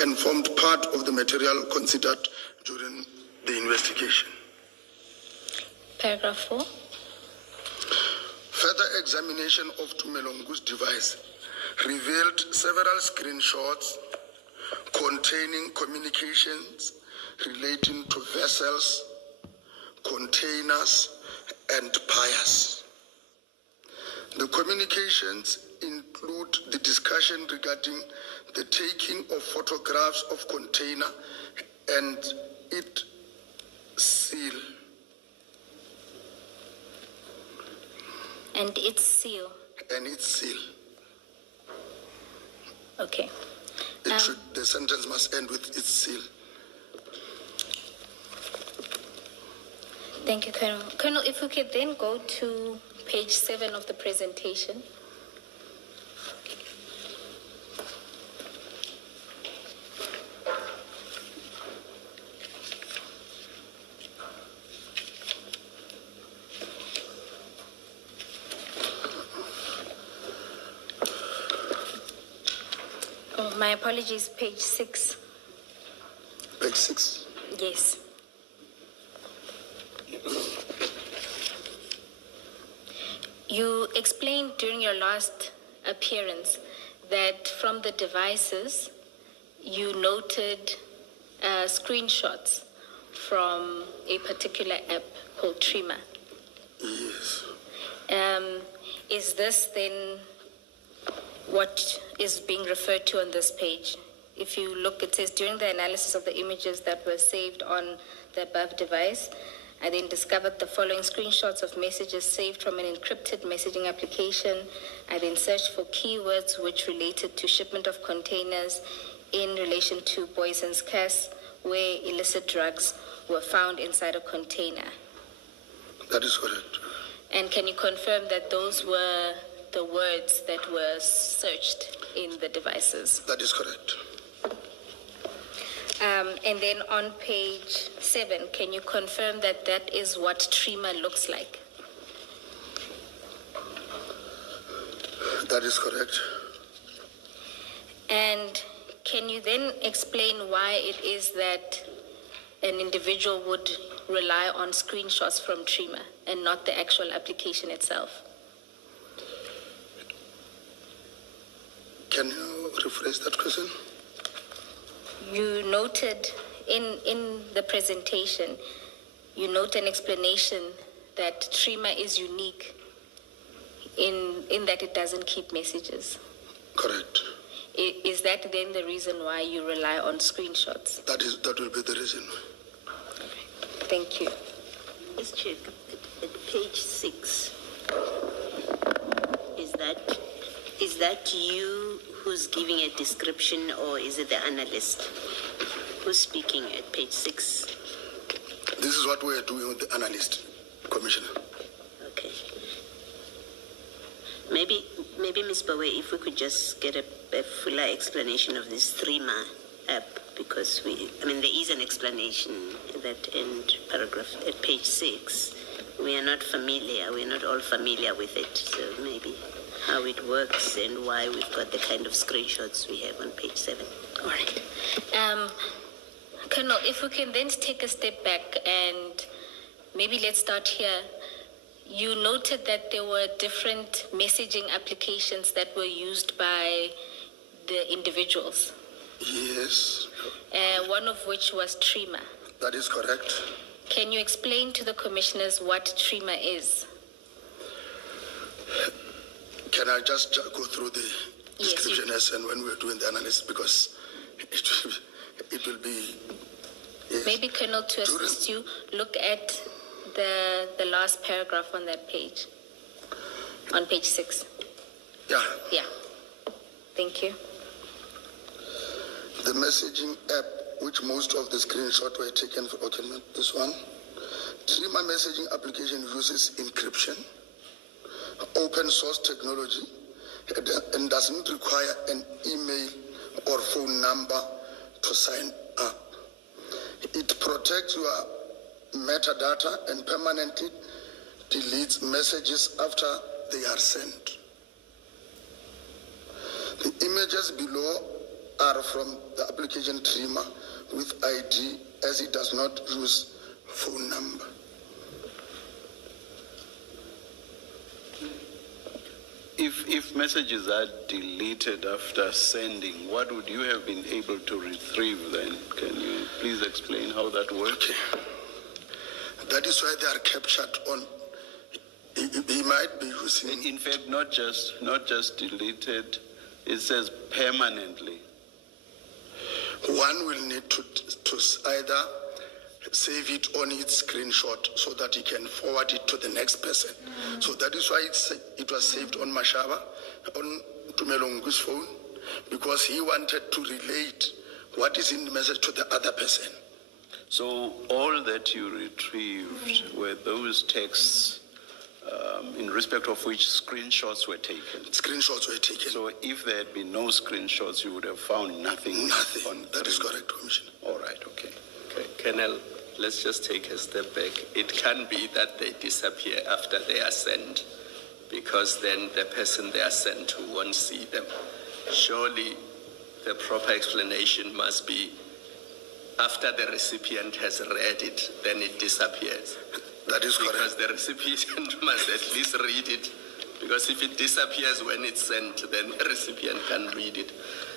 and formed part of the material considered during the investigation. Paragraph 4. Further examination of Tumelongu's device revealed several screenshots containing communications relating to vessels, containers, and piers. The communications include the discussion regarding the taking of photographs of container and its seal. And its seal. And its seal. Okay. The sentence must end with its seal. Thank you, Colonel. Colonel, if we could then go to page 7 of the presentation. Oh, my apologies, page 6. Page 6? Yes. You explained during your last appearance that from the devices, you noted screenshots from a particular app called Trima. Yes. Is this then what is being referred to on this page? If you look, it says, during the analysis of the images that were saved on the above device, I then discovered the following screenshots of messages saved from an encrypted messaging application. I then searched for keywords which related to shipment of containers in relation to Boyson's Cass, where illicit drugs were found inside a container. That is correct. And can you confirm that those were the words that were searched in the devices? That is correct. And then on page 7, can you confirm that that is what Trima looks like? That is correct. And can you then explain why it is that an individual would rely on screenshots from Trima and not the actual application itself? Can you rephrase that question? You noted in the presentation, you note an explanation that Trima is unique in that it doesn't keep messages. Correct. Is that then the reason why you rely on screenshots? That will be the reason. Thank you. Let's check at page 6. Is that you who's giving a description, or is it the analyst who's speaking at page 6? This is what we are doing with the analyst, Commissioner. Okay. Maybe Ms. Bawe, if we could just get a fuller explanation of this Trima app, because there is an explanation at that end paragraph at page 6. We are not all familiar with it, so maybe how it works and why we've got the kind of screenshots we have on page 7. All right. Colonel, if we can then take a step back and maybe let's start here. You noted that there were different messaging applications that were used by the individuals. Yes. One of which was Trima. That is correct. Can you explain to the commissioners what Trima is? Can I just go through the description and when we're doing the analysis, because it will be... Yes. Maybe, Colonel, to assist you, look at the last paragraph on that page, on page 6. Yeah. Yeah. Thank you. The messaging app, which most of the screenshots were taken for, okay, this one. Trima messaging application uses encryption, open source technology, and does not require an email or phone number to sign up. It protects your metadata and permanently deletes messages after they are sent. The images below are from the application trimmer with ID, as it does not use phone number. If messages are deleted after sending, what would you have been able to retrieve then? Can you please explain how that works? That is why they are captured on. He might be using. In fact, not just deleted. It says permanently. One will need to either save it on its screenshot so that he can forward it to the next person. So that is why it was saved on Mashaba, on Tumelongu's phone, because he wanted to relate what is in the message to the other person. So all that you retrieved were those texts in respect of which screenshots were taken. Screenshots were taken. So if there had been no screenshots, you would have found nothing. Nothing. That is correct, Commissioner. All right, okay. Colonel, let's just take a step back. It can be that they disappear after they are sent, because then the person they are sent to won't see them. Surely the proper explanation must be after the recipient has read it, then it disappears. That is correct. Because the recipient must at least read it. Because if it disappears when it's sent, then the recipient can read it.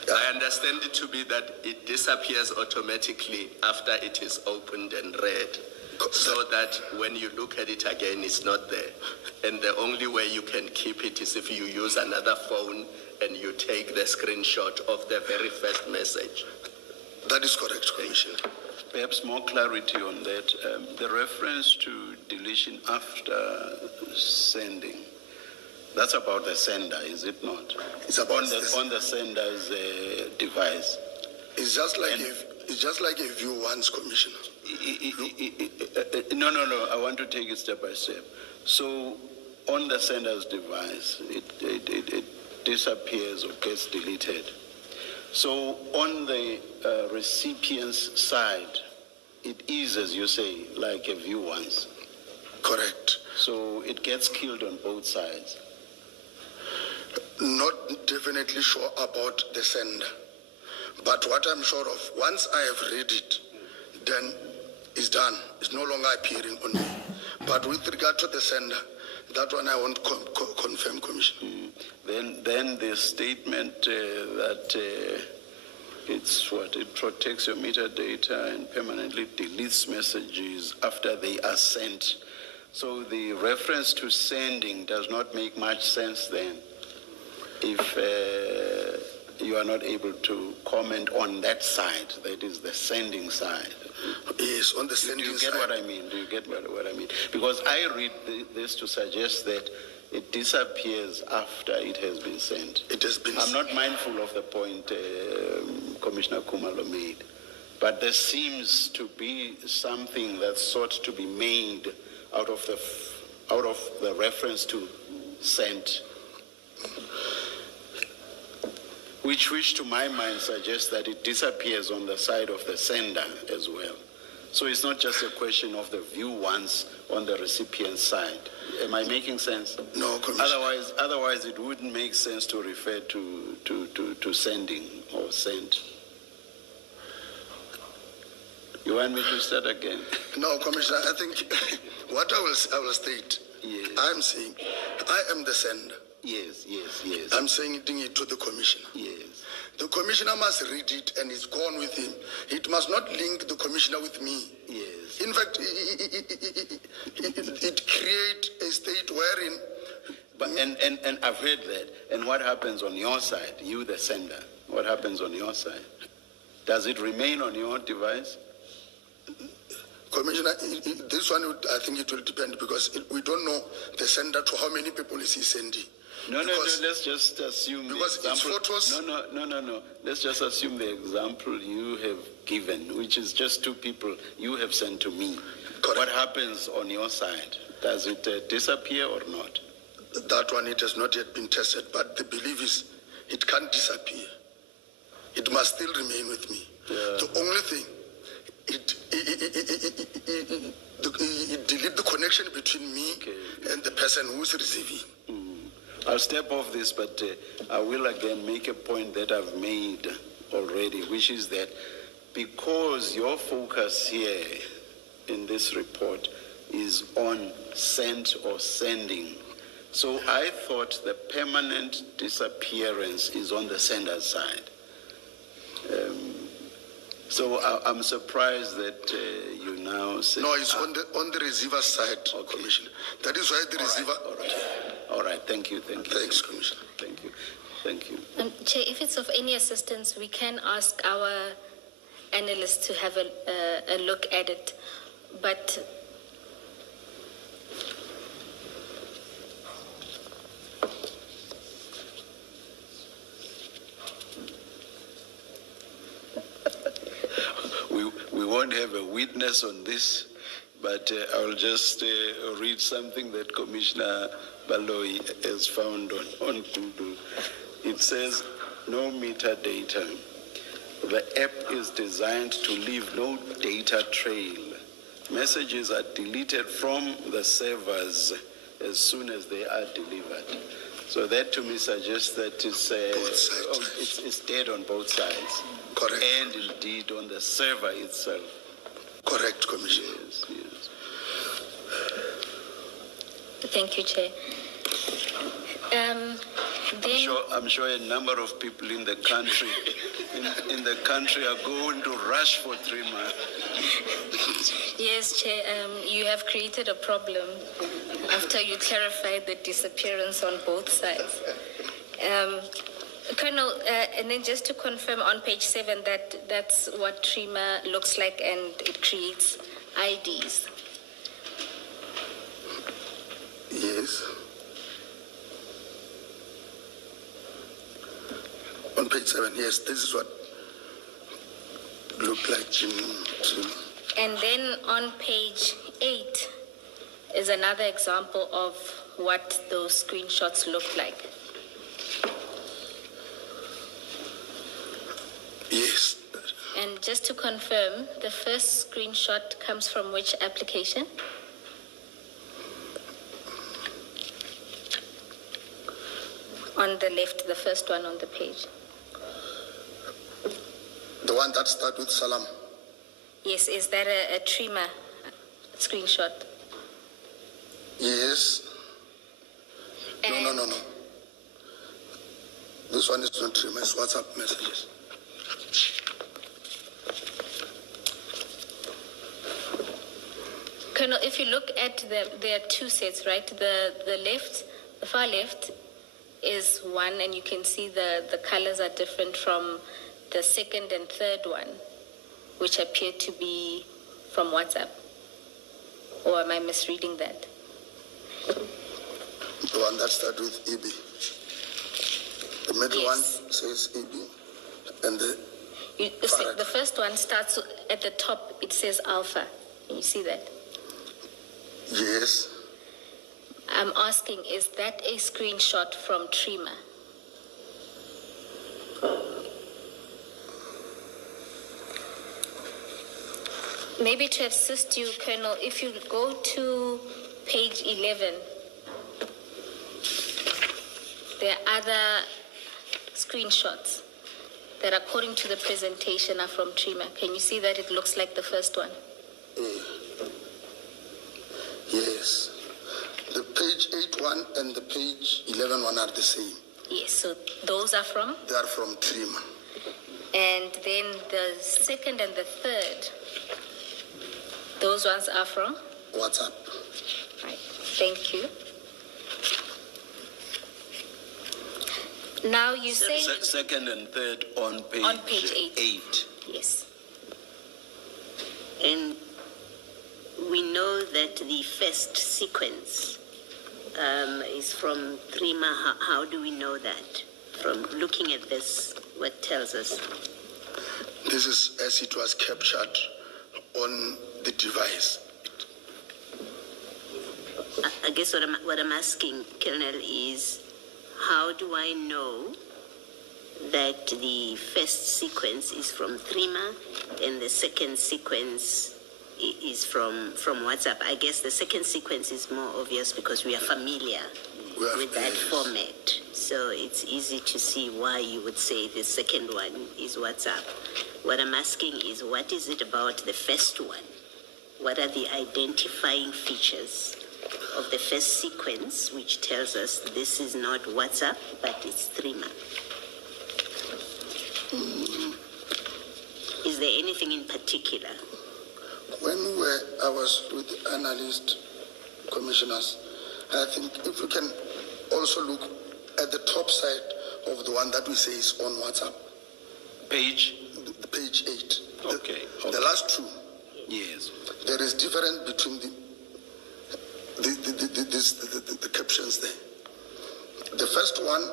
Yeah. I understand it to be that it disappears automatically after it is opened and read, so that when you look at it again, it's not there. And the only way you can keep it is if you use another phone and you take the screenshot of the very first message. That is correct, Commissioner. Perhaps more clarity on that. The reference to deletion after sending, that's about the sender, is it not? It's about on the sender's device. It's just like a view once, Commissioner. No. I want to take it step by step. So on the sender's device, it disappears or gets deleted. So on the recipient's side, it is, as you say, like a view once. Correct. So it gets killed on both sides. Not definitely sure about the sender. But what I'm sure of, once I have read it, then it's done. It's no longer appearing on me. But with regard to the sender, that one I won't confirm, Commissioner. Then the statement that it protects your metadata and permanently deletes messages after they are sent. So the reference to sending does not make much sense then, if you are not able to comment on that side, that is the sending side. Yes, on the sending side. Do you get what I mean? Do you get what I mean? Because I read this to suggest that it disappears after it has been sent. It has been. I'm not mindful of the point Commissioner Kumalo made, but there seems to be something that's sought to be made out of the reference to sent, which to my mind suggests that it disappears on the side of the sender as well. So it's not just a question of the view once on the recipient side. Am I making sense? No, Commissioner. Otherwise it wouldn't make sense to refer to sending or sent. You want me to start again? No, Commissioner, I think what I will state, Yes. I'm saying, I am the sender. Yes. I'm saying it to the Commissioner. Yes. The Commissioner must read it and it's gone with him. It must not link the Commissioner with me. Yes. In fact, it creates a state wherein... And I've heard that. And what happens on your side, you the sender, what happens on your side? Does it remain on your device? Commissioner, this one, I think it will depend because we don't know the sender to how many people is he sending. No, let's just assume because the example. it's photos. No. Let's just assume the example you have given, which is just 2 people you have sent to me. Correct. What happens on your side? Does it disappear or not? That one, it has not yet been tested, but the belief is it can't disappear. It must still remain with me. Yeah. The only thing, it delete the connection between me and the person who's receiving. I'll step off this, but I will again make a point that I've made already, which is that because your focus here in this report is on sent or sending, so I thought the permanent disappearance is on the sender's side. So I'm surprised that you now say... No, it's on the receiver's side, Okay. Commissioner. That is why the receiver... All right, thank you. Thanks, Commissioner. Thank you. Chair, if it's of any assistance, we can ask our analysts to have a look at it. But We won't have a witness on this, but I'll just read something that Commissioner Baloyi has found on Google. It says, no meter data. The app is designed to leave no data trail. Messages are deleted from the servers as soon as they are delivered. So that to me suggests that it's dead on both sides. Correct. And indeed on the server itself. Correct, Commissioner. Yes. thank you, Chair. I'm sure a number of people in the country are going to rush for 3 months. Yes, Chair, you have created a problem after you clarified the disappearance on both sides. Colonel, and then just to confirm on page 7 that's what TRIMA looks like and it creates IDs. Yes. On page 7, yes, this is what looked like TRIMA. And then on page 8 is another example of what those screenshots look like. Yes. And just to confirm, the first screenshot comes from which application? On the left, the first one on the page. The one that starts with Salam. Yes, is that a TRIMA screenshot? Yes. No. This one is not TRIMA, it's WhatsApp messages. Colonel, if you look at there are two sets, right? The far left is one, and you can see the colors are different from the second and third one, which appear to be from WhatsApp. Or am I misreading that? The one that starts with EB. The middle one says EB, and the first one starts at the top, it says Alpha. Can you see that? yes. I'm asking, is that a screenshot from TRIMA? Maybe to assist you, Colonel, if you go to page 11, there are other screenshots that, according to the presentation, are from TRIMA. Can you see that it looks like the first one? Yes. The page 8 one and the page 11 one are the same. Yes, so those are from? They are from TRIMA. And then the second and the third, those ones are from? WhatsApp. Right, thank you. Now you say... Second and third on page 8. Yes. And we know that the first sequence is from TRIMA. How do we know that? From looking at this, what tells us? This is as it was captured on the device. I guess what I'm asking, Colonel, is how do I know that the first sequence is from TRIMA and the second sequence is from WhatsApp? I guess the second sequence is more obvious because we are familiar with that format. so it's easy to see why you would say the second one is WhatsApp. What I'm asking is, what is it about the first one? What are the identifying features of the first sequence which tells us this is not WhatsApp, but it's Threema? Is there anything in particular? When I was with the analyst commissioners, I think if we can also look at the top side of the one that we say is on WhatsApp. Page? The page 8. Okay. The last two. Yes. There is difference between the captions there. The first one,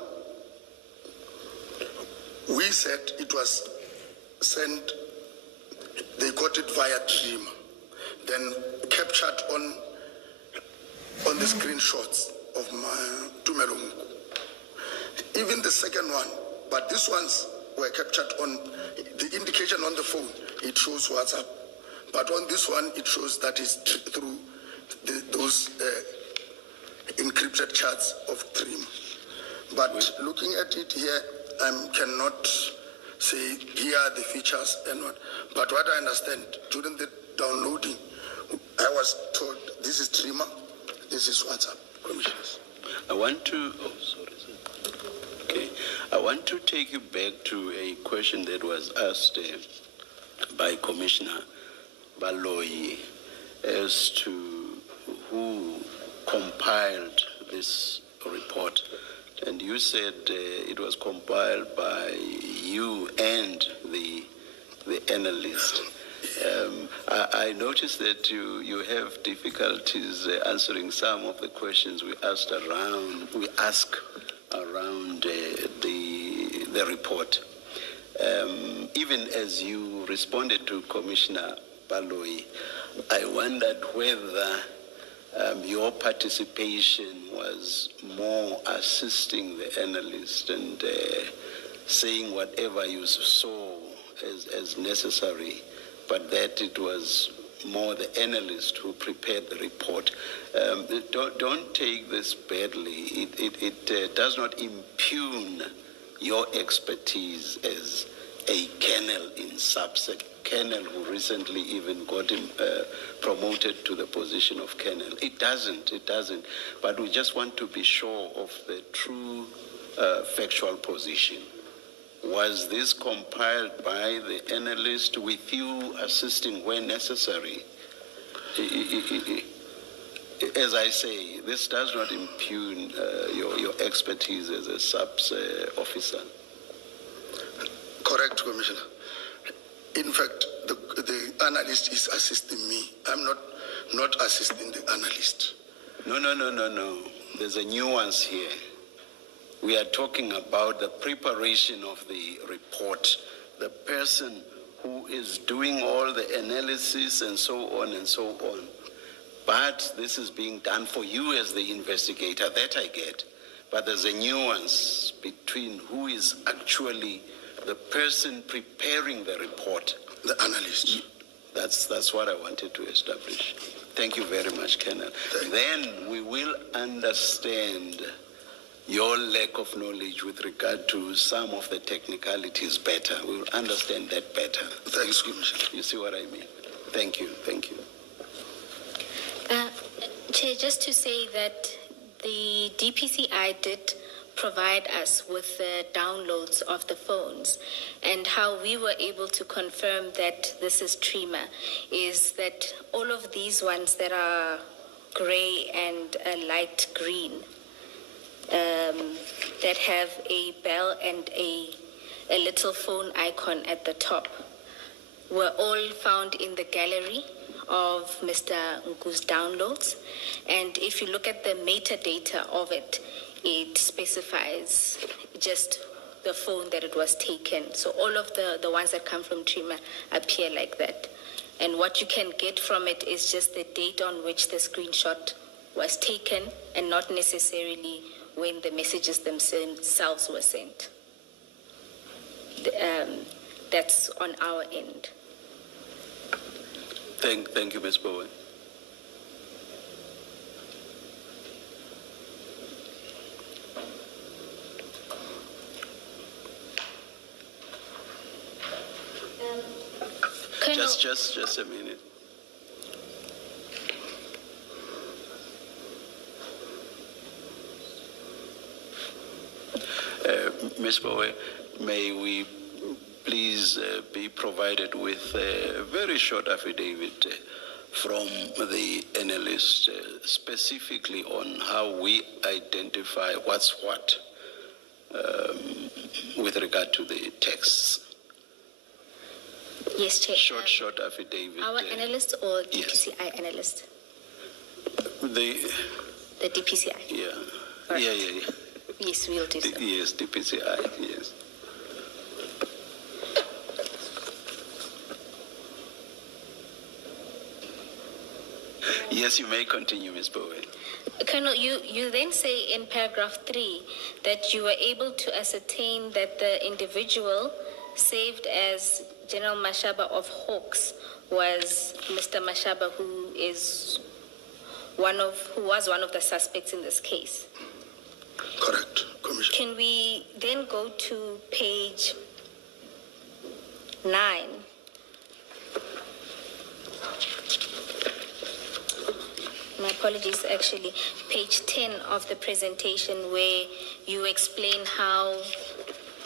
we said it was sent, they got it via Threema, then captured on the screenshots of my Tumelungu. Even the second one, but these ones were captured on the indication on the phone. It shows WhatsApp, but on this one it shows that is through those encrypted chats of Threema. But looking at it here, I cannot say here are the features and what. But what I understand during the downloading, I was told this is Threema, this is WhatsApp, commissioners. I want to, I want to take you back to a question that was asked by Commissioner Baloyi as to who compiled this report. And you said it was compiled by you and the analyst. I noticed that you have difficulties answering some of the questions we ask around the report. Even as you responded to Commissioner Baloyi, I wondered whether your participation was more assisting the analyst and saying whatever you saw as necessary, but that it was more the analyst who prepared the report. Don't take this badly. It does not impugn your expertise as a colonel in subsec, colonel who recently even got him promoted to the position of colonel. It doesn't. But we just want to be sure of the true factual position. Was this compiled by the analyst with you assisting where necessary? As I say, this does not impugn your expertise as a subs officer. Correct, Commissioner. In fact, the analyst is assisting me. I'm not assisting the analyst. No. There's a nuance here. We are talking about the preparation of the report, the person who is doing all the analysis and so on and so on. But this is being done for you as the investigator, that I get. But there's a nuance between who is actually the person preparing the report. The analyst. That's what I wanted to establish. Thank you very much, Colonel. Then we will understand your lack of knowledge with regard to some of the technicalities better. We will understand that better. Thanks, Commissioner. You see what I mean? Thank you. Chair, just to say that the DPCI did provide us with the downloads of the phones, and how we were able to confirm that this is Threema is that all of these ones that are gray and light green that have a bell and a little phone icon at the top were all found in the gallery of Mr. Nku's downloads. And if you look at the metadata of it, it specifies just the phone that it was taken. So all of the ones that come from Threema appear like that. And what you can get from it is just the date on which the screenshot was taken and not necessarily when the messages themselves were sent. That's on our end. Thank you, Ms. Bowen. Colonel, Just a minute. Ms. Bowe, may we please be provided with a very short affidavit from the analyst, specifically on how we identify what's what with regard to the texts. yes, Chair. Short affidavit. Our analyst or yes. DPCI analyst? The DPCI. yeah. All right. Yeah. Yes, we'll do so. Yes, DPCI, yes. Yes, you may continue, Ms. Bowe. Colonel, you then say in paragraph 3 that you were able to ascertain that the individual saved as General Mashaba of Hawks was Mr. Mashaba, who was one of the suspects in this case. Correct, Commissioner. Can we then go to page 9? My apologies, actually, page 10 of the presentation, where you explain how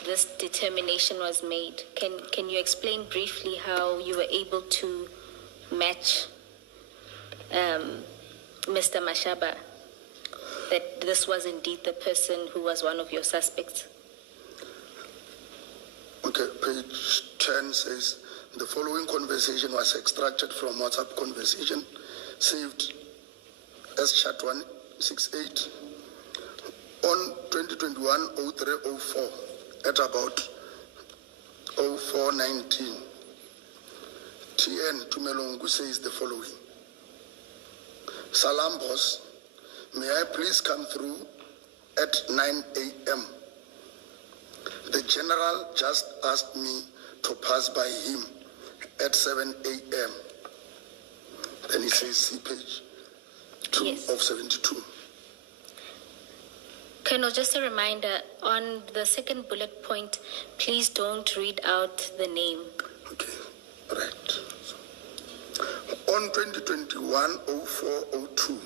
this determination was made. Can you explain briefly how you were able to match Mr. Mashaba, that this was indeed the person who was one of your suspects? Okay, Page 10 says, the following conversation was extracted from WhatsApp conversation saved as chat 168 on 2021-03-04 at about 04:19. TN Tumelongu says the following. Salam boss, may I please come through at 9 a.m. The general just asked me to pass by him at 7 a.m. Then he says, see page 2 Yes. of 72. Colonel, just a reminder, on the second bullet point, please don't read out the name. Okay, right. On 2021-04-02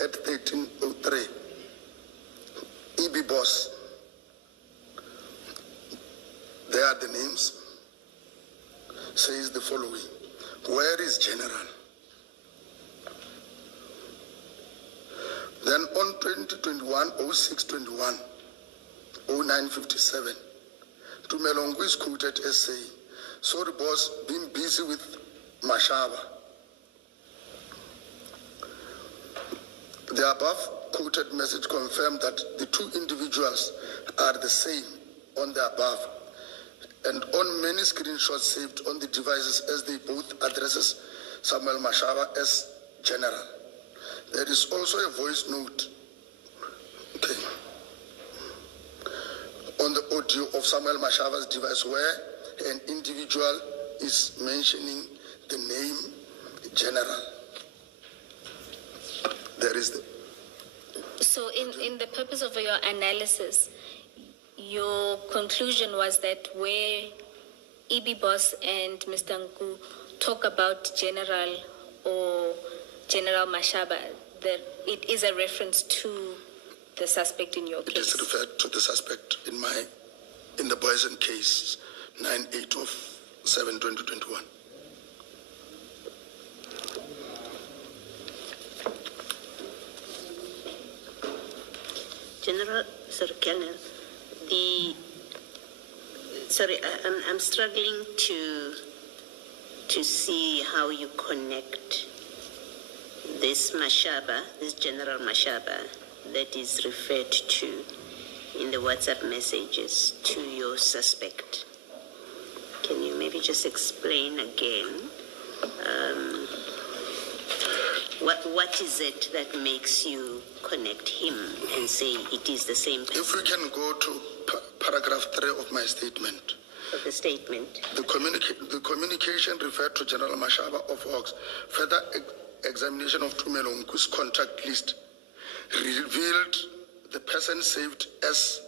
at 13:03, EB boss, there are the names, says the following. Where is General? Then on 2021-06-21, 09:57, Tumelongu is quoted as saying, sorry boss, been busy with Mashaba. The above quoted message confirmed that the two individuals are the same on the above and on many screenshots saved on the devices as they both addresses Samuel Mashaba as General. There is also a voice note, okay, on the audio of Samuel Mashaba's device where an individual is mentioning the name General. There is the... So in the purpose of your analysis, your conclusion was that where EB Boss and Mr. Nku talk about General or General Mashaba, that it is a reference to the suspect in your case? It is referred to the suspect in the Boysen case, 9/8 of 7/2021. General, sorry, Colonel, I'm struggling to see how you connect this Mashaba, this General Mashaba that is referred to in the WhatsApp messages to your suspect. Can you maybe just explain again what is it that makes you connect him and say it is the same person? If we can go to paragraph 3 of my statement. Of the statement. The communication referred to General Mashaba of Hawks. Further examination of Tumelongu's contact list revealed the person saved as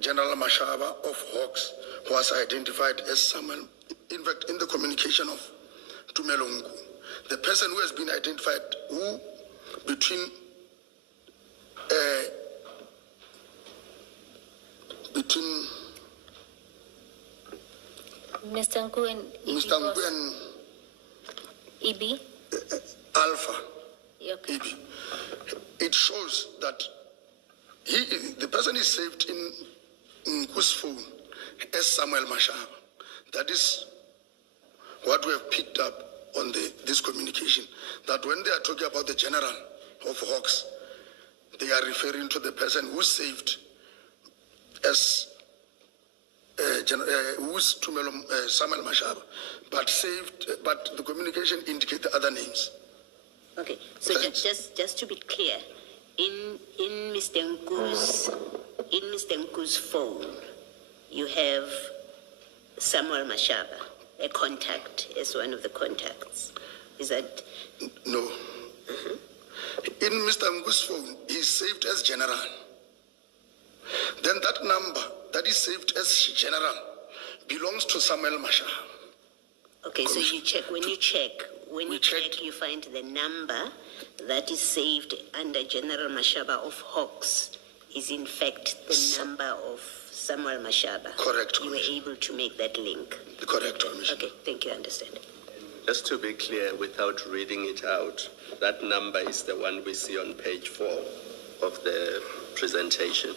General Mashaba of Hawks was identified as someone. In fact, in the communication of Tumelongu, the person who has been identified, who between Mr. Nku and Mr. Nku and EB? Alpha, Okay. EB, it shows that the person is saved in Nku's phone as Samuel Mashaba. That is what we have picked up on this communication, that when they are talking about the general of Hawks, they are referring to the person who's saved as who's Samuel Mashaba, but the communication indicates the other names. Okay, so just to be clear, in Mr. Nku's phone, you have Samuel Mashaba, a contact, as one of the contacts. Is that? No. In Mr. Nku's phone, he's saved as general. Then that number that is saved as general belongs to Samuel Mashaba. Okay, so you check, when you check, you find the number that is saved under General Mashaba of Hawks is in fact the number of Samuel Mashaba. Correct, You were able to make that link. Correct, Commissioner. Okay, thank you, I understand. Just to be clear, without reading it out, that number is the one we see on page 4 of the presentation.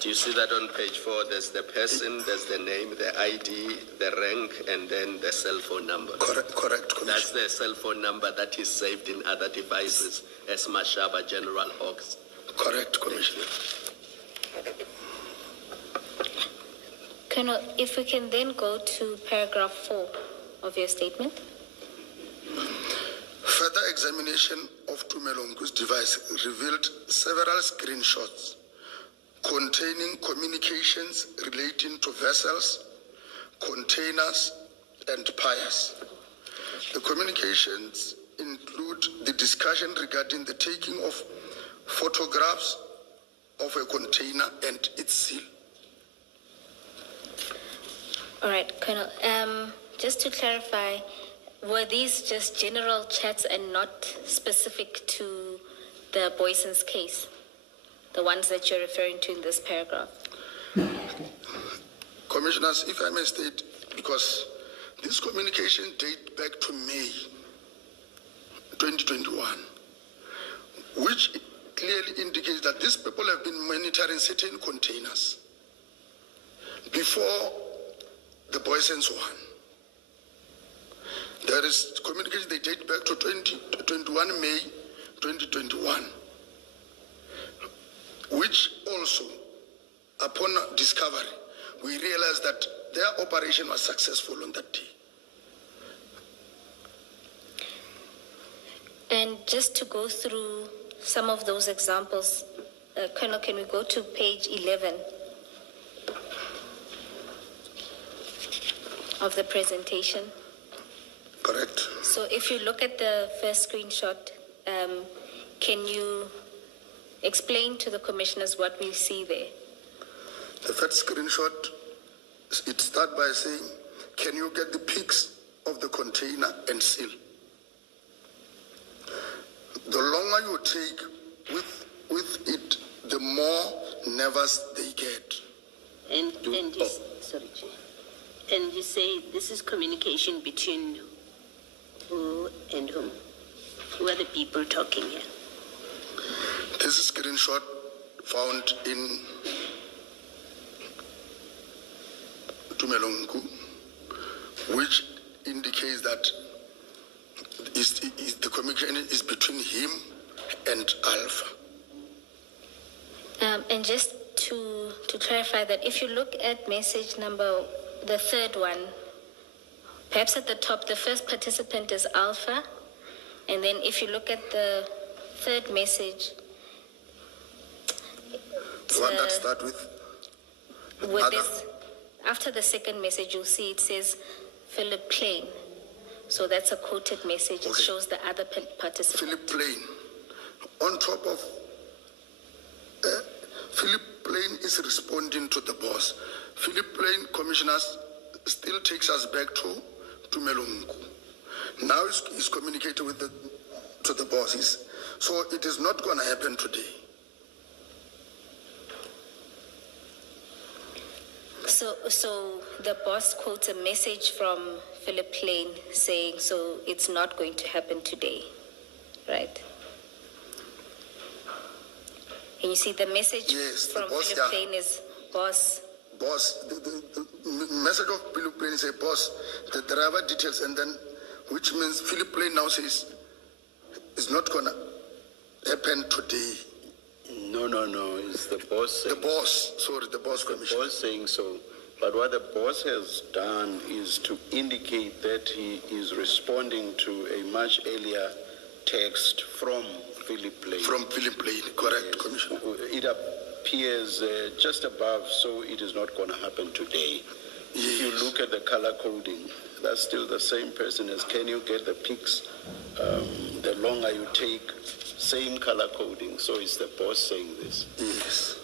Do you see that on page 4? There's the person, there's the name, the ID, the rank, and then the cell phone number. Correct, Commissioner. That's the cell phone number that is saved in other devices as Mashaba General Hawks. Correct, Commissioner. Colonel, if we can then go to paragraph 4 of your statement. Further examination of Tumelongu's device revealed several screenshots containing communications relating to vessels, containers, and piers. The communications include the discussion regarding the taking of photographs of a container and its seal. All right, Colonel. Just to clarify, were these just general chats and not specific to the Boyson's case? The ones that you're referring to in this paragraph? Commissioners, if I may state, because this communication date back to May 2021, which clearly indicates that these people have been monitoring certain containers before the Boyson's one. There is communication, they date back to 21 May 2021, which also, upon discovery, we realized that their operation was successful on that day. And just to go through some of those examples, Colonel, can we go to page 11 of the presentation? Correct. So if you look at the first screenshot, can you explain to the commissioners what we see there? The first screenshot, it starts by saying, can you get the pics of the container and seal? The longer you take with it, the more nervous they get. Sorry, Chair. And you say this is communication between who and whom? Who are the people talking here? This is a screenshot found in Tumelongu, which indicates that the communication is between him and Alpha. And just to clarify that, if you look at message number, the third one, perhaps at the top, the first participant is Alpha, and then if you look at the third message, The one that starts with this, after the second message, you'll see it says Philip Klein. So that's a quoted message. It Okay. shows the other participant. Philip Plain. On top of Philip Plain is responding to the boss. Philip Plain, commissioners, still takes us back to Melungu. Now he's communicating with to the bosses. So it is not going to happen today. So the boss quotes a message from Philip Plain saying, so it's not going to happen today, right? And you see the message Yes, the from boss, Philip yeah. Plain is, boss, Boss, the message of Philip Plain is a boss, the driver details, and then, which means Philip Plain now says it's not going to happen today. No, it's the boss saying. The boss commissioner. Boss saying so. But what the boss has done is to indicate that he is responding to a much earlier text from Philip Plain. From Philip Plain, correct, Yes. Commissioner. It appears just above, so it is not going to happen today. If you Yes. look at the color coding, that's still the same person as can you get the pics? The longer you take, same color coding. So it's the boss saying this. Yes.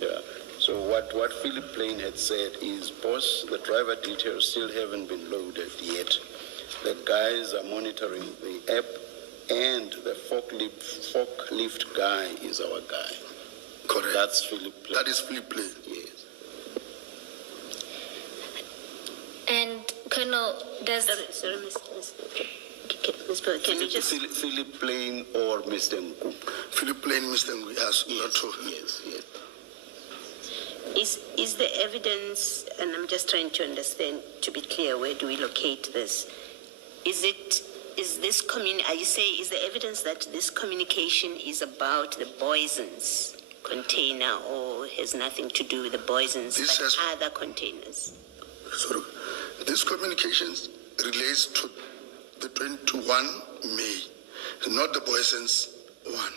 Yeah. So what Philip Plain had said is, boss, the driver details still haven't been loaded yet. The guys are monitoring the app, and the forklift guy is our guy. Correct. That's Philip Plain. That is Philip Plain. Yes. and Colonel, does Sorry, Ms. Bowe, can you just... Philip Plain or Mr. Nku? Philip Plain, Mr. Ngui, yes, not true. Yes. Is the evidence, and I'm just trying to understand, to be clear, where do we locate this? Are you saying, is the evidence that this communication is about the Boison's container or has nothing to do with the Boison's, This but has- other containers? Sorry. This communications relates to the 21 May, not the Boyson's one.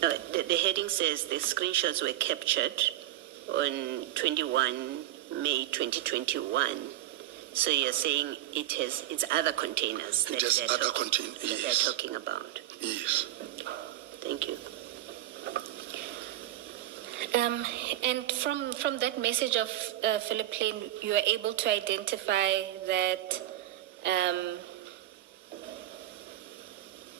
No, the heading says the screenshots were captured on 21 May 2021. So you're saying it's other containers that Just other containers, that yes. they're talking about. Yes. Thank you. and from that message of Philip Plain, you are able to identify that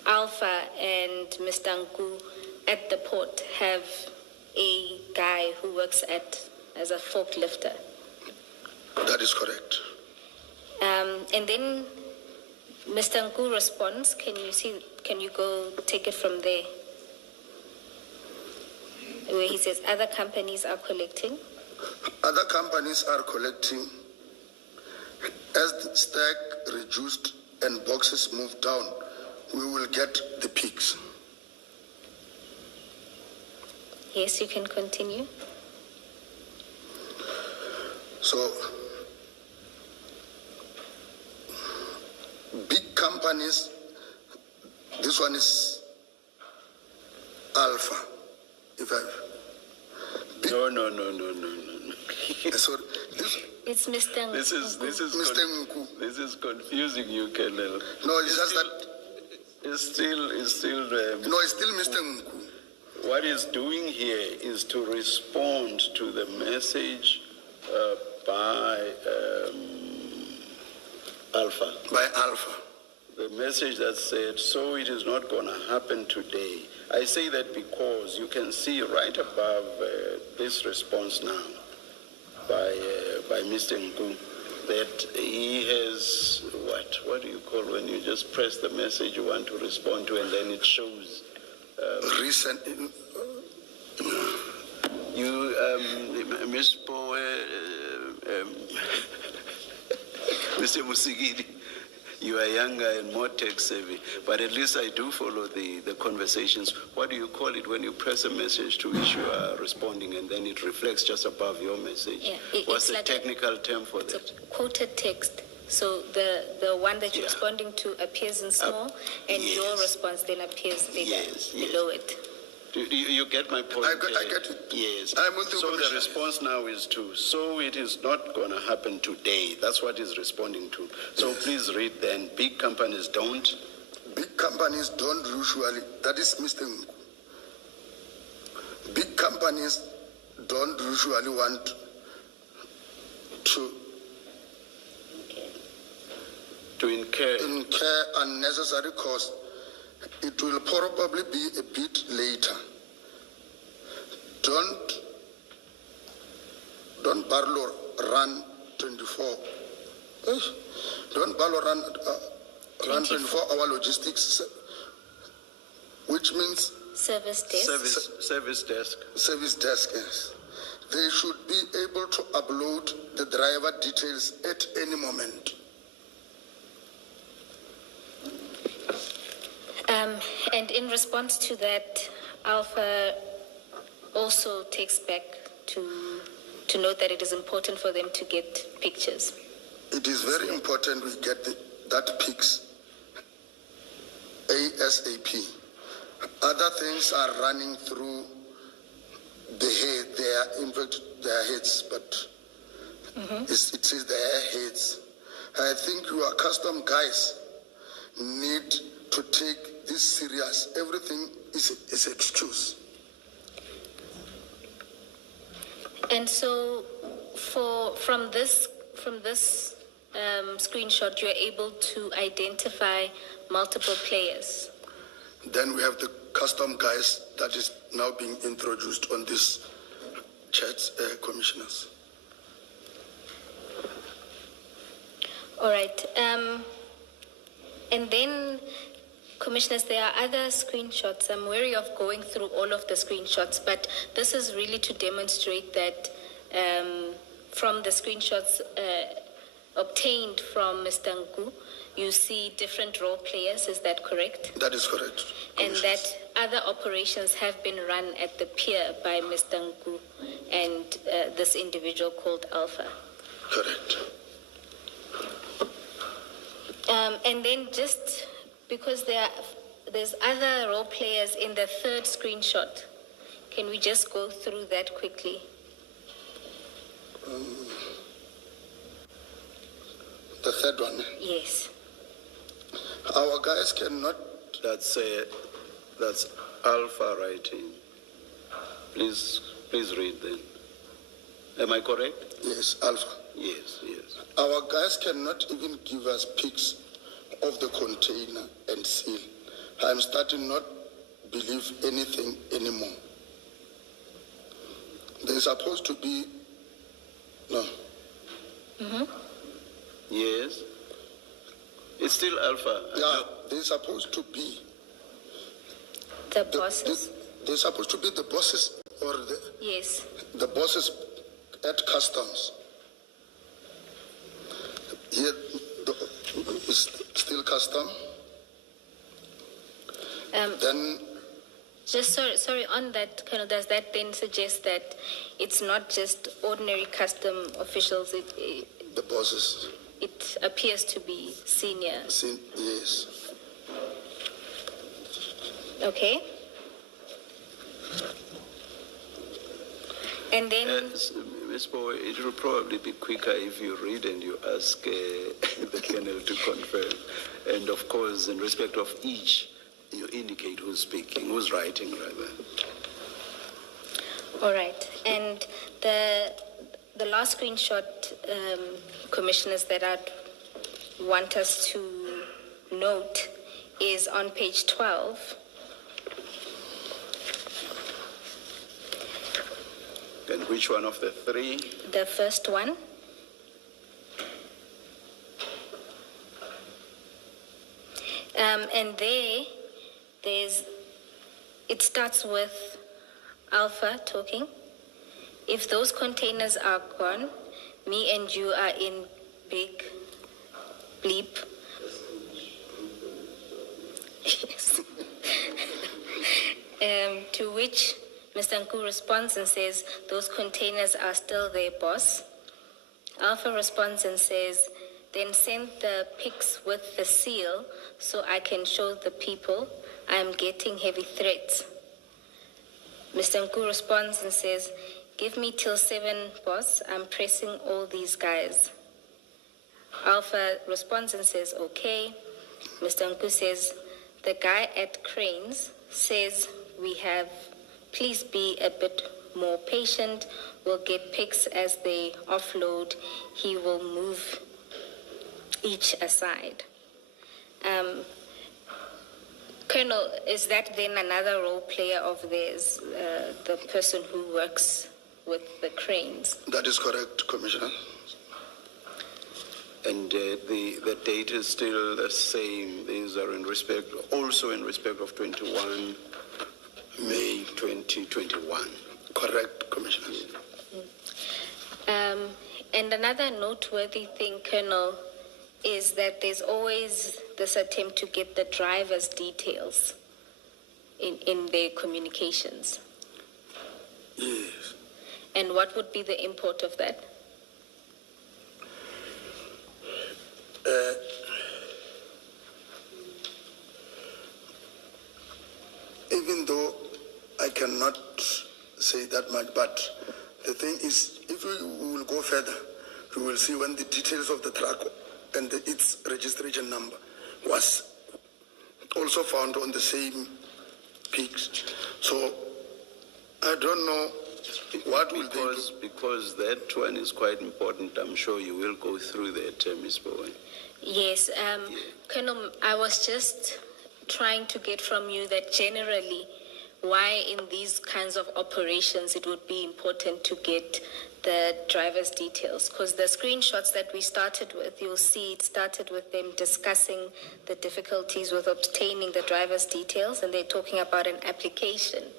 Alpha and Mr. Nku at the port have a guy who works as a forklifter. That is correct. And then Mr. Nku responds. Can you go take it from there? Where he says other companies are collecting. Other companies are collecting. As the stack reduced and boxes moved down, we will get the peaks. Yes, you can continue. So, big companies, this one is Alpha. No. So It's Mr. Nku. This is Mr. Nku. This is confusing you, Colonel. No, it's just that. It's still. No, it's still Mr. Nku. What he's doing here is to respond to the message by Alpha. By Alpha. The message that said, so it is not going to happen today. I say that because you can see right above this response now by Mr. Nku that he has, what do you call when you just press the message you want to respond to and then it shows. Recent. Miss Bowe, Mr. Musigidi, you are younger and more tech savvy, but at least I do follow the conversations. What do you call it when you press a message to which you are responding and then it reflects just above your message? Yeah, What's it's the like technical term for It's that? a quoted text. So the one that you're Yeah. responding to appears in small, and your yes. response then appears bigger Yes. below it. You get my point? I get it. Yes. I'm with you, So the Commissioner. response now is so it is not going to happen today. That's what he's responding to. So please read then. Big companies don't. Big companies don't usually, that is Mr. Nku. Big companies don't usually want to incur unnecessary costs. It will probably be a bit later. Don't barrel run 24. Don't barrel run 24-hour logistics, which means Service desk. service desk. service desk. Yes. They should be able to upload the driver details at any moment. And in response to that, Alpha also takes back to note that it is important for them to get pictures. It is very important we get that pics ASAP. Other things are running through the head. They are in fact their heads, but it says their heads. I think your custom guys need to take this serious. Everything is excuse. And so, from this screenshot, you are able to identify multiple players. Then we have the custom guys that is now being introduced on this chat, commissioners. All right. And then, commissioners, there are other screenshots. I'm wary of going through all of the screenshots, but this is really to demonstrate that from the screenshots obtained from Mr. Nku, you see different role players. Is that correct? That is correct. And that other operations have been run at the pier by Mr. Nku and this individual called Alpha. Correct. And then just because there's other role players in the third screenshot, can we just go through that quickly? The third one. Yes. Our guys cannot. That's Alpha writing. Please read then. Am I correct? Yes, Alpha. Yes. Our guys cannot even give us pics of the container and seal. I'm starting not believe anything anymore. There's supposed to be no. Yes. It's still Alpha. Yeah, there's supposed to be The bosses? There's supposed to be the bosses or Yes. the bosses at customs. Here is still custom. Then Just sorry, on that, does that then suggest that it's not just ordinary custom officials, the bosses. it appears to be senior? Yes. Okay. And then, Ms. Bowe, it will probably be quicker if you read and you ask the Colonel to confirm. And of course, in respect of each, you indicate who's speaking, who's writing rather. all right. And the last screenshot, commissioners, that I'd want us to note is on page 12. And which one of the three? The first one. And it starts with Alpha talking. If those containers are gone, me and you are in big bleep. Yes. To which Mr. Nku responds and says, those containers are still there, boss. Alpha responds and says, then send the pics with the seal so I can show the people I'm getting heavy threats. Mr. Nku responds and says, "Give me till 7, boss. I'm pressing all these guys." Alpha responds and says, "Okay." Mr. Nku says, "The guy at Cranes says please be a bit more patient. We'll get pics as they offload. He will move each aside." Colonel, is that then another role player of theirs, the person who works with the Cranes? That is correct, Commissioner. And the date is still the same. These are also in respect of 21 May 2021. Correct, Commissioner. And another noteworthy thing, Colonel, is that there's always this attempt to get the driver's details in their communications. Yes. And what would be the import of that? Even though I cannot say that much, but the thing is, if we will go further, we will see when the details of the truck and its registration number was also found on the same pics. So I don't know what will they do. Because that one is quite important. I'm sure you will go through that, Ms. Bowen. Yes, Colonel, I was just trying to get from you that generally why in these kinds of operations it would be important to get the driver's details, because the screenshots that we started with, you'll see it started with them discussing the difficulties with obtaining the driver's details, and they're talking about an application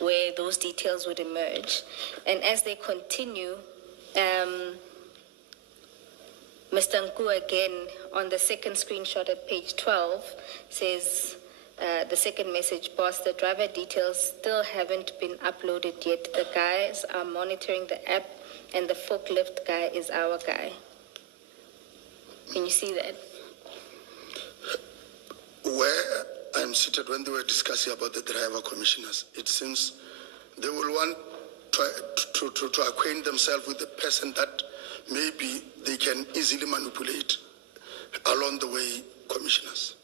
where those details would emerge. And as they continue, Mr. Nku again on the second screenshot at page 12 says, the second message, "Boss, the driver details still haven't been uploaded yet. The guys are monitoring the app and the forklift guy is our guy." Can you see that? Where I'm seated when they were discussing about the driver commissioners, it seems they will want to acquaint themselves with the person that maybe they can easily manipulate along the way, commissioners.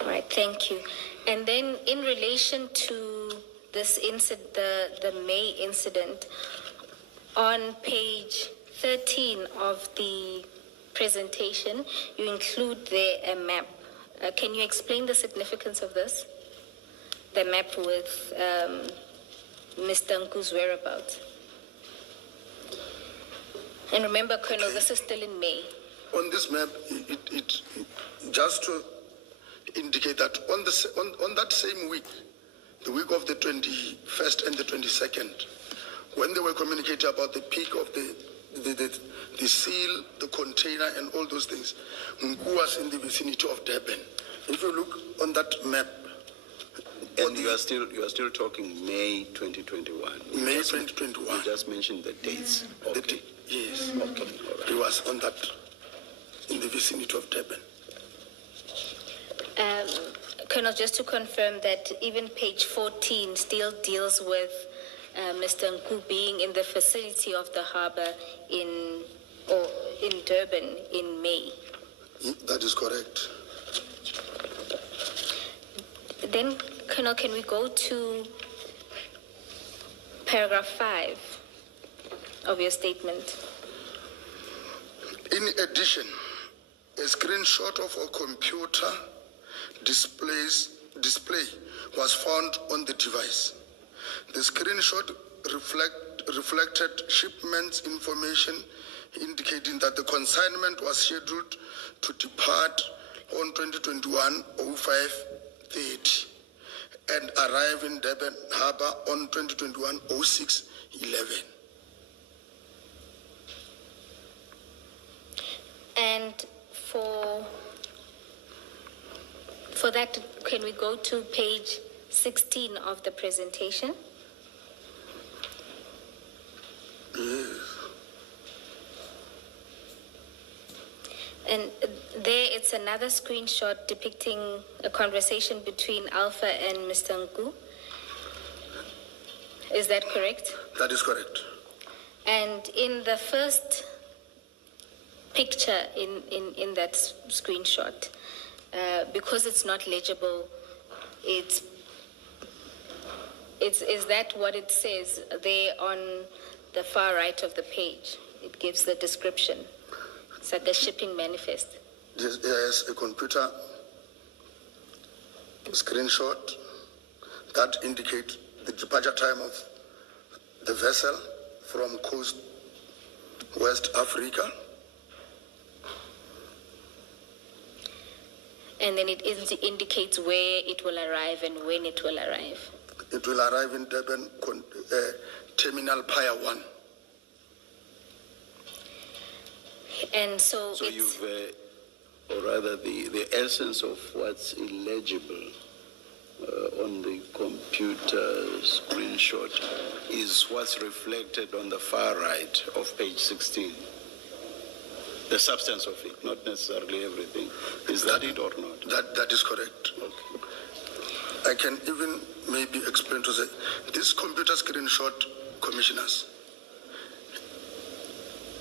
All right, thank you. And then in relation to this incident, the May incident, on page 13 of the presentation, you include there a map. Can you explain the significance of this? The map with Mr. Nku's whereabouts. And remember, Colonel, this is still in May. On this map, it just to indicate that on that same week, the week of the 21st and the 22nd, when they were communicating about the peak of the seal, the container, and all those things, Nku was in the vicinity of Durban. If you look on that map, and you are still talking May 2021. May 2021. You just mentioned the dates. Okay. Yes. Okay. All right. He was on that in the vicinity of Durban. Colonel, just to confirm that even page 14 still deals with Mr. Nku being in the vicinity of the harbor in Durban in May. That is correct. Then, Colonel, can we go to paragraph 5 of your statement? In addition, a screenshot of a computer display was found on the device. The screenshot reflected shipment information indicating that the consignment was scheduled to depart on 2021-05-30 and arrive in Durban Harbour on 2021-06-11. And for that, can we go to page 16 of the presentation? And there it's another screenshot depicting a conversation between Alpha and Mr. Nku. Is that correct? That is correct. And in the first picture in that screenshot, because it's not legible, is that what it says there on the far right of the page? It gives the description. It's like a shipping manifest. There's a computer screenshot that indicates the departure time of the vessel from coast West Africa. And then it indicates where it will arrive and when it will arrive. It will arrive in Durban, Terminal Pier 1. And so So it's... you've, or rather the essence of what's illegible on the computer screenshot is what's reflected on the far right of page 16. The substance of it, not necessarily everything. Is that it or not? That is correct. Okay. I can even maybe explain to say, this computer screenshot, commissioners,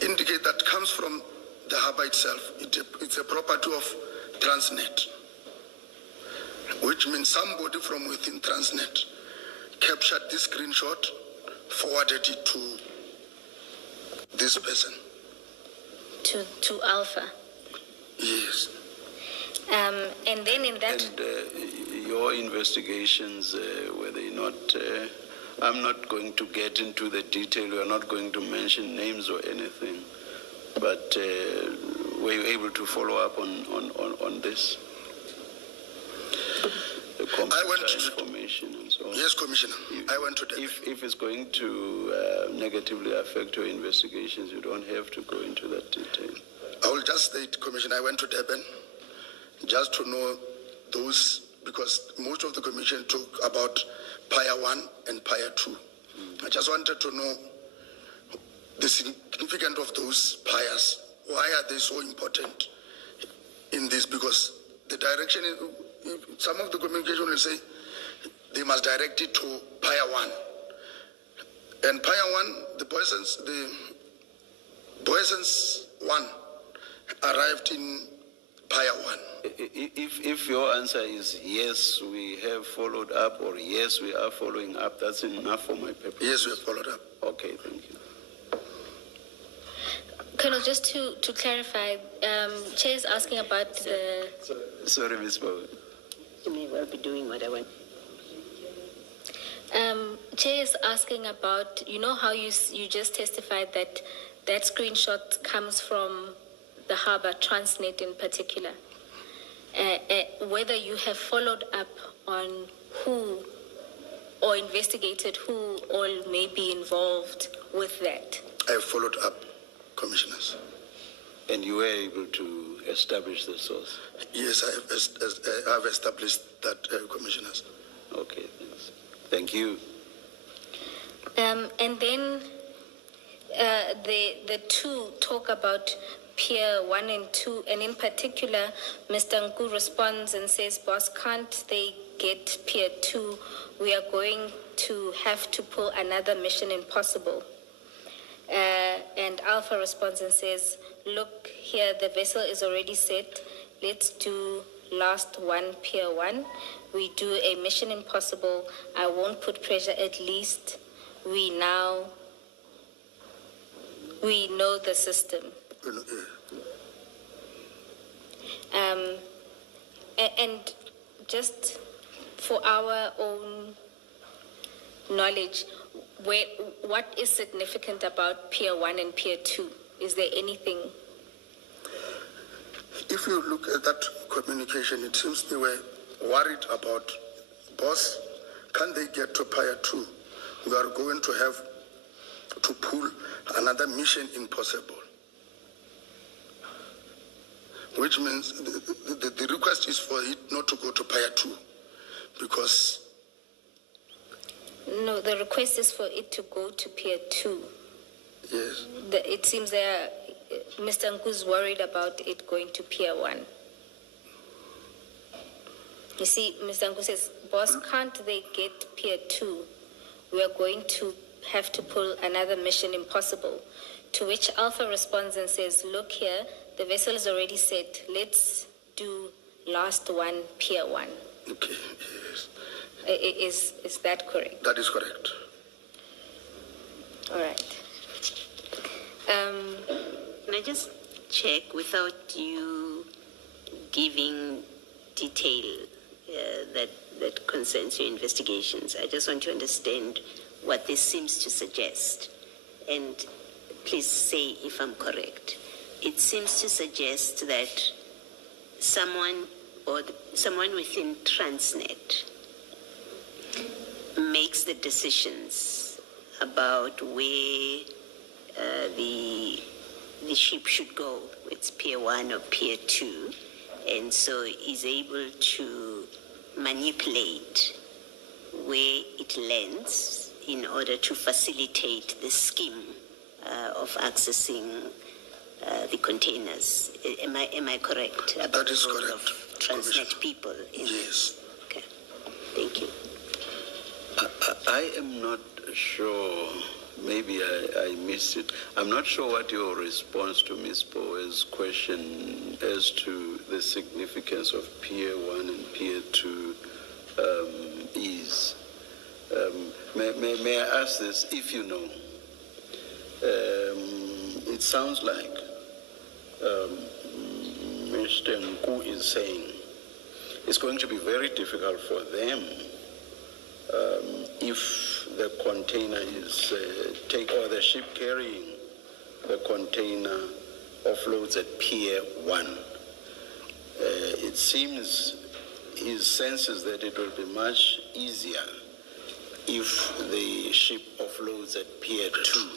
indicate that comes from the harbor itself. It's a property of Transnet, which means somebody from within Transnet captured this screenshot, forwarded it to this person. To Alpha. Yes. And then in that... And your investigations, were they not... I'm not going to get into the detail. We are not going to mention names or anything. But were you able to follow up on this? The computer information and so on. Yes, Commissioner. I went to that. If it's going to negatively affect your investigations, you don't have to go into that detail. I will just state, Commissioner, I went to Durban just to know those, because most of the commission talk about Pier 1 and Pier 2. I just wanted to know the significance of those piers. Why are they so important in this? Because the direction, some of the communication will say they must direct it to Pier 1. And Pier 1, the Boysons 1 arrived in Pier 1. If your answer is yes, we have followed up, or yes, we are following up, that's enough for my purpose. Yes, we have followed up. Okay, thank you. Colonel, just to clarify, Chair is asking about the... Sorry, Ms. Bowen. You may well be doing what I want. Chair is asking about, you know how you just testified that screenshot comes from the harbor, Transnet in particular. Whether you have followed up on who or investigated who all may be involved with that. I have followed up, Commissioners. And you were able to establish the source? Yes, I have established that, Commissioners. Okay, thanks. Thank you. And then the two talk about Pier 1 and 2, and in particular, Mr. Nku responds and says, boss, can't they get Pier 2? We are going to have to pull another Mission Impossible. And Alpha responds and says, look here, the vessel is already set. Let's do last one, Pier 1. We do a Mission Impossible. I won't put pressure, at least we know the system. And just for our own knowledge, what is significant about Pier 1 and Pier 2? Is there anything? If you look at that communication, it seems they were worried about, boss, can they get to Pier 2? We are going to have to pull another Mission Impossible. Which means the request is for it not to go to Pier 2, because... No, the request is for it to go to Pier 2. Yes. It seems Mr. Nku's worried about it going to Pier 1. You see, Mr. Nku says, boss, can't they get Pier 2? we are going to have to pull another Mission Impossible. To which Alpha responds and says, look here, the vessel is already set. Let's do last one, Pier 1. Okay, yes. Is that correct? That is correct. All right. Can I just check without you giving detail that concerns your investigations? I just want to understand what this seems to suggest. And please say if I'm correct. It seems to suggest that someone within Transnet makes the decisions about where the ship should go. It's Pier 1 or Pier 2, and so is able to manipulate where it lands in order to facilitate the scheme of accessing the containers. Am I correct? About That is the role correct, of Transnet Commissioner. people in Yes. Okay. Thank you. I am not sure, maybe I missed it. I'm not sure what your response to Ms. Bowe's question as to the significance of Pier 1 and Pier 2 is. May I ask this, if you know? It sounds like Mr. Nku is saying it's going to be very difficult for them if the container is or the ship carrying the container offloads at Pier 1. It seems his sense is that it will be much easier if the ship offloads at Pier 2.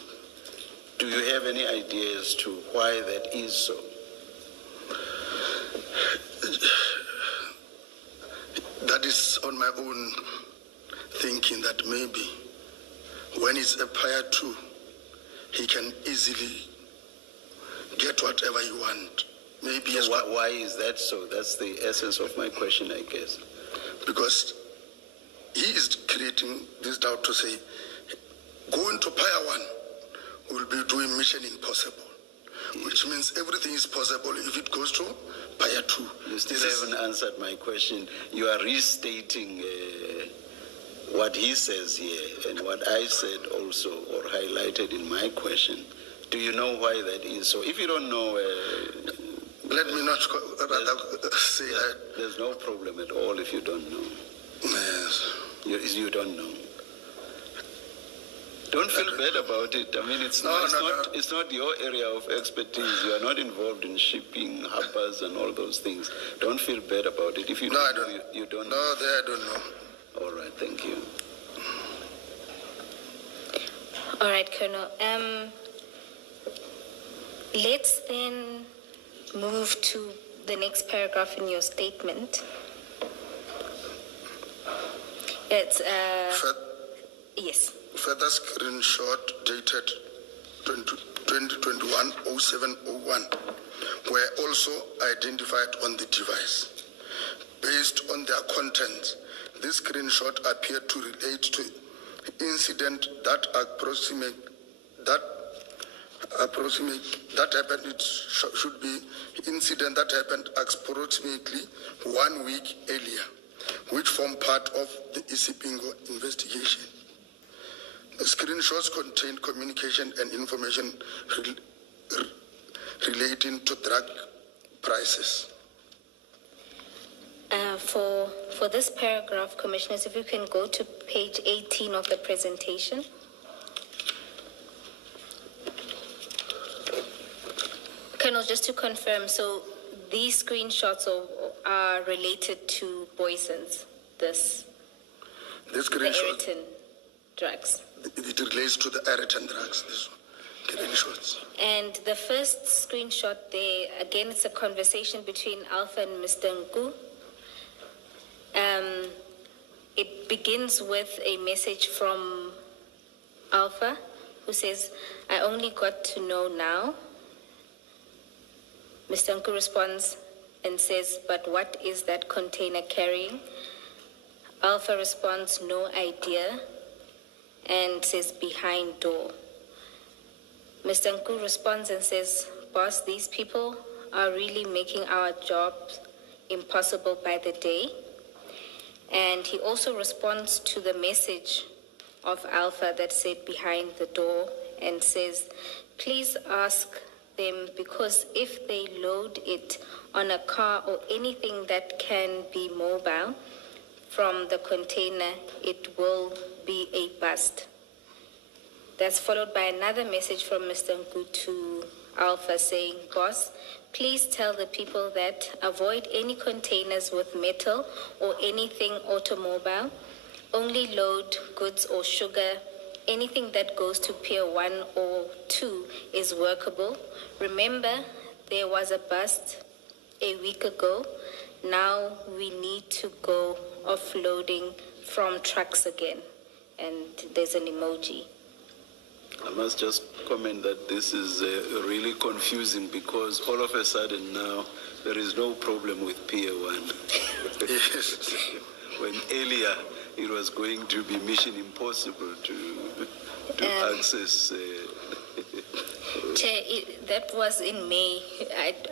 Do you have any idea as to why that is so? That is on my own thinking, that maybe when it's a Pier 2, he can easily get whatever he wants. Maybe So why is that so? That's the essence of my question, I guess. because he is creating this doubt to say, going to Pier 1 will be doing Mission Impossible, which means everything is possible if it goes to Pier 2. You still haven't answered my question. You are restating what he says here and what I said also, or highlighted in my question. Do you know why that is? So if you don't know, Let me not rather say that. there's no problem at all if you don't know. Yes. You don't know. Don't feel bad about it. I mean, it's not your area of expertise. You are not involved in shipping, harbors, and all those things. Don't feel bad about it. If you I don't know, don't. you don't No, know. I don't know. All right, thank you. All right, Colonel. Let's then move to the next paragraph in your statement. It's yes. Further screenshot dated 2021-0701 were also identified on the device. Based on their content, this screenshot appeared to relate to incident that happened. It should be incident that happened approximately 1 week earlier, which formed part of the Isipingo investigation. The screenshots contain communication and information relating to drug prices. For this paragraph, Commissioners, if you can go to page 18 of the presentation. Colonel, just to confirm, so these screenshots are related to poisons, the Screenshot, Eritin drugs. it relates to the Eritin drugs, this one. Screenshots. And the first screenshot there, again, it's a conversation between Alpha and Mr. Nku. It begins with a message from Alpha, who says, "I only got to know now." Mr. Nku responds and says, "But what is that container carrying?" Alpha responds, "No idea." and says behind door. Mr. Nku responds and says, boss, these people are really making our jobs impossible by the day. And he also responds to the message of Alpha that said behind the door and says, please ask them, because if they load it on a car or anything that can be mobile from the container, it will be a bust. That's followed by another message from Mr. Nku to Alpha saying, boss, please tell the people that avoid any containers with metal or anything automobile. Only load goods or sugar. Anything that goes to Pier 1 or 2 is workable. Remember, there was a bust a week ago. Now we need to go offloading from trucks again. And there's an emoji. I must just comment that this is really confusing, because all of a sudden now there is no problem with Pier 1. Yes. When earlier it was going to be mission impossible to access. Chair, that was in May.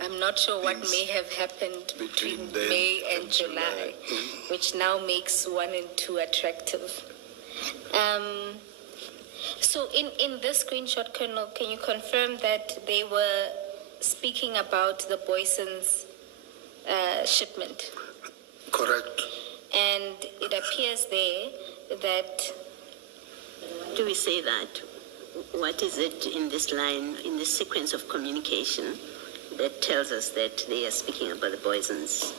I'm not sure what may have happened between then May and July, which now makes 1 and 2 attractive. So in this screenshot, Colonel, can you confirm that they were speaking about the Boyson's shipment? Correct. And it appears there that... Do we say that? What is it in this line, in this sequence of communication, that tells us that they are speaking about the Boyson's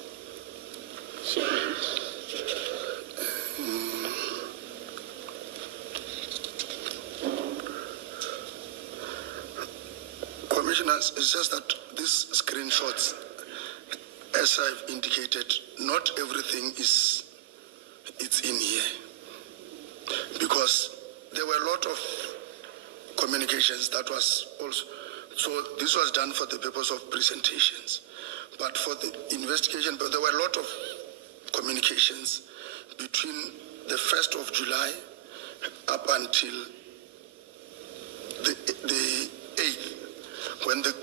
shipment? Commissioners, it's just that these screenshots, as I've indicated, not everything it's in here, because there were a lot of communications that was also, so this was done for the purpose of presentations, but for the investigation, but there were a lot of communications between the 1st of July up until the 8th, when the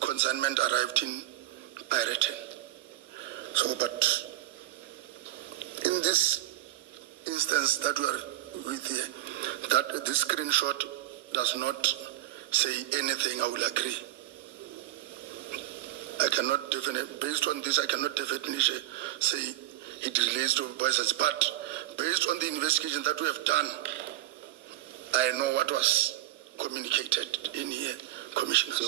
consignment arrived in Ireton. So, but in this instance that we are with here, that this screenshot does not say anything, I will agree. I cannot definitely, based on this, I cannot definitely say it relates to Boyson's, but based on the investigation that we have done, I know what was communicated in here, Commissioner. So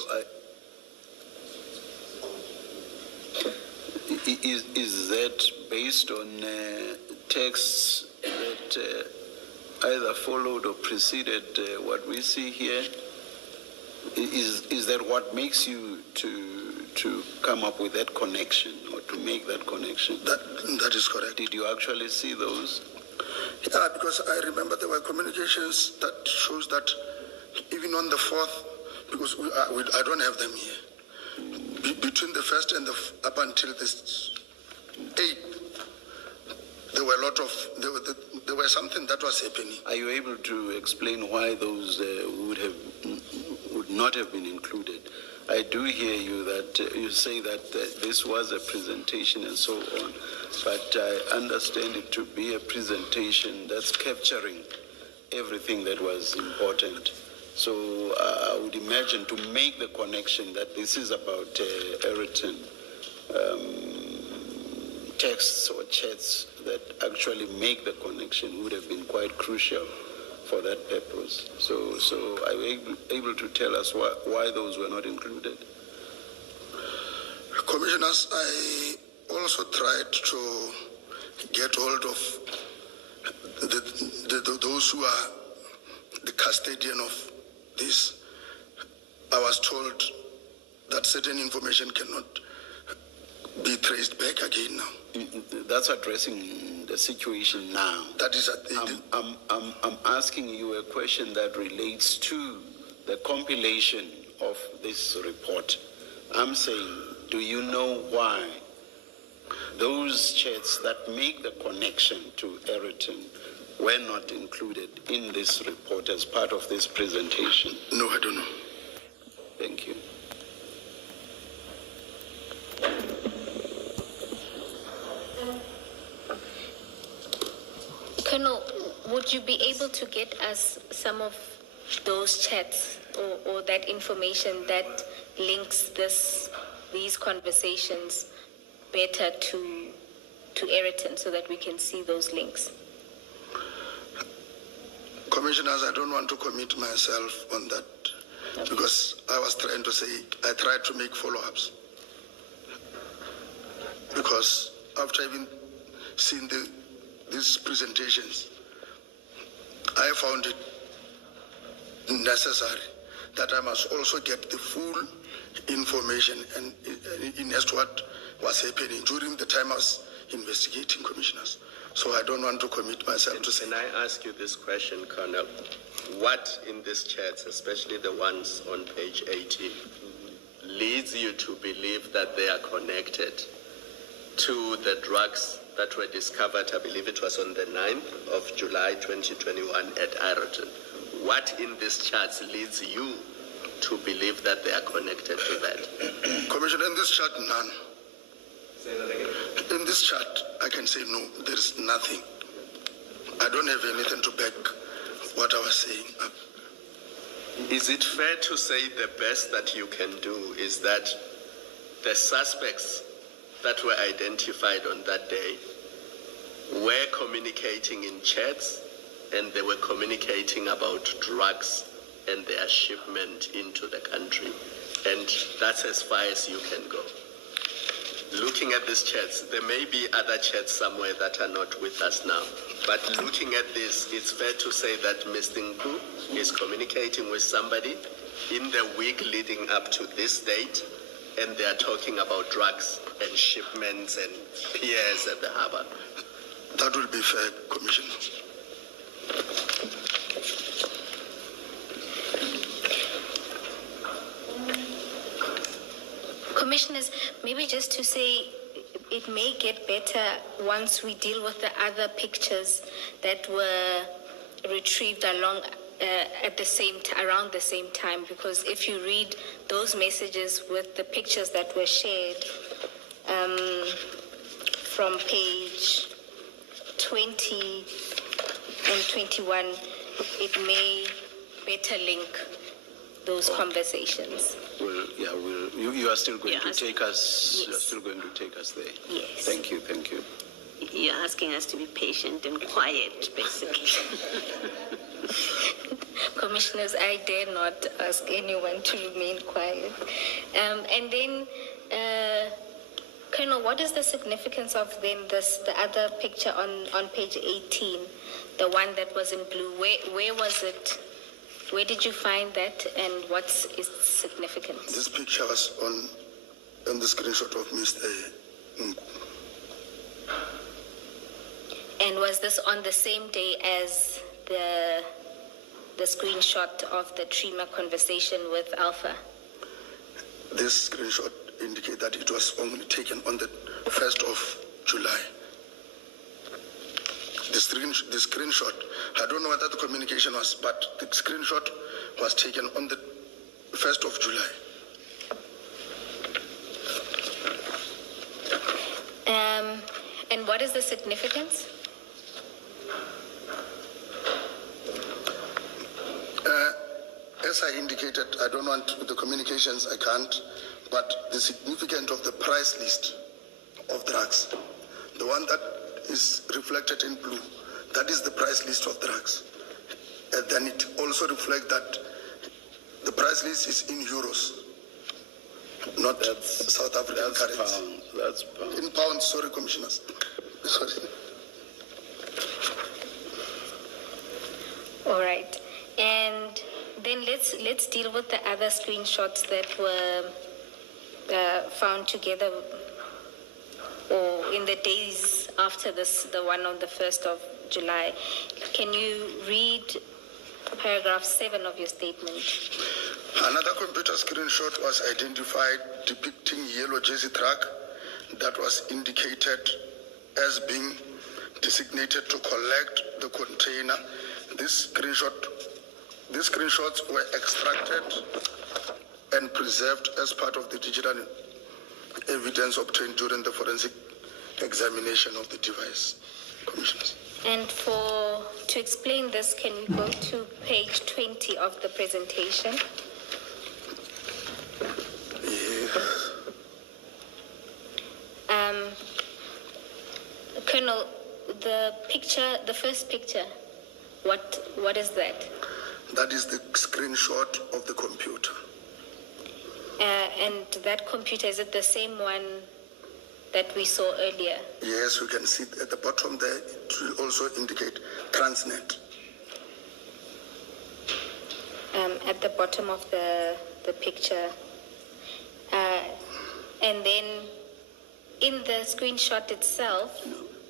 is that based on texts that either followed or preceded what we see here? Is that what makes you to come up with that connection, or to make that connection? That is correct. Did you actually see those? Yeah, because I remember there were communications that shows that even on the 4th, because I don't have them here, between the 1st and up until this 8th, there were a lot of, there were something that was happening. Are you able to explain why those would not have been included? I do hear you that you say that this was a presentation and so on, but I understand it to be a presentation that's capturing everything that was important. So I would imagine, to make the connection that this is about Ireton, texts or chats that actually make the connection would have been quite crucial for that purpose. So are you able to tell us why those were not included? Commissioners, I also tried to get hold of those who are the custodian of this. I was told that certain information cannot be traced back again now. That's addressing the situation now. That is I'm asking you a question that relates to the compilation of this report. I'm saying, do you know why those chats that make the connection to Ireton were not included in this report as part of this presentation? No, I don't know. Thank you. Colonel, would you be able to get us some of those chats or that information that links these conversations better to Ayrton so that we can see those links? Commissioners, I don't want to commit myself on that because I was trying to say, I tried to make follow-ups. Because after having seen these presentations, I found it necessary that I must also get the full information and in as to what was happening during the time I was investigating, commissioners. So I don't want to commit myself to say. Can I ask you this question, Colonel? What in these chats, especially the ones on page 18, leads you to believe that they are connected to the drugs that were discovered, I believe it was on the 9th of July 2021 at Ayrton? What in these chats leads you to believe that they are connected to that? Commissioner, in this chart, none. In this chart, I can say no, there is nothing. I don't have anything to back what I was saying up. Is it fair to say the best that you can do is that the suspects that were identified on that day were communicating in chats and they were communicating about drugs and their shipment into the country, and that's as far as you can go? Looking at these chats, there may be other chats somewhere that are not with us now, but looking at this, it's fair to say that Mr. Nku is communicating with somebody in the week leading up to this date, and they are talking about drugs and shipments and piers at the harbor. That will be fair, Commissioner. Commissioners, maybe just to say it may get better once we deal with the other pictures that were retrieved around the same time, because if you read those messages with the pictures that were shared from page 20 and 21, it may better link those conversations. You are still going to take us. Yes. You are still going to take us there. Yes. Thank you. Thank you. You're asking us to be patient and quiet, basically. Commissioners, I dare not ask anyone to remain quiet. And then, Colonel, what is the significance of then the other picture on page 18, the one that was in blue? Where was it? Where did you find that, and what's its significance? This picture was on the screenshot of Mr. Nku. And was this on the same day as the screenshot of the Trima conversation with Alpha? This screenshot indicates that it was only taken on the 1st of July. The screenshot, I don't know whether the communication was, but the screenshot was taken on the 1st of July. And what is the significance? As I indicated, I don't want the communications, I can't, but the significance of the price list of drugs, the one that is reflected in blue, that is the price list of drugs. And then it also reflects that the price list is in euros, not South African currency. That's pound. In pounds, sorry, commissioners. Sorry. All right. And then let's deal with the other screenshots that were found together or in the days after this, the one on the 1st of July. Can you read paragraph 7 of your statement? Another computer screenshot was identified depicting yellow jersey truck that was indicated as being designated to collect the container. These screenshots were extracted and preserved as part of the digital evidence obtained during the forensic examination of the device. Commissioners. And to explain this, can we go to page 20 of the presentation? Colonel, the first picture, what is that? That is the screenshot of the computer. And that computer, is it the same one that we saw earlier? Yes, we can see at the bottom there, it will also indicate Transnet. At the bottom of the picture. And then in the screenshot itself.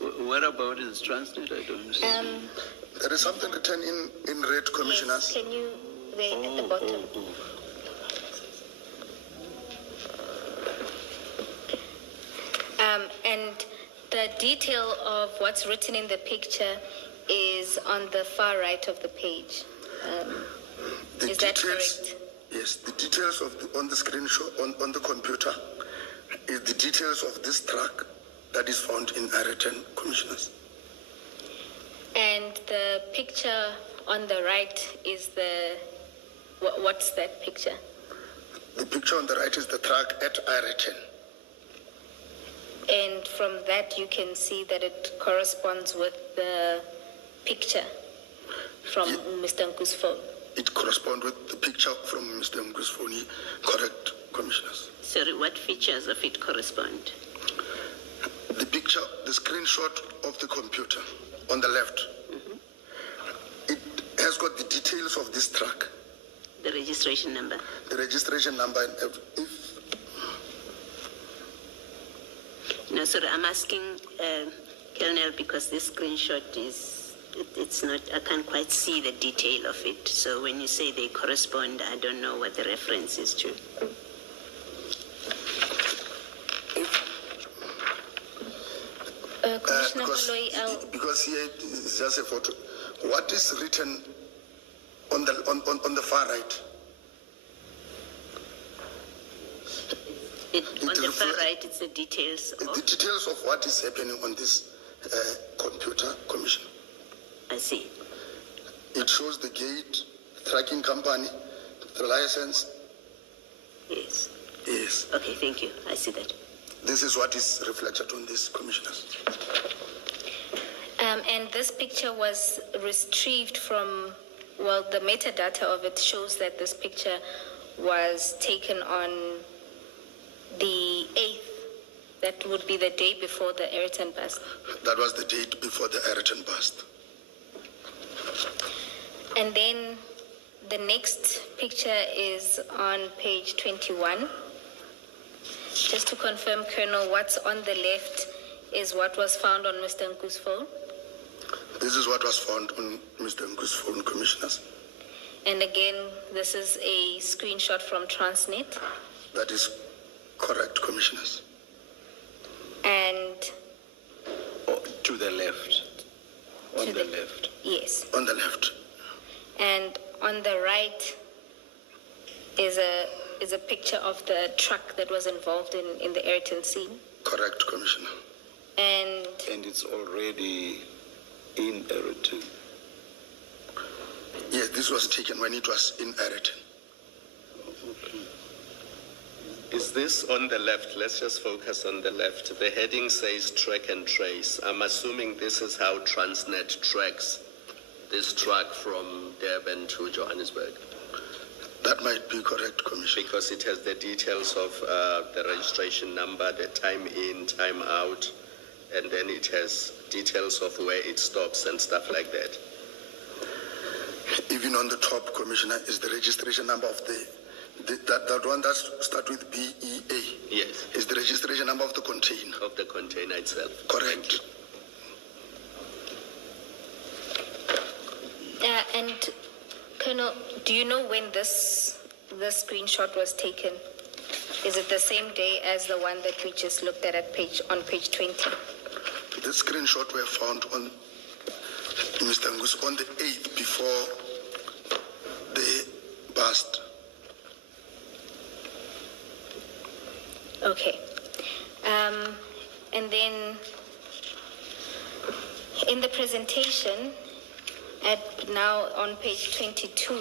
What about is Transnet? I don't understand. There is something written in red, Commissioners. Yes, can you, there at the bottom. And the detail of what's written in the picture is on the far right of the page. Is that correct? Yes, the details on the screenshot on the computer is the details of this truck that is found in Ireton, Commissioners. And the picture on the right is what's that picture? The picture on the right is the truck at Ireton. And from that you can see that it corresponds with the picture from Mr. Nku's phone. It corresponds with the picture from Mr. Nku's phone, correct, Commissioners? Sorry, what features of it correspond? The picture, the screenshot of the computer on the left, it has got the details of this truck. The registration number? The registration number and No, sorry, I'm asking, Colonel, because this screenshot it's not, I can't quite see the detail of it. So when you say they correspond, I don't know what the reference is to. Commissioner Moloi, because here it is just a photo. What is written on the far right? On the far right, it's the details of? The details of what is happening on this computer, Commissioner. I see. It shows the gate, tracking company, the license. Yes. Yes. Okay, thank you. I see that. This is what is reflected on this, Commissioners. and this picture was retrieved from, well, the metadata of it shows that this picture was taken on the 8th. That would be the day before the Ayrton bust. That was the date before the Ayrton bust. And then the next picture is on page 21. Just to confirm, Colonel, what's on the left is what was found on Mr. Nku's phone? This is what was found on Mr. Nku's phone, Commissioners. And again, this is a screenshot from Transnet? That is correct, Commissioners. And To the left. On the left. Yes. On the left. And on the right is a picture of the truck that was involved in the Ayrton scene. Correct, Commissioner. And it's already in Ayrton. Yes, this was taken when it was in Ayrton. Is this on the left? Let's just focus on the left. The heading says track and trace. I'm assuming this is how Transnet tracks this truck from Durban to Johannesburg. That might be correct, Commissioner. Because it has the details of the registration number, the time in, time out, and then it has details of where it stops and stuff like that. Even on the top, Commissioner, is the registration number of that one that starts with BEA. Yes. Is the registration number of the container. Of the container itself. Correct. and Colonel, do you know when this screenshot was taken? Is it the same day as the one that we just looked at on page 20? the screenshot were found on Mr. Ngus on the 8th before the bust. Okay. And then in the presentation, now on page 22,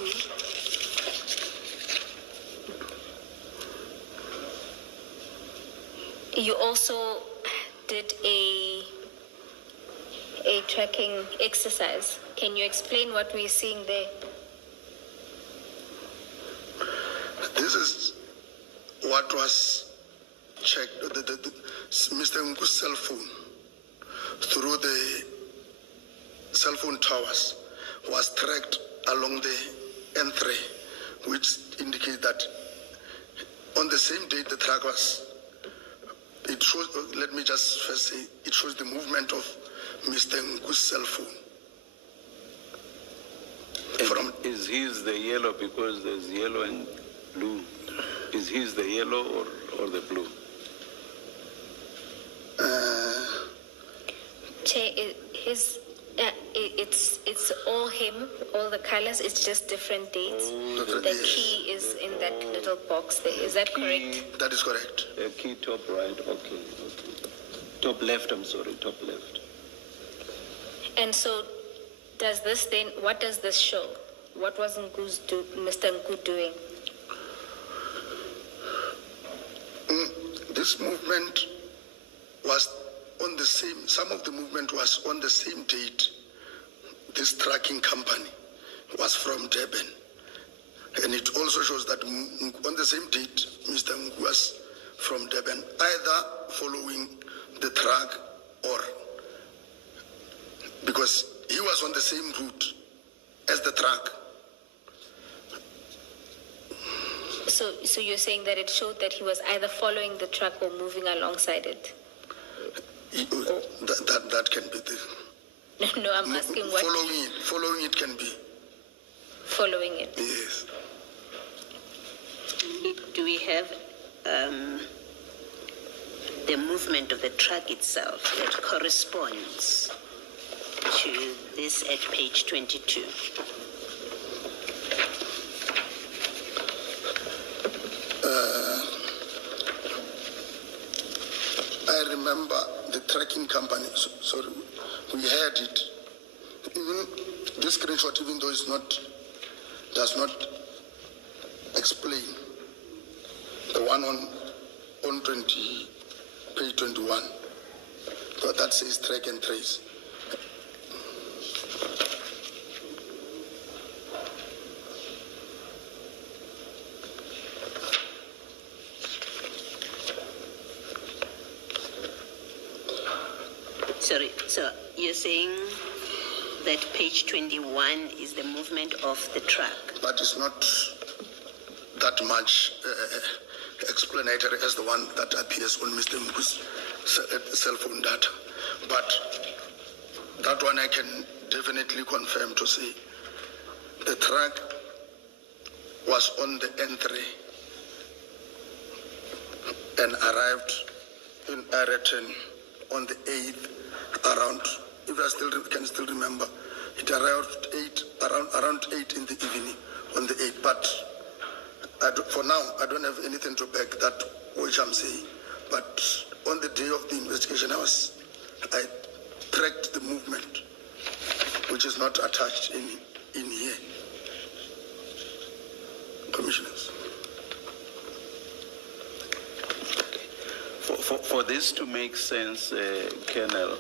you also did a tracking exercise. Can you explain what we're seeing there? This is what was checked, Mr. Ngu's cell phone through the cell phone towers was tracked along the N3, which indicates that on the same day the track was, it shows, let me just first say, it shows the movement of Mr. Ngu's cell phone. Is his the yellow because there's yellow and blue? Is his the yellow or the blue? It's all him, all the colors. It's just different dates. The key is in that little box there. Is that correct? That is correct. Key top right. Okay. Top left. I'm sorry. Top left. And so, does this then? What does this show? What was Mr. Ngu doing? This movement was on the same, some of the movement was on the same date. This tracking company was from Durban. And it also shows that on the same date, Mr. Ngu was from Durban, either following the track or, because he was on the same route as the track. So you're saying that it showed that he was either following the truck or moving alongside it? That can be the... No, I'm asking what... Following it can be. Following it? Yes. Do we have the movement of the truck itself that corresponds to this at page 22? I remember the tracking company, sorry, we had it. Even this screenshot, even though does not explain, the one on page 21, but that says track and trace. Sorry, so you're saying that page 21 is the movement of the truck? But it's not that much explanatory as the one that appears on Mr. Ngu's cell phone data. But that one I can definitely confirm to say the truck was on the N3 and arrived in Ayrton on the 8th around, if I can still remember, it arrived around 8 in the evening on the 8th. But for now, I don't have anything to back that which I'm saying. But on the day of the investigation, I tracked the movement, which is not attached in here. Commissioners. For this to make sense, Colonel,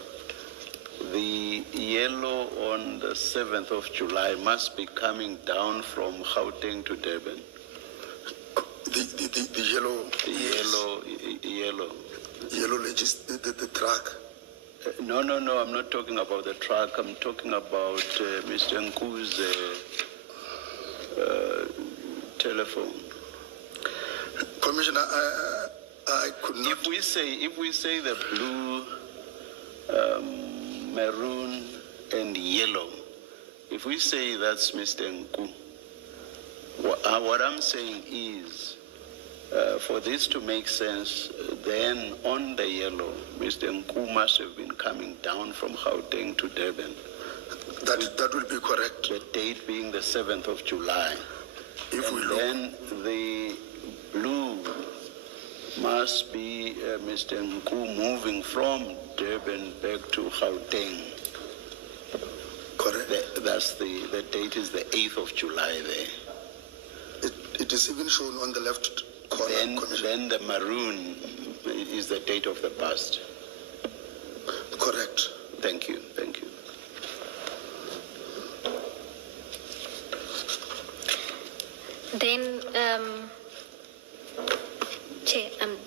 the yellow on the 7th of July must be coming down from Gauteng to Durban. The yellow. Yellow. Yellow the truck. No, I'm not talking about the truck. I'm talking about Mr. Ngu's telephone. Commissioner, I could not. If we say the blue, maroon, and yellow, if we say that's Mr. Ngu, what I'm saying is For this to make sense, then on the yellow, Mr. Nku must have been coming down from Gauteng to Durban. That will be correct. The date being the 7th of July. If we And look, then the blue must be Mr. Nku moving from Durban back to Gauteng. correct. That's the date is the 8th of July there. It is even shown on the left corner, Commissioner. Then the maroon is the date of the past. Correct. Thank you. Then, Chair, I'm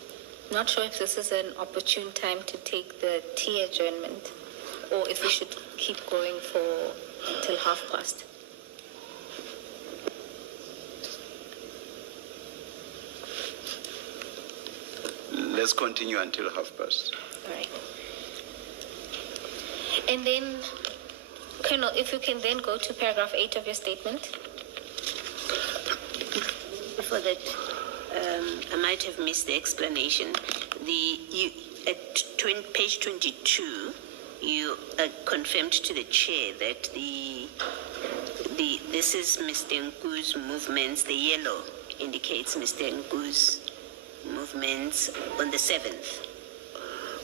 not sure if this is an opportune time to take the tea adjournment, or if we should keep going till past. Let's continue until past. All right. And then, Colonel, if you can then go to paragraph 8 of your statement. Before that, I might have missed the explanation. At page 22, you confirmed to the chair that this is Mr. Nku's movements. The yellow indicates Mr. Nku's movements on the 7th.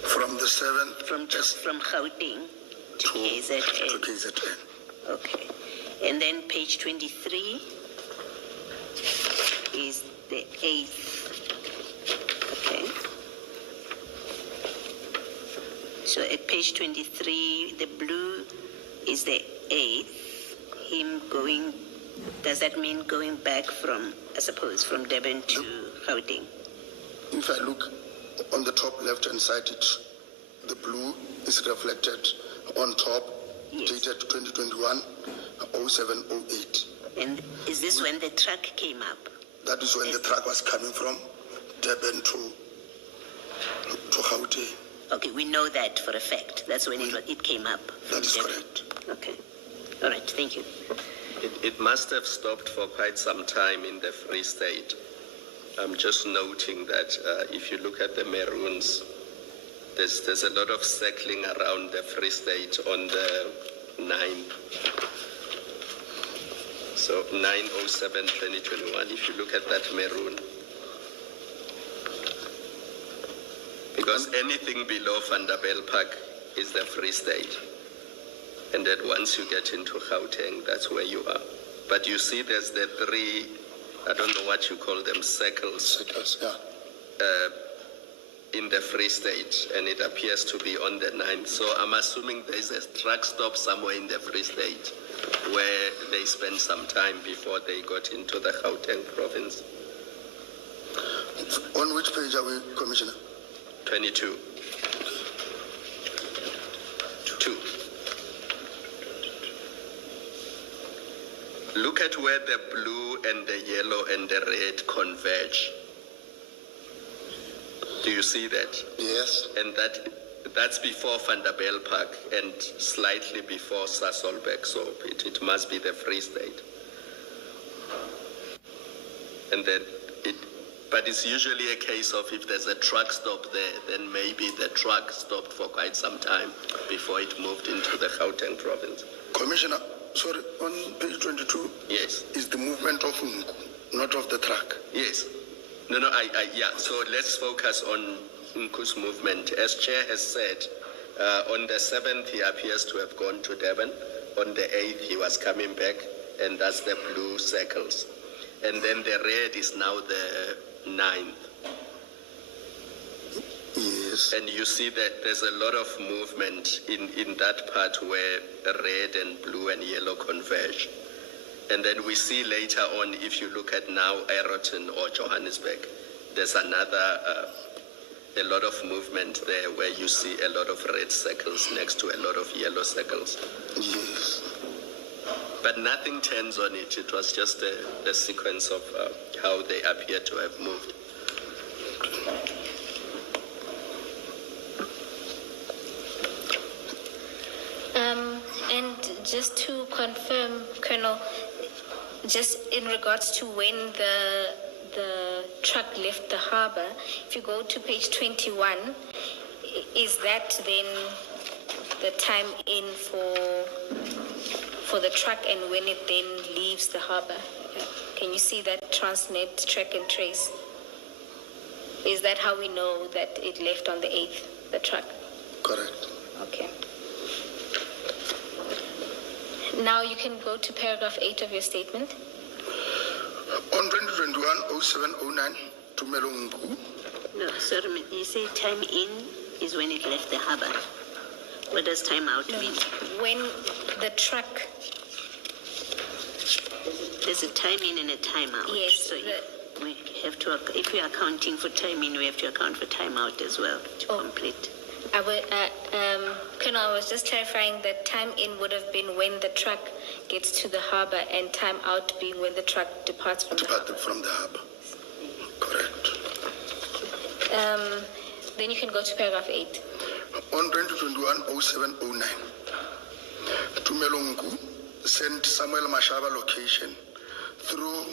From the 7th? From Gauteng to KZN. To KZN. Okay. And then page 23 is the 8th. Okay. So at page 23, the blue is the 8th. Him going, does that mean going back from, I suppose, from Durban to Gauteng? If I look on the top left-hand side, the blue is reflected on top, Yes. dated 2021, 0708. And is this when the truck came up? That is when the truck was coming from Durban to Gauteng. Okay, we know that for a fact. That's when it came up. That is Durban. correct. Okay. All right, thank you. It must have stopped for quite some time in the Free State. I'm just noting that if you look at the maroons, there's a lot of circling around the Free State on the 9th. So 9/07/2021, if you look at that maroon. Because anything below Vanderbijl Park is the Free State. And then once you get into Gauteng, that's where you are. But you see there's the three, I don't know what you call them, circles. Circles, yeah. In the Free State, and it appears to be on the 9th. So I'm assuming there's a truck stop somewhere in the Free State where they spent some time before they got into the Gauteng province. On which page are we, Commissioner? 22. 2. Look at where the blue and the yellow and the red converge. Do you see that? Yes. And that's before Vanderbijl Park and slightly before Sasolburg, so it must be the Free State. And then but it's usually a case of if there's a truck stop there, then maybe the truck stopped for quite some time before it moved into the Gauteng province. Commissioner, sorry, on page 22, Yes. is the movement of Nku, not of the truck. Yes. No, yeah. So let's focus on Nku's movement. As Chair has said, on the 7th, he appears to have gone to Durban. On the 8th, he was coming back, and that's the blue circles. And then the red is now the 9th. Yes. And you see that there's a lot of movement in that part where red and blue and yellow converge. And then we see later on, if you look at now Aeroton or Johannesburg, there's another, a lot of movement there where you see a lot of red circles next to a lot of yellow circles. Yes. But nothing turns on it. It was just the sequence of how they appear to have moved. And just to confirm, Colonel, just in regards to when the the truck left the harbor, if you go to page 21, is that then the time in for the truck and when it then leaves the harbor? Can you see that Transnet track and trace? Is that how we know that it left on the 8th, the truck? Correct. Okay. Now you can go to paragraph 8 of your statement. On 2021-0709, Tumelo Nku, No, sorry, you say time in is when it left the harbor. What does time out mean? When the truck, There's a time in and a time out. Yes, So we have to, if we are accounting for time in, we have to account for time out as well to complete. Colonel, I was just clarifying that time in would have been when the truck gets to the harbor and time out being when the truck departs from the harbor. departed from the harbor. Correct. Then you can go to paragraph 8. On 2021-0709, Tumelo Nku sent Samuel Mashaba location through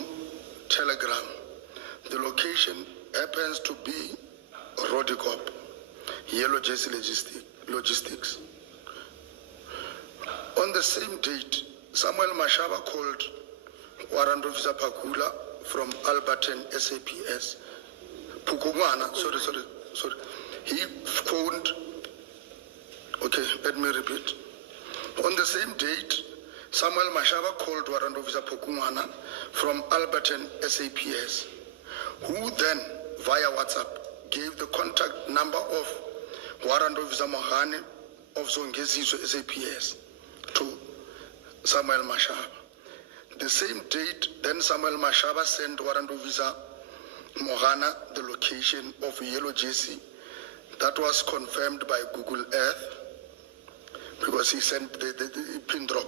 telegram. The location happens to be Rodicop, Yellow Jersey Logistics. On the same date, Samuel Mashaba called Warrant Officer Pakula from Alberton SAPS. Pukungwana, sorry. He phoned, okay, let me repeat. On the same date, Samuel Mashaba called Warrant Officer Pukungwana from Alberton SAPS, who then, via WhatsApp, gave the contact number of Warrant Officer Mohane of Zongezizwe SAPS to Samuel Mashaba. The same date, then Samuel Mashaba sent Warrant Officer Mohana the location of Yellow Jersey. That was confirmed by Google Earth because he sent the pin drop.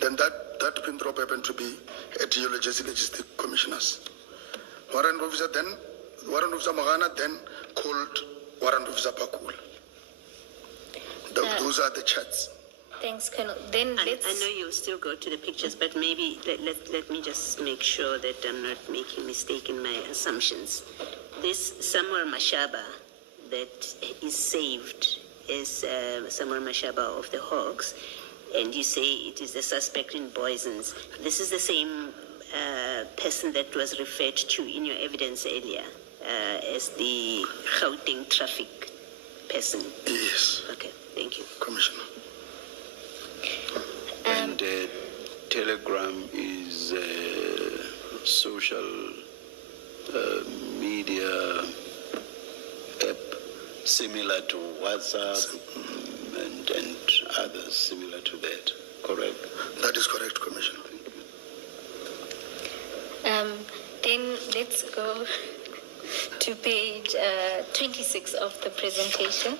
Then that pin drop happened to be at Yellow Jersey Logistics Commissioners. Warrant Officer Mohana then called Warrant Officer Pakula. Those are the chats. Thanks, Colonel. Then I let's... know you'll still go to the pictures, but maybe let me just make sure that I'm not making a mistake in my assumptions. This Samuel Mashaba that is saved is Samuel Mashaba of the Hawks, and you say it is the suspect in Boisons. This is the same person that was referred to in your evidence earlier as the Gauteng traffic person. Yes. Okay, thank you. Commissioner. And Telegram is social media app similar to WhatsApp and others similar to that, correct? That is correct, Commissioner. Then let's go to page 26 of the presentation.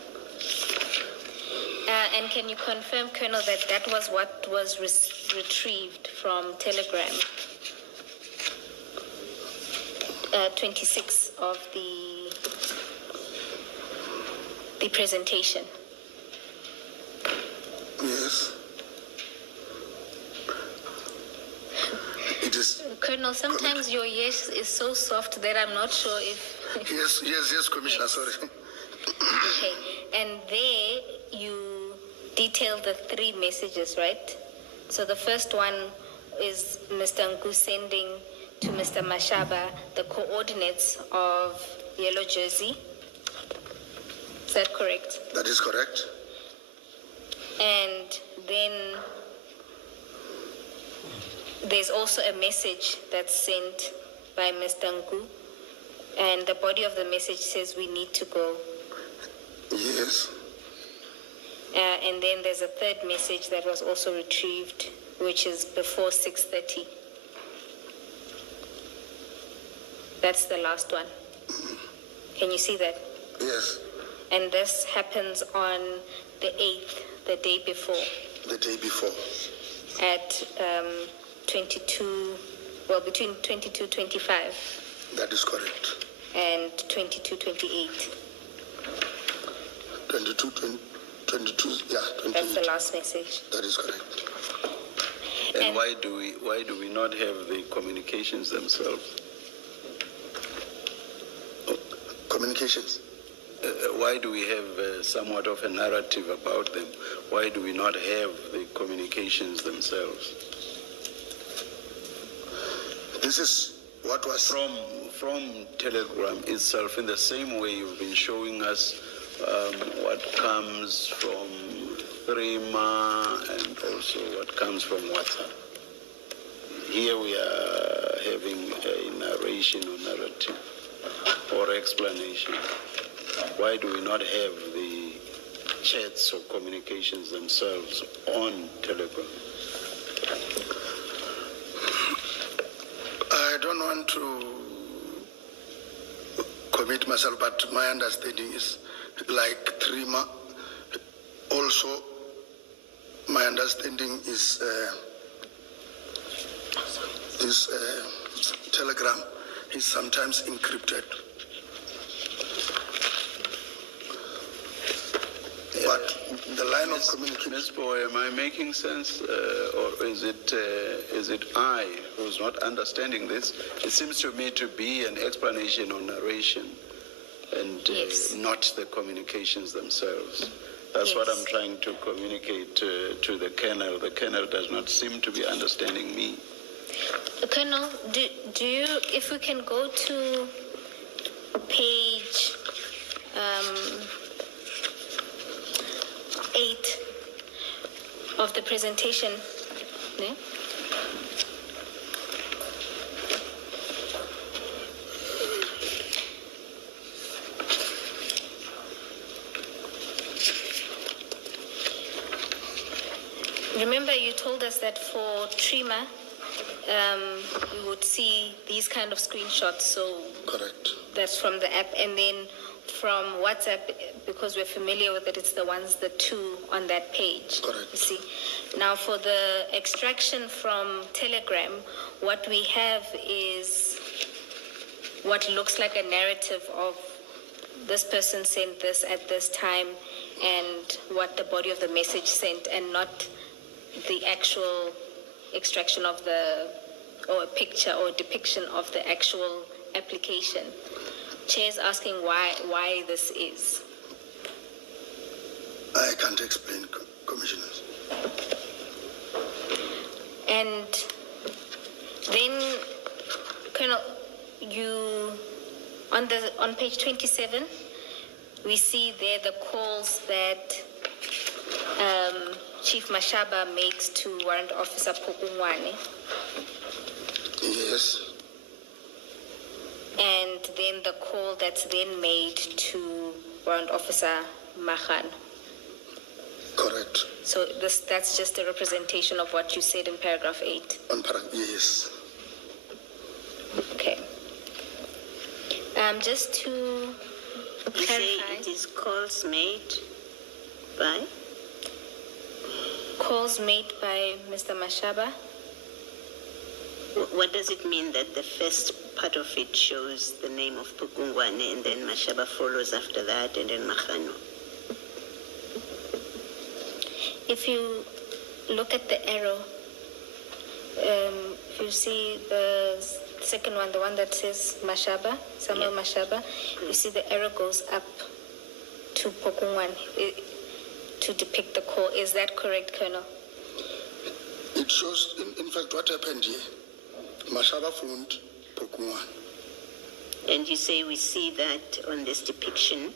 And can you confirm, Colonel, that that was what was retrieved from Telegram? 26 of the presentation. Yes. It is. Colonel, sometimes your yes is so soft that I'm not sure if... Yes, Commissioner, Yes. sorry. Okay, and there you detail the 3 messages, right? So the first one is Mr. Nku sending to Mr. Mashaba the coordinates of Yellow Jersey. Is that correct? That is correct. And then there's also a message that's sent by Mr. Nku, and the body of the message says we need to go. Yes. And then there's a 3rd message that was also retrieved, which is before 6:30. That's the last one. Can you see that? Yes. And this happens on the 8th, the day before, The day before. at between 22:25 That is correct. and 22:28. 22, yeah, 28. That's the last message. That is correct. And And- why do we not have the communications themselves? communications. Why do we have somewhat of a narrative about them? Why do we not have the communications themselves? This is what was From Telegram itself, in the same way you've been showing us what comes from Threema and also what comes from WhatsApp. Here we are having a narration or narrative or explanation. Why do we not have the chats or communications themselves on Telegram? I don't want to commit myself, but my understanding is like Threema. Also, my understanding is this Telegram is sometimes encrypted. But the line of communication. Ms. Boy, am I making sense, or is it I who's not understanding this? It seems to me to be an explanation or narration, and Yes. not the communications themselves. That's what Yes. I'm trying to communicate to the Colonel. The Colonel does not seem to be understanding me. Colonel, do you, if we can go to page 8 of the presentation, yeah? Remember, you told us that for Threema, we would see these kind of screenshots, so Correct. that's from the app. And then from WhatsApp, because we're familiar with it, it's the two on that page. Correct. You see. Now for the extraction from Telegram, what we have is what looks like a narrative of this person sent this at this time and what the body of the message sent, and not the actual extraction of or a picture or depiction of the actual application. Chair is asking why this is. I can't explain, commissioners. And then, Colonel, you on page 27, we see there the calls that Chief Mashaba makes to Warrant Officer Pokungwane. Yes. And then the call that's then made to Warrant Officer Mahan. Correct. So that's just a representation of what you said in paragraph 8. Yes. Okay. Just to You say clarify, it is calls made by? calls made by Mr. Mashaba. What does it mean that the first part of it shows the name of Pukungwane and then Mashaba follows after that and then Mahano? If you look at the arrow, if you see the second one, the one that says Mashaba, Samuel Mashaba, you see the arrow goes up to Pokungwane to depict the call. Is that correct, Colonel? It shows, in fact, what happened here. Mashaba phoned Pokungwane. And you say we see that on this depiction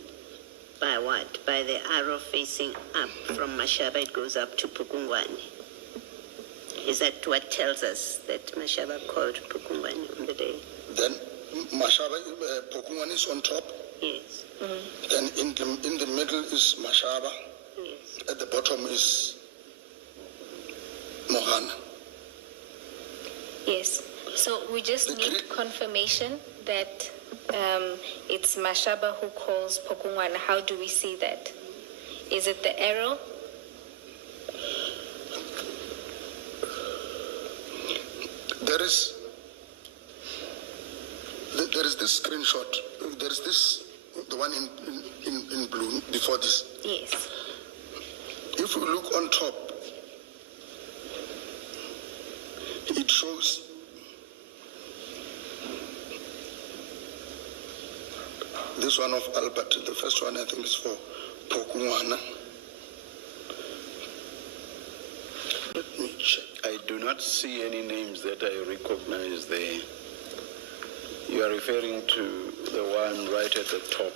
by what? By the arrow facing up from Mashaba, it goes up to Pukungwane. Is that what tells us that Mashaba called Pukungwane on the day? Then Mashaba, Pokungwane is on top. Yes. Then in the middle is Mashaba. Yes. At the bottom is Mohana. Yes. So we just need confirmation that it's Mashaba who calls Pokungwane. How do we see that? Is it the arrow? There is this screenshot. There is this, the one in blue before this. Yes. If we look on top, it shows This one of Albert, the first one I think is for Pokungwana. Let me check. I do not see any names that I recognize there. You are referring to the one right at the top.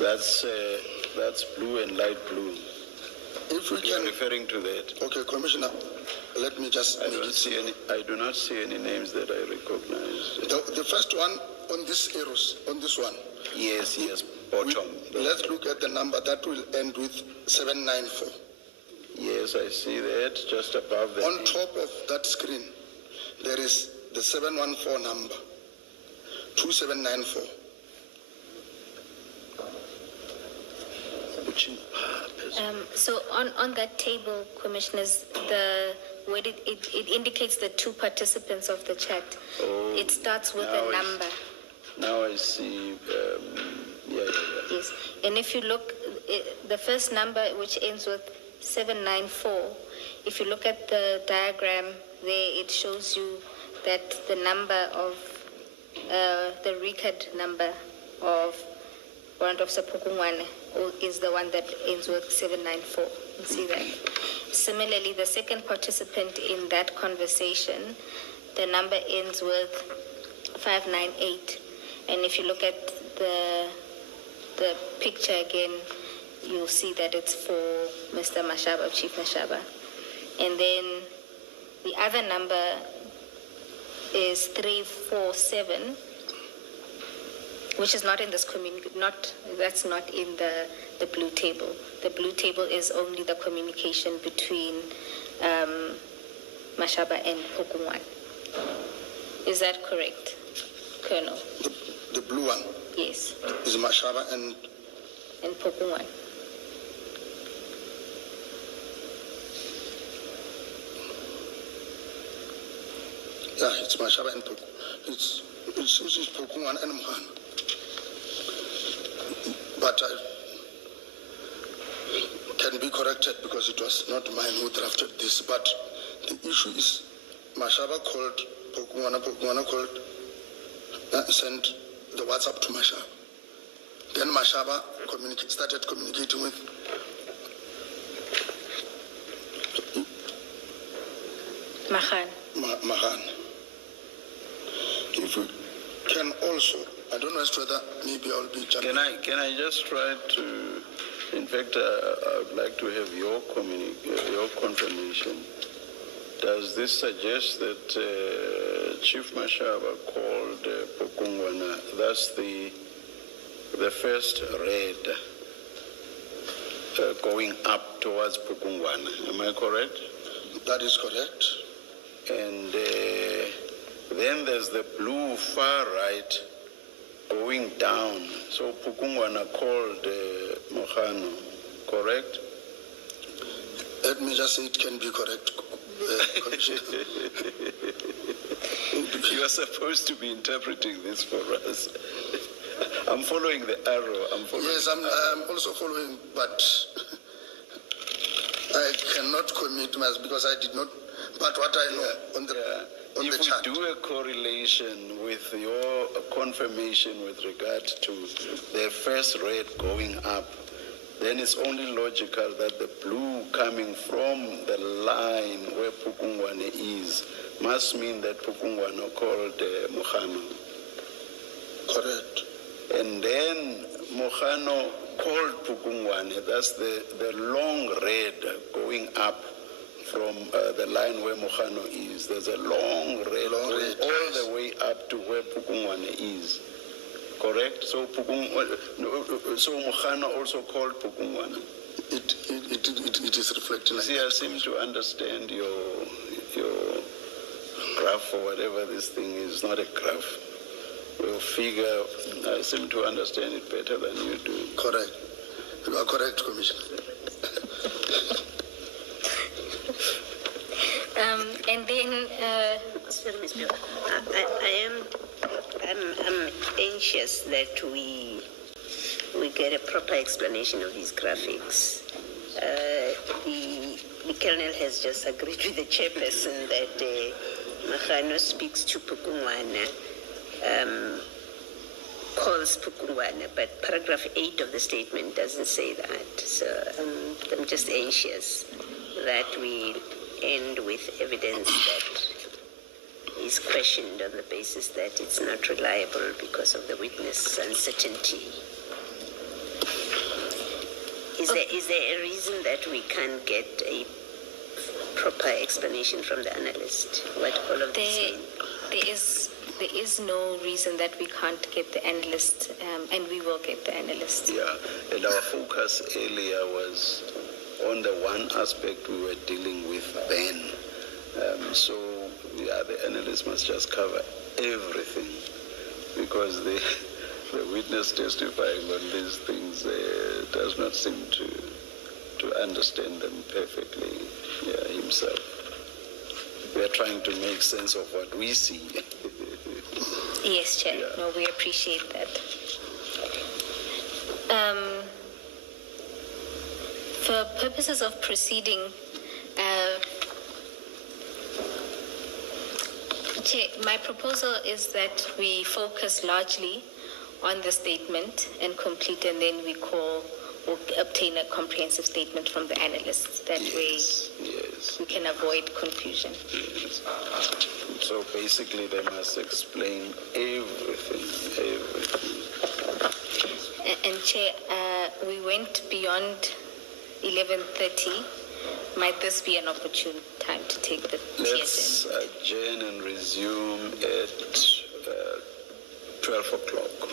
That's blue and light blue. If we You are can, referring to that. okay, Commissioner, let me just I make don't it see any. I do not see any names that I recognize. The first one on this arrows, on this one. Yes, bottom. Let's look at the number that will end with 794. Yes, I see that just above the On name. top of that screen, there is the 714 number, 2794. So on that table, Commissioners, where it indicates the two participants of the chat. Oh, It starts with now a I number. Now I see. Yeah. Yes, and if you look, the first number, which ends with 794, if you look at the diagram there, it shows you that the number of, the record number of warrant officer Pokungwane is the one that ends with 794. You see that? Similarly, the second participant in that conversation, the number ends with 598. And if you look at the picture again, you'll see that it's for Mr. Mashaba, Chief Mashaba. And then the other number is 347, which is not in this that's not in the blue table. The blue table is only the communication between Mashaba and Pokungwane. Is that correct, Colonel? The blue one Yes, is Mashaba and Pokungwane. yeah, it's Mashaba and Poku. It's Pokungwana and Muhana. But I can be corrected because it was not mine who drafted this. But the issue is Mashaba called Pokungwana called, sent the WhatsApp to Mashaba. Then Mashaba started communicating with Mahan. If we can also, I don't know as to whether maybe I'll be jumping. Can I just try to? In fact, I would like to have your confirmation. Does this suggest that Chief Mashaba called Pokungwana, thus the first raid going up towards Pokungwana? Am I correct? That is correct. And then there's the blue far right going down. So Pokungwana called Mohano, correct? Let me just say it can be correct, Commissioner. You are supposed to be interpreting this for us. I'm following the arrow. Yes, I'm also following, but I cannot commit myself because I did not. But what I know on the chart. If we do a correlation with your confirmation with regard to the first rate going up, then it's only logical that the blue coming from the line where Pukungwane is must mean that Pukungwane called Mohano. Correct. And then Mohano called Pukungwane. That's the long red going up from the line where Mohano is. There's a long red going all the way up to where Pukungwane is. Correct? So Mohano also called Pukungwane. It is reflecting. See, I seem to understand your graph or whatever this thing is. Not a graph. Your figure, I seem to understand it better than you do. Correct. You are correct, Commissioner. And then, Sorry, Ms. Bill. I'm anxious that we get a proper explanation of these graphics. The colonel has just agreed with the chairperson that Mahano speaks to Pukungwana calls Pukungwana, but paragraph 8 of the statement doesn't say that. So I'm just anxious that we end with evidence that is questioned on the basis that it's not reliable because of the witness uncertainty. Is there a reason that we can't get a proper explanation from the analyst what all of this means? There is no reason that we can't get the analyst, and we will get the analyst. Yeah, and our focus earlier was on the one aspect we were dealing with then. So, yeah, the analyst must just cover everything because the witness testifying on these things does not seem to understand them perfectly himself. We are trying to make sense of what we see. Yes, Chair. Yeah. No, we appreciate that. For purposes of proceeding, Chair, my proposal is that we focus largely on the statement and complete, and then we obtain a comprehensive statement from the analyst. That way we can avoid confusion. Yes. So basically they must explain everything. And Chair, we went beyond 11:30. Might this be an opportune time to take the Let's adjourn and resume at 12 o'clock.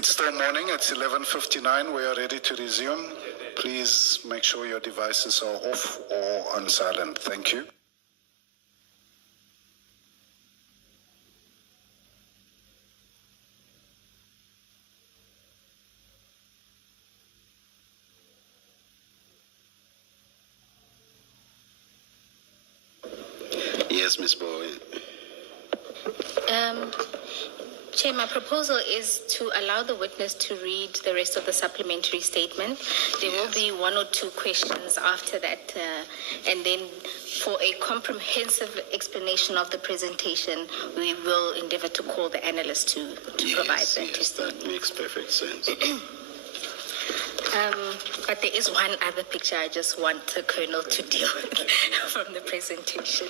It's still morning, it's 11:59, we are ready to resume. Please make sure your devices are off or on silent. Thank you. Yes, Ms. Bowie. Chair, my proposal is to allow the witness to read the rest of the supplementary statement. There will be one or two questions after that, and then for a comprehensive explanation of the presentation, we will endeavor to call the analyst to provide that testimony. That makes perfect sense. But there is one other picture I just want the Colonel to deal with from the presentation.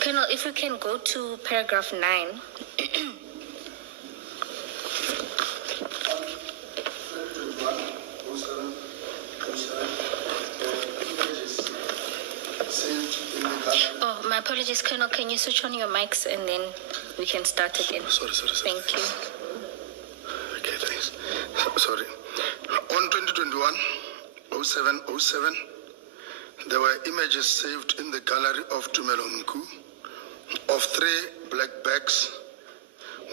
Colonel, if we can go to paragraph 9. Oh, my apologies, Colonel. Can you switch on your mics and then we can start again? Sorry. Thank you. Okay, thanks. Sorry. On 2021-07-07, there were images saved in the gallery of Tumelonku of 3 black bags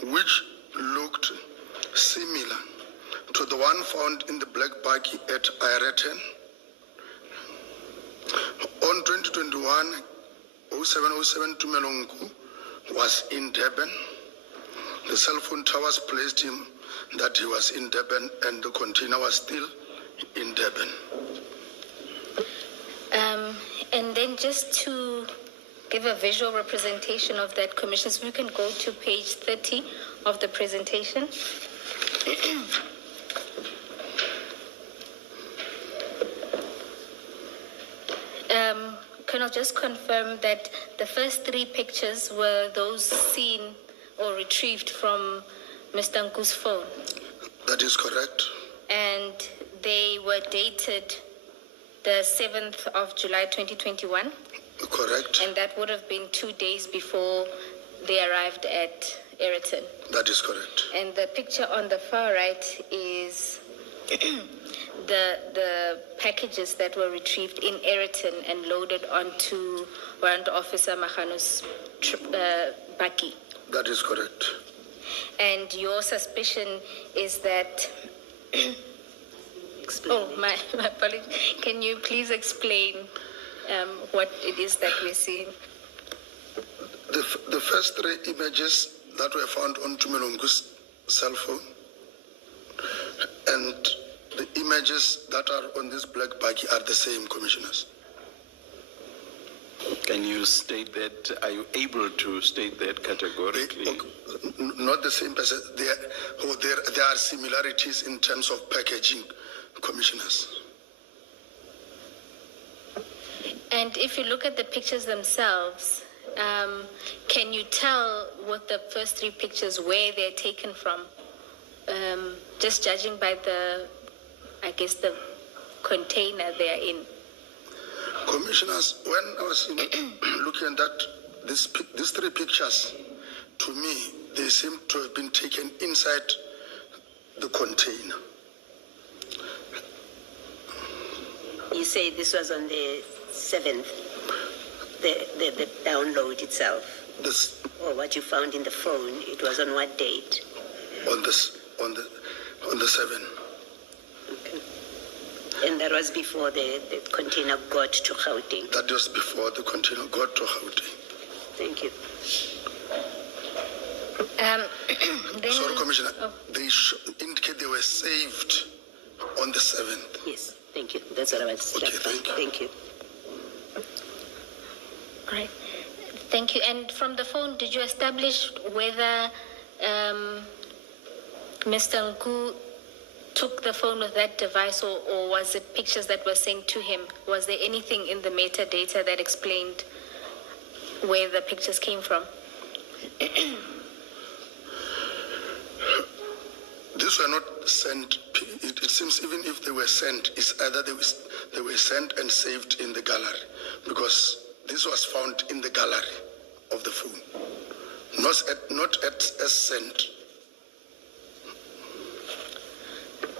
which looked similar to the one found in the black baggie at Ireton. On 2021-07-07, Tumelonku was in Durban. The cell phone towers placed him that he was in Durban and the container was still in Durban. And then just to give a visual representation of that, Commissioners, we can go to page 30 of the presentation. Can I just confirm that the first 3 pictures were those seen or retrieved from Mr. Nku's phone? That is correct. And they were dated the 7th of July 2021? Correct. And that would have been 2 days before they arrived at Ayrton. That is correct. And the picture on the far right is the packages that were retrieved in Ayrton and loaded onto Warrant Officer Magano's bakkie. That is correct. And your suspicion is that... my apologies. Can you please explain what it is that we're seeing? The first 3 images that were found on Tumelonku's cell phone and the images that are on this black baggie are the same, Commissioners. Can you state that? Are you able to state that categorically? Not the same person. There are similarities in terms of packaging, Commissioners. And if you look at the pictures themselves, can you tell with the first 3 pictures where they're taken from? Just judging by the container they're in. Commissioners, when I was looking at that, these 3 pictures, to me, they seem to have been taken inside the container. You say this was on the 7th, the download itself, or what you found in the phone. It was on what date? On the 7th. Okay. And that was before the container got to Gauteng. That was before the container got to Gauteng. Thank you. Sorry, Commissioner. They indicate they were saved on the 7th. Yes, thank you. That's what I was saying. Okay, thank you. Thank you. All right. Thank you. And from the phone, did you establish whether Mr. Nku took the phone with that device, or was it pictures that were sent to him? Was there anything in the metadata that explained where the pictures came from? These were not sent. It seems even if they were sent, it's either they were sent and saved in the gallery, because this was found in the gallery of the phone, not as sent.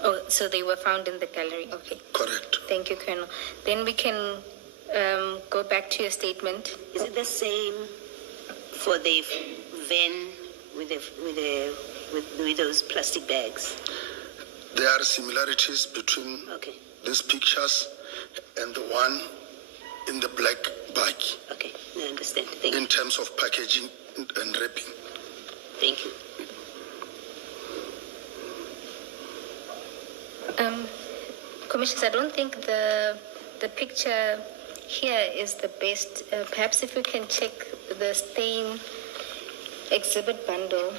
Oh, so they were found in the gallery. Okay. Correct. Thank you, Colonel. Then we can go back to your statement. Is it the same for the van with those plastic bags? There are similarities between Okay. these pictures and the one in the black bag Okay, I understand. Thank you. in terms of packaging and wrapping. Thank you. Commissioners, I don't think the picture here is the best. Perhaps if we can check the stain exhibit bundle.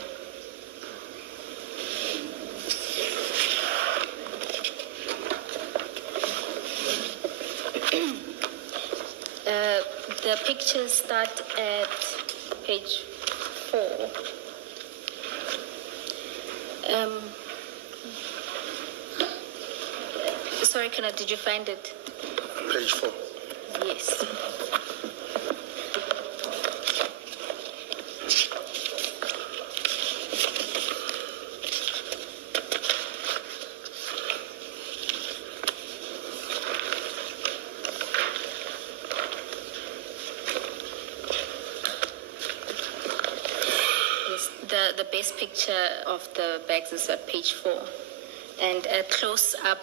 The pictures start at page 4. Sorry, Kana, did you find it? Page 4. Yes. The best picture of the bags is at page 4, and a close-up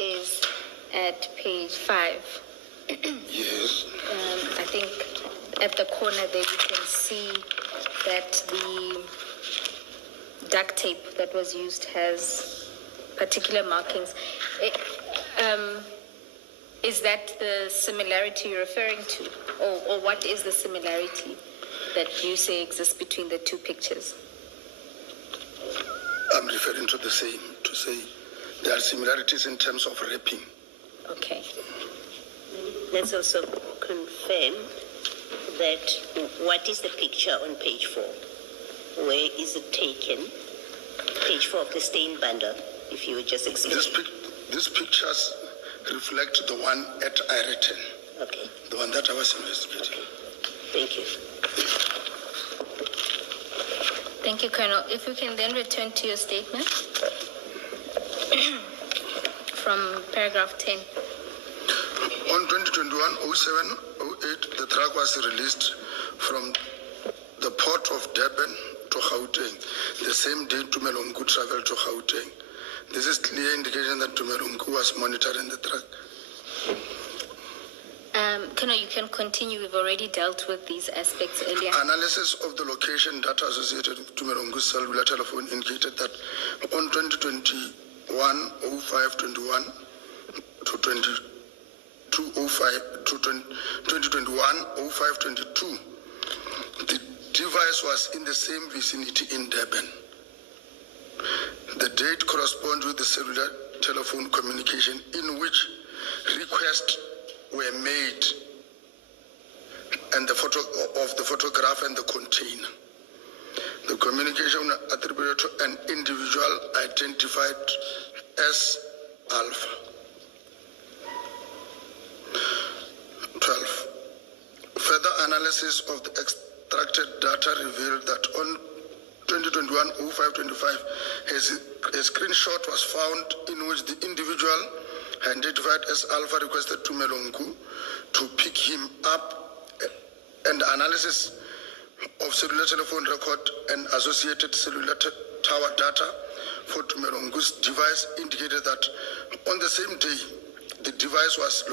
is at page 5. Yes. I think at the corner there you can see that the duct tape that was used has particular markings. Is that the similarity you're referring to? Or what is the similarity that you say exists between the two pictures? I'm referring to the same, to say there are similarities in terms of wrapping. Okay. Let's also confirm that what is the picture on page 4? Where is it taken? Page 4 of the stain bundle, if you would just explain. These pictures reflect the one at Ireton, Okay, the one that I was investigating. thank you. Thank you, Colonel. If we can then return to your statement from paragraph 10. On 2021-07-08, the truck was released from the port of Durban to Gauteng. The same day, Tumelongu traveled to Gauteng. This is clear indication that Tumelongu was monitoring the truck. Colonel, you can continue. We've already dealt with these aspects earlier. Analysis of the location data associated with Tumelongu's cellular telephone indicated that on 2021-05-21 to 2021-05-22, the device was in the same vicinity in Durban. The date corresponds with the cellular telephone communication in which requests were made and the photo of the photograph and the container. The communication attributed to an individual identified as Alpha. 12. Further analysis of the extracted data revealed that on 2021-05-25, a screenshot was found in which the individual identified as Alpha requested Tumelongu to pick him up, and analysis of cellular telephone record and associated cellular tower data for Tumelongu's device indicated that on the same day, the device was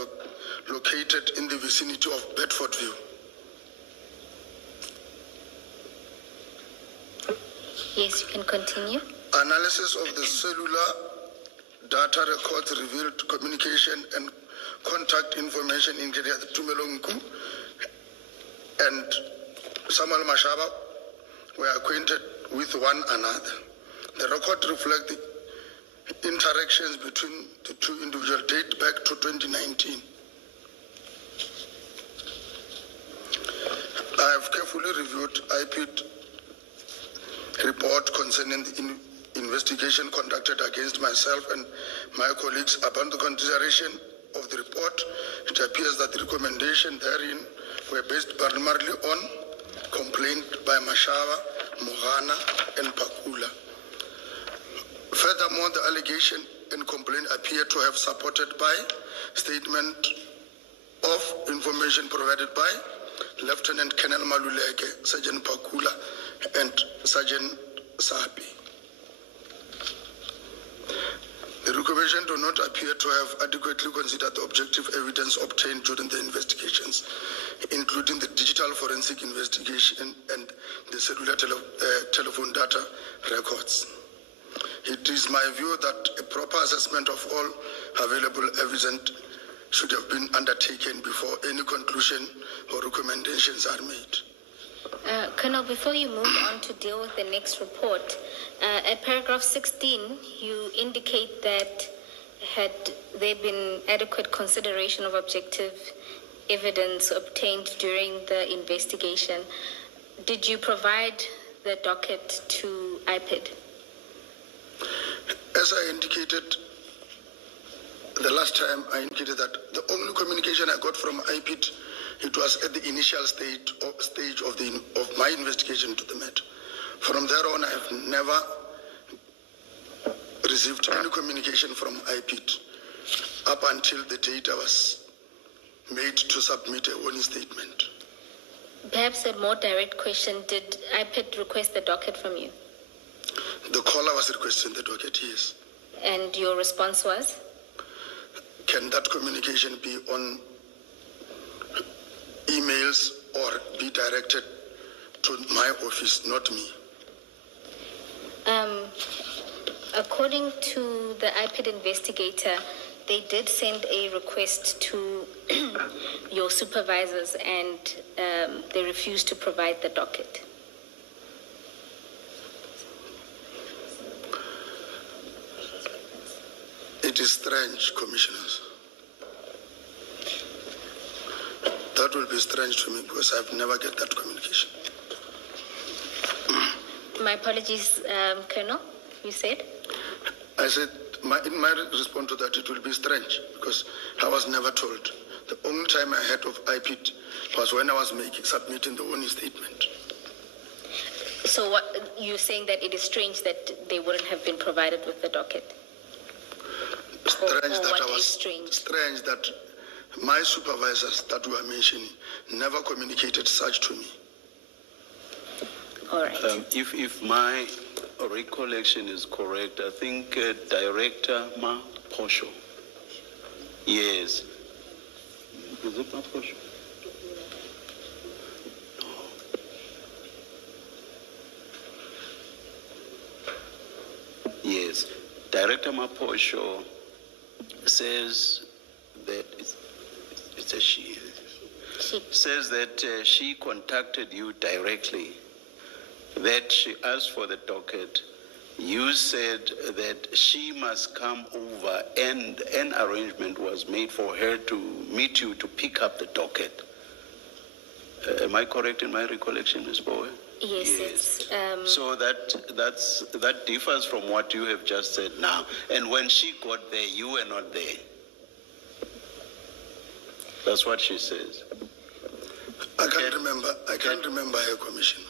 located in the vicinity of Bedfordview. Yes, you can continue. Analysis of the cellular data records revealed communication and contact information indicated that Tumelongu and Samuel Mashaba were acquainted with one another. The record reflects the interactions between the two individuals date back to 2019. I have carefully reviewed IP report concerning the investigation conducted against myself and my colleagues. Upon the consideration of the report, it appears that the recommendations therein were based primarily on complaint by Mashaba Mohana, and Pakula. Furthermore, the allegation and complaint appear to have supported by statement of information provided by Lieutenant Colonel Maluleke, Sergeant Pakula, and Sergeant Sapi. The recommendation do not appear to have adequately considered the objective evidence obtained during the investigations, including the digital forensic investigation and the cellular telephone data records. It is my view that a proper assessment of all available evidence should have been undertaken before any conclusion or recommendations are made. Colonel, before you move on to deal with the next report, at paragraph 16, you indicate that had there been adequate consideration of objective evidence obtained during the investigation, did you provide the docket to IPID? As I indicated the last time, I indicated that the only communication I got from IPID, it was at the initial stage of my investigation to the matter. From there on, I have never received any communication from IPID up until the date I was made to submit a warning statement. Perhaps a more direct question, did IPID request the docket from you? The caller was requesting the docket, yes. And your response was? Can that communication be on emails or be directed to my office, not me? According to the IPID investigator, they did send a request to your supervisors and they refused to provide the docket. It is strange, commissioners. That will be strange to me because I've never get that communication. My apologies, Colonel, you said? I said, in my response to that, it will be strange because I was never told. The only time I heard of IPID was when I was submitting the warning statement. So what you're saying that it is strange that they wouldn't have been provided with the docket? Strange that my supervisors that were mentioning never communicated such to me. All right. If my recollection is correct, I think Director Ma Posho. Yes. Is it Ma Posho? No. Yes. Director Ma Posho says that it's a she. Says that she contacted you directly, that she asked for the docket. You said that she must come over and an arrangement was made for her to meet you to pick up the docket. Am I correct in my recollection, Ms. Bowe? Yes. So that differs from what you have just said now. And when she got there, you were not there. That's what she says. I can't remember her, Commissioner.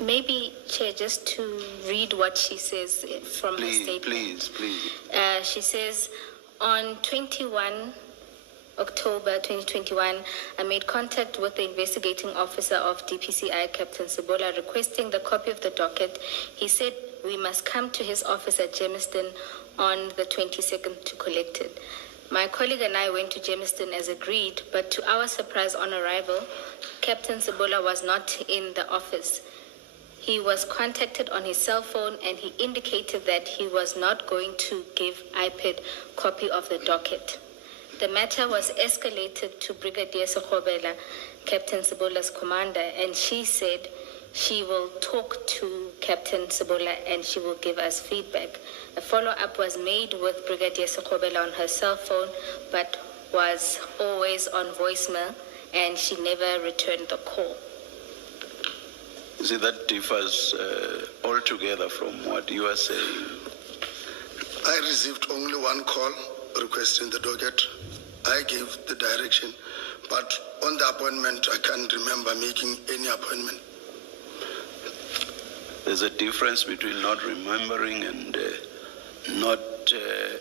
Maybe, Chair, just to read what she says from her statement. Please. She says, on 21 October 2021, I made contact with the investigating officer of DPCI, Captain Sebola, requesting the copy of the docket. He said we must come to his office at Germiston on the 22nd to collect it. My colleague and I went to Germiston as agreed, but to our surprise on arrival, Captain Sebola was not in the office. He was contacted on his cell phone and he indicated that he was not going to give IPID copy of the docket. The matter was escalated to Brigadier Sekhobela, Captain Sebola's commander, and she said she will talk to Captain Sebola and she will give us feedback. A follow-up was made with Brigadier Sekhobela on her cell phone, but was always on voicemail, and she never returned the call. See, that differs altogether from what you are saying. I received only one call requesting the docket. I gave the direction, but on the appointment, I can't remember making any appointment. There's a difference between not remembering and not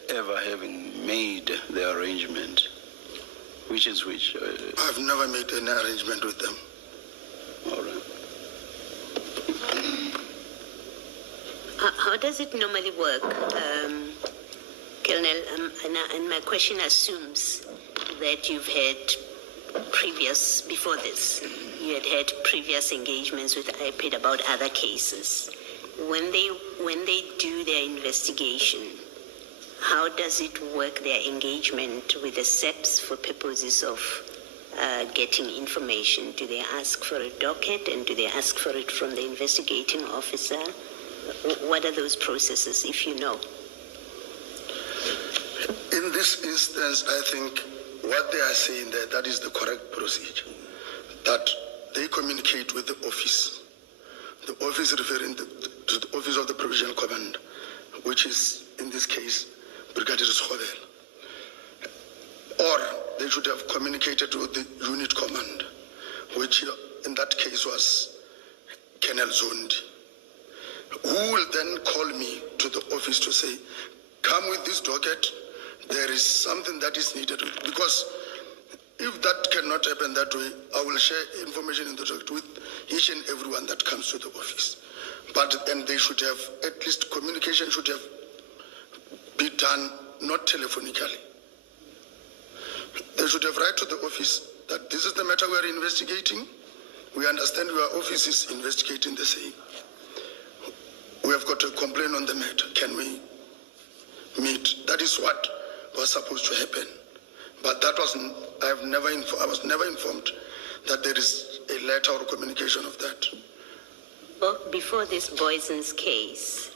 ever having made the arrangement. Which is which? I've never made any arrangement with them. All right. How does it normally work, Colonel? And my question assumes that you've had before this, you had previous engagements with IPID about other cases. When they do their investigation, how does it work, their engagement with the SEPs for purposes of getting information? Do they ask for a docket, and do they ask for it from the investigating officer? What are those processes, if you know? In this instance, I think what they are saying there, that is the correct procedure. That they communicate with the office. The office referring to the office of the provisional commander, which is, in this case, Brigadier Schovel. Or they should have communicated with the unit commander, which in that case was Colonel Zondi, who will then call me to the office to say, come with this docket, there is something that is needed. Because if that cannot happen that way, I will share information in the docket with each and everyone that comes to the office. But then they should have, at least communication should have be done not telephonically. They should have write to the office that this is the matter we are investigating. We understand your office is investigating the same. We have got a complaint on the matter. Can we meet? That is what was supposed to happen. But that wasn't, I was never informed that there is a letter or communication of that. Well, before this Boyson's case,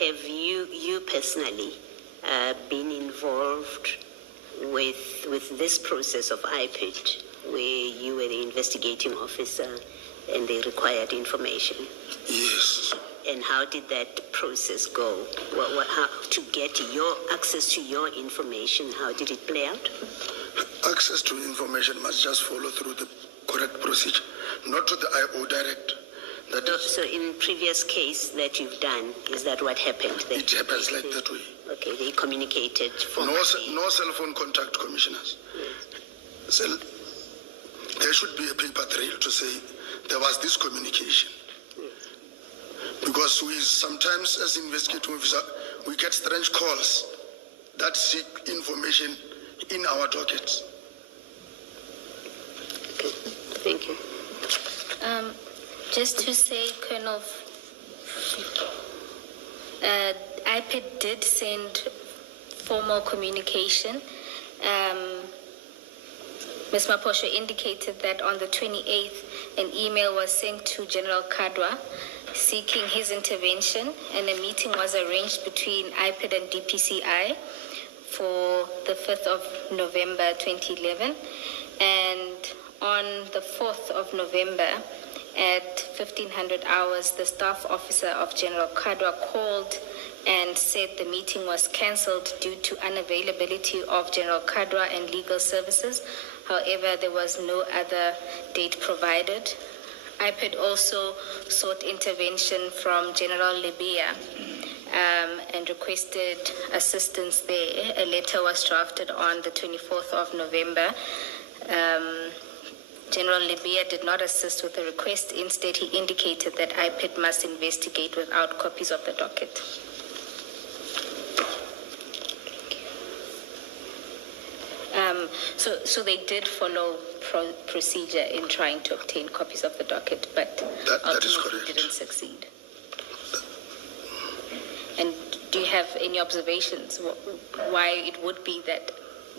have you personally been involved with this process of IPID, where you were the investigating officer and they required information? Yes. And how did that process go? How to get your access to your information? How did it play out? Access to information must just follow through the correct procedure, not to the IO direct. So in previous case that you've done, is that what happened? It happens like that way. Okay, they communicated formally. No cell phone contact, commissioners. So there should be a paper trail to say there was this communication. Because we sometimes, as investigating officer, we get strange calls that seek information in our dockets. Okay, thank you. Just to say, Colonel, IPID did send formal communication. Ms. Maposho indicated that on the 28th, an email was sent to General Kadwa seeking his intervention, and a meeting was arranged between IPID and DPCI for the 5th of November 2011. And on the 4th of November, at 1500 hours, the staff officer of General Kadwa called and said the meeting was cancelled due to unavailability of General Kadwa and legal services. However, there was no other date provided. IPID also sought intervention from General Libya and requested assistance there. A letter was drafted on the 24th of November. General Libya did not assist with the request. Instead, he indicated that IPID must investigate without copies of the docket. So they did follow procedure in trying to obtain copies of the docket, but that is ultimately correct. didn't succeed. And do you have any observations why it would be that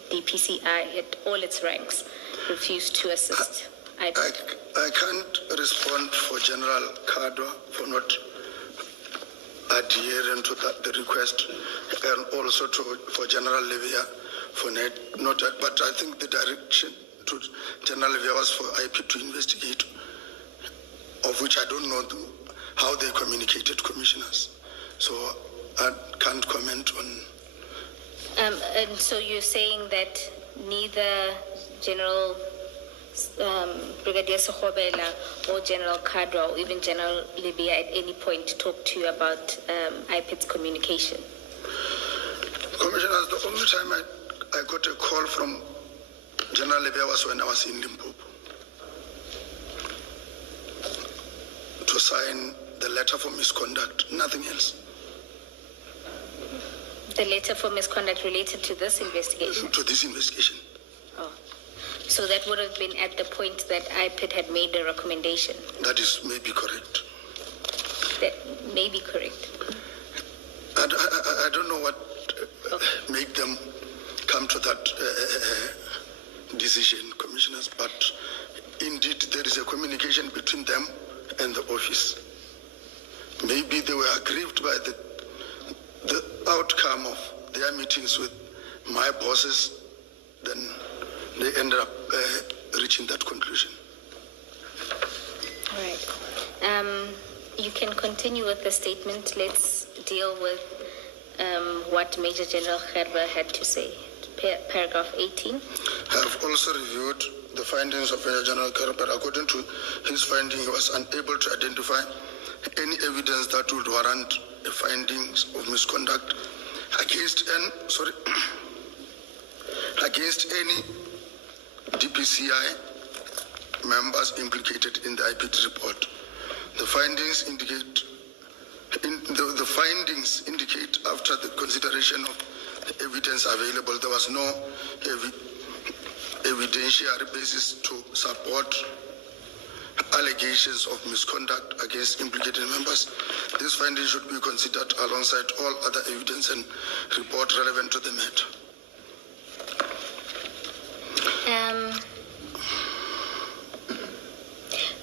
DPCI at all its ranks refused to assist IPID? I can't respond for General Kadwa for not adhering to the request, and also for General Libya for not, but I think the direction to General Libya was for IPID to investigate, of which I don't know how they communicated, commissioners. So I can't comment on. And so you're saying that neither General Brigadier Sohobela or General Kadra or even General Libya at any point to talk to you about IPID's communication? Commissioners, the only time I got a call from General Libya was when I was in Limpopo to sign the letter for misconduct, nothing else. The letter for misconduct related to this investigation? To this investigation. Oh. So that would have been at the point that IPID had made a recommendation? That is maybe correct. That may be correct. I don't know what made them come to that decision, Commissioners, but indeed there is a communication between them and the office. Maybe they were aggrieved by the outcome of their meetings with my bosses, then they ended up reaching that conclusion. All right. You can continue with the statement. Let's deal with what Major General Gerber had to say. Paragraph 18. I have also reviewed the findings of Major General Gerber. According to his finding, he was unable to identify any evidence that would warrant the findings of misconduct against any DPCI members implicated in the IPT report. The findings indicate after the consideration of the evidence available, there was no evidentiary basis to support allegations of misconduct against implicated members. This finding should be considered alongside all other evidence and report relevant to the matter.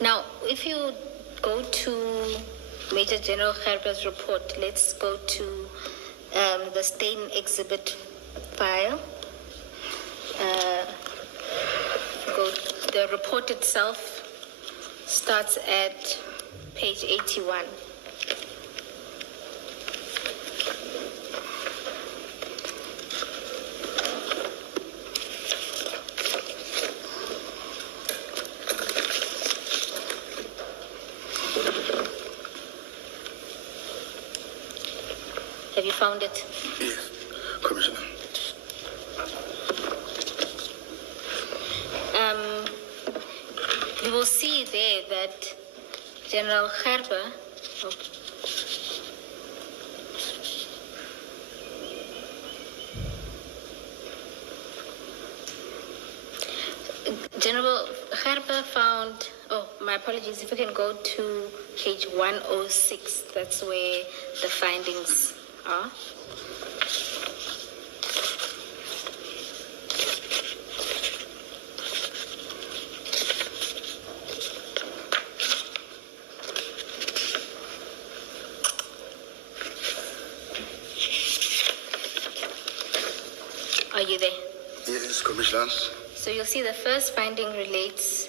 Now, if you go to Major General Gerber's report, let's go to the Stain exhibit file. The report itself starts at page 81. Have you found it? Yes, Commissioner. You will see there that General Gerber found, my apologies, if we can go to page 106, that's where the findings are. Are you there? Yes, Commissioners. So you'll see the first finding relates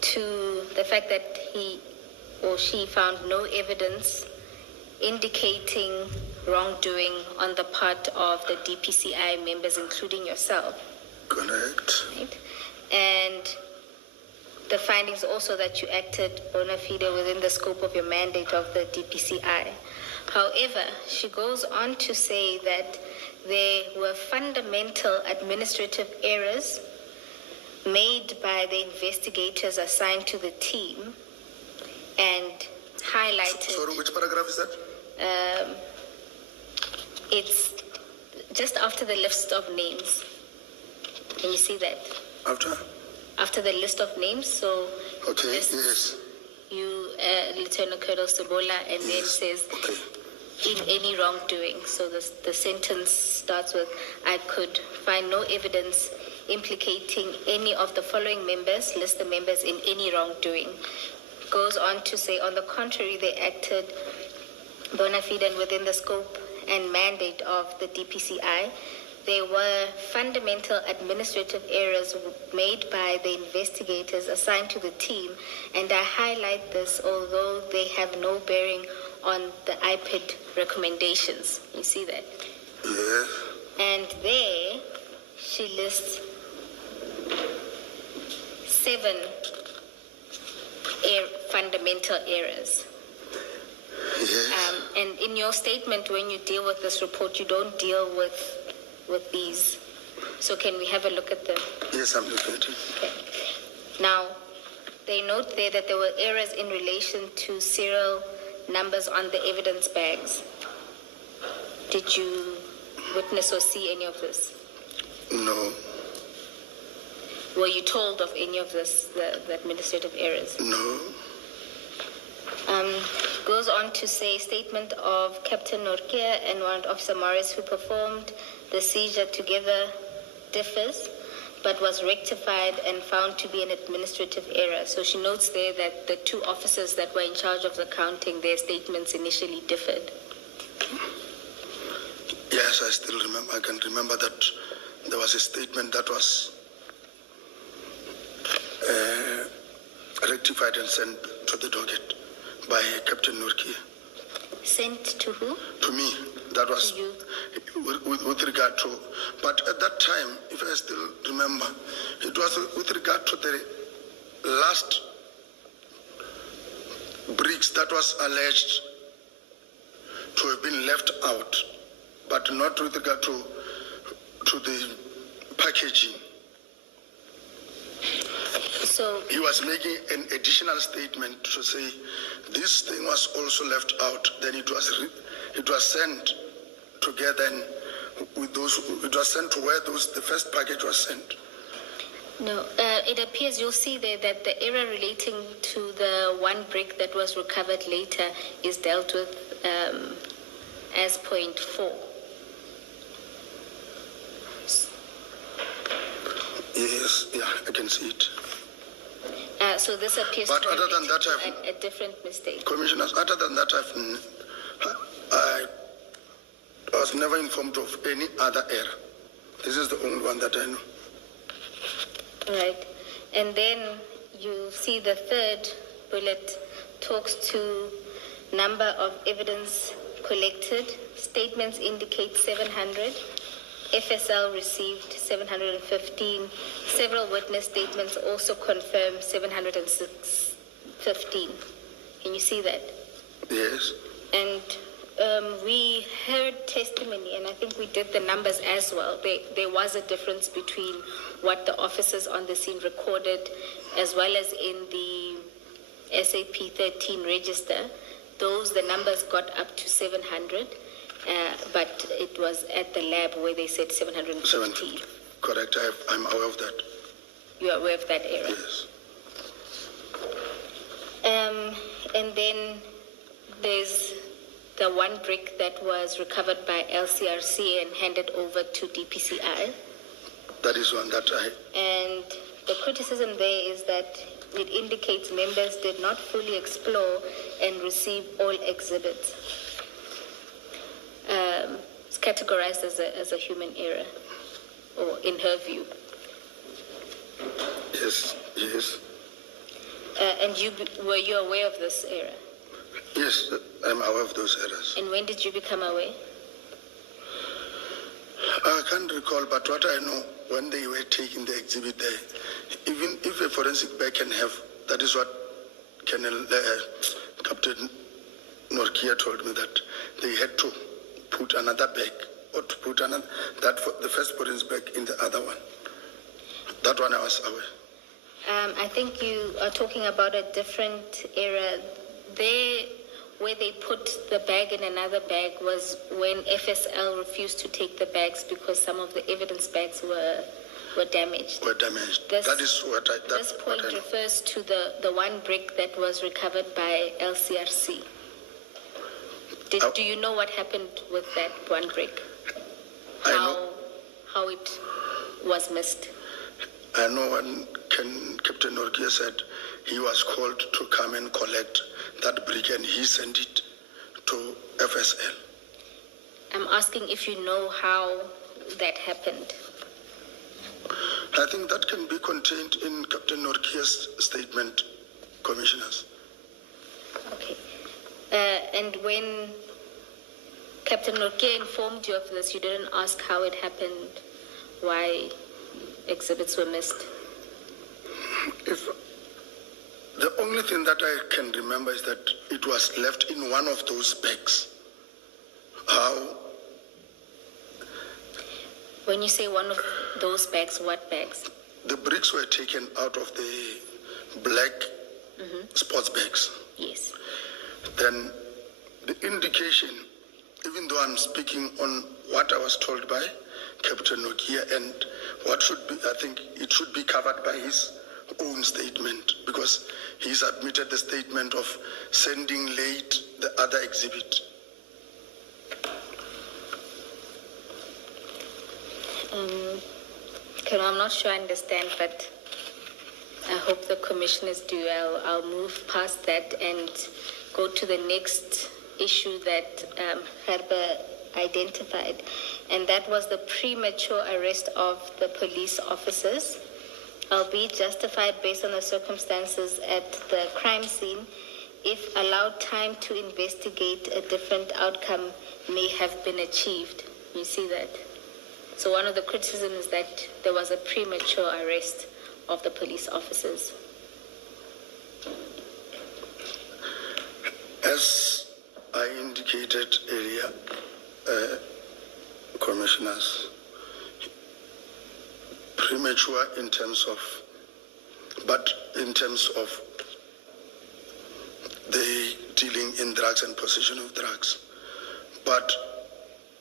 to the fact that he or she found no evidence indicating wrongdoing on the part of the DPCI members, including yourself. Correct. Right? And the findings also that you acted bona fide within the scope of your mandate of the DPCI. However, she goes on to say that there were fundamental administrative errors made by the investigators assigned to the team and highlighted. Sorry, which paragraph is that? It's just after the list of names. Can you see that? After? After the list of names, so Okay, this- yes. you, Lieutenant Colonel Sobola, and then Yes. says, Okay. in any wrongdoing. So the sentence starts with, I could find no evidence implicating any of the following members, list the members in any wrongdoing. Goes on to say, on the contrary, they acted bona fide and within the scope and mandate of the DPCI. There were fundamental administrative errors made by the investigators assigned to the team, and I highlight this although they have no bearing on the IPID recommendations. You see that? Yes. And there she lists 7 fundamental errors. Yes. And in your statement, when you deal with this report, you don't deal with these. So can we have a look at them? Yes, I'm looking at it. Okay. Now, they note there that there were errors in relation to serial numbers on the evidence bags. Did you witness or see any of this? No, Were you told of any of this, the administrative errors? no. Goes on to say, statement of Captain Norkia and Warrant Officer Morris, who performed the seizure together, differs, but was rectified and found to be an administrative error. So she notes there that the 2 officers that were in charge of the counting, their statements initially differed. Yes, I still remember. I can remember that there was a statement that was rectified and sent to the docket by Captain Nurki. Sent to who? To me, that was To you. with regard to, but at that time, if I still remember, it was with regard to the last bricks that was alleged to have been left out, but not with regard to the packaging. So, He was making an additional statement to say this thing was also left out. Then it was sent together and with those. It was sent to where the first package was sent. no, it appears you'll see there that the error relating to the 1 brick that was recovered later is dealt with as point 4. Yes, yeah, I can see it. So this appears But to other than relate that, to a different mistake. Commissioners, other than that, I was never informed of any other error. This is the only one that I know. Right. And then you see the 3rd bullet talks to number of evidence collected. Statements indicate 700. FSL received 715. Several witness statements also confirm 715. Can you see that? Yes. And we heard testimony, and I think we did the numbers as well. There was a difference between what the officers on the scene recorded as well as in the SAP 13 register. The numbers got up to 700, but it was at the lab where they said 750. Correct. I'm aware of that. You are aware of that error? Yes. And then there's the 1 brick that was recovered by LCRC and handed over to DPCI. That is one that And the criticism there is that it indicates members did not fully explore and receive all exhibits. It's categorized as a human error, or in her view. Yes. And were you aware of this error? Yes, I'm aware of those errors. And when did you become aware? I can't recall, but what I know, when they were taking the exhibit there, even if a forensic bag can have, that is what Captain Norkia told me, that they had to put another bag, or to put the first forensic bag in the other one. That one I was aware. I think you are talking about a different error. Where they put the bag in another bag was when FSL refused to take the bags because some of the evidence bags were damaged. This point refers to the 1 brick that was recovered by LCRC. Do you know what happened with that 1 brick? How it was missed? I know when Captain Norkia said he was called to come and collect that brick and he sent it to FSL. I'm asking if you know how that happened. I think that can be contained in Captain Norkia's statement, Commissioners. Okay. And when Captain Norkia informed you of this, you didn't ask how it happened, why exhibits were missed? If the only thing that I can remember is that it was left in one of those bags. How? When you say one of those bags, what bags? The bricks were taken out of the black sports bags. Yes. Then the indication, even though I'm speaking on what I was told by Captain Nokia and what should be, I think it should be covered by his own statement, because he submitted the statement of sending late the other exhibit. I'm not sure I understand, but I hope the commissioners do. I'll move past that and go to the next issue that Herber identified, and that was the premature arrest of the police officers, albeit justified based on the circumstances at the crime scene. If allowed time to investigate, a different outcome may have been achieved. You see that? So one of the criticisms is that there was a premature arrest of the police officers. As I indicated earlier, commissioners, premature in terms of the dealing in drugs and possession of drugs. But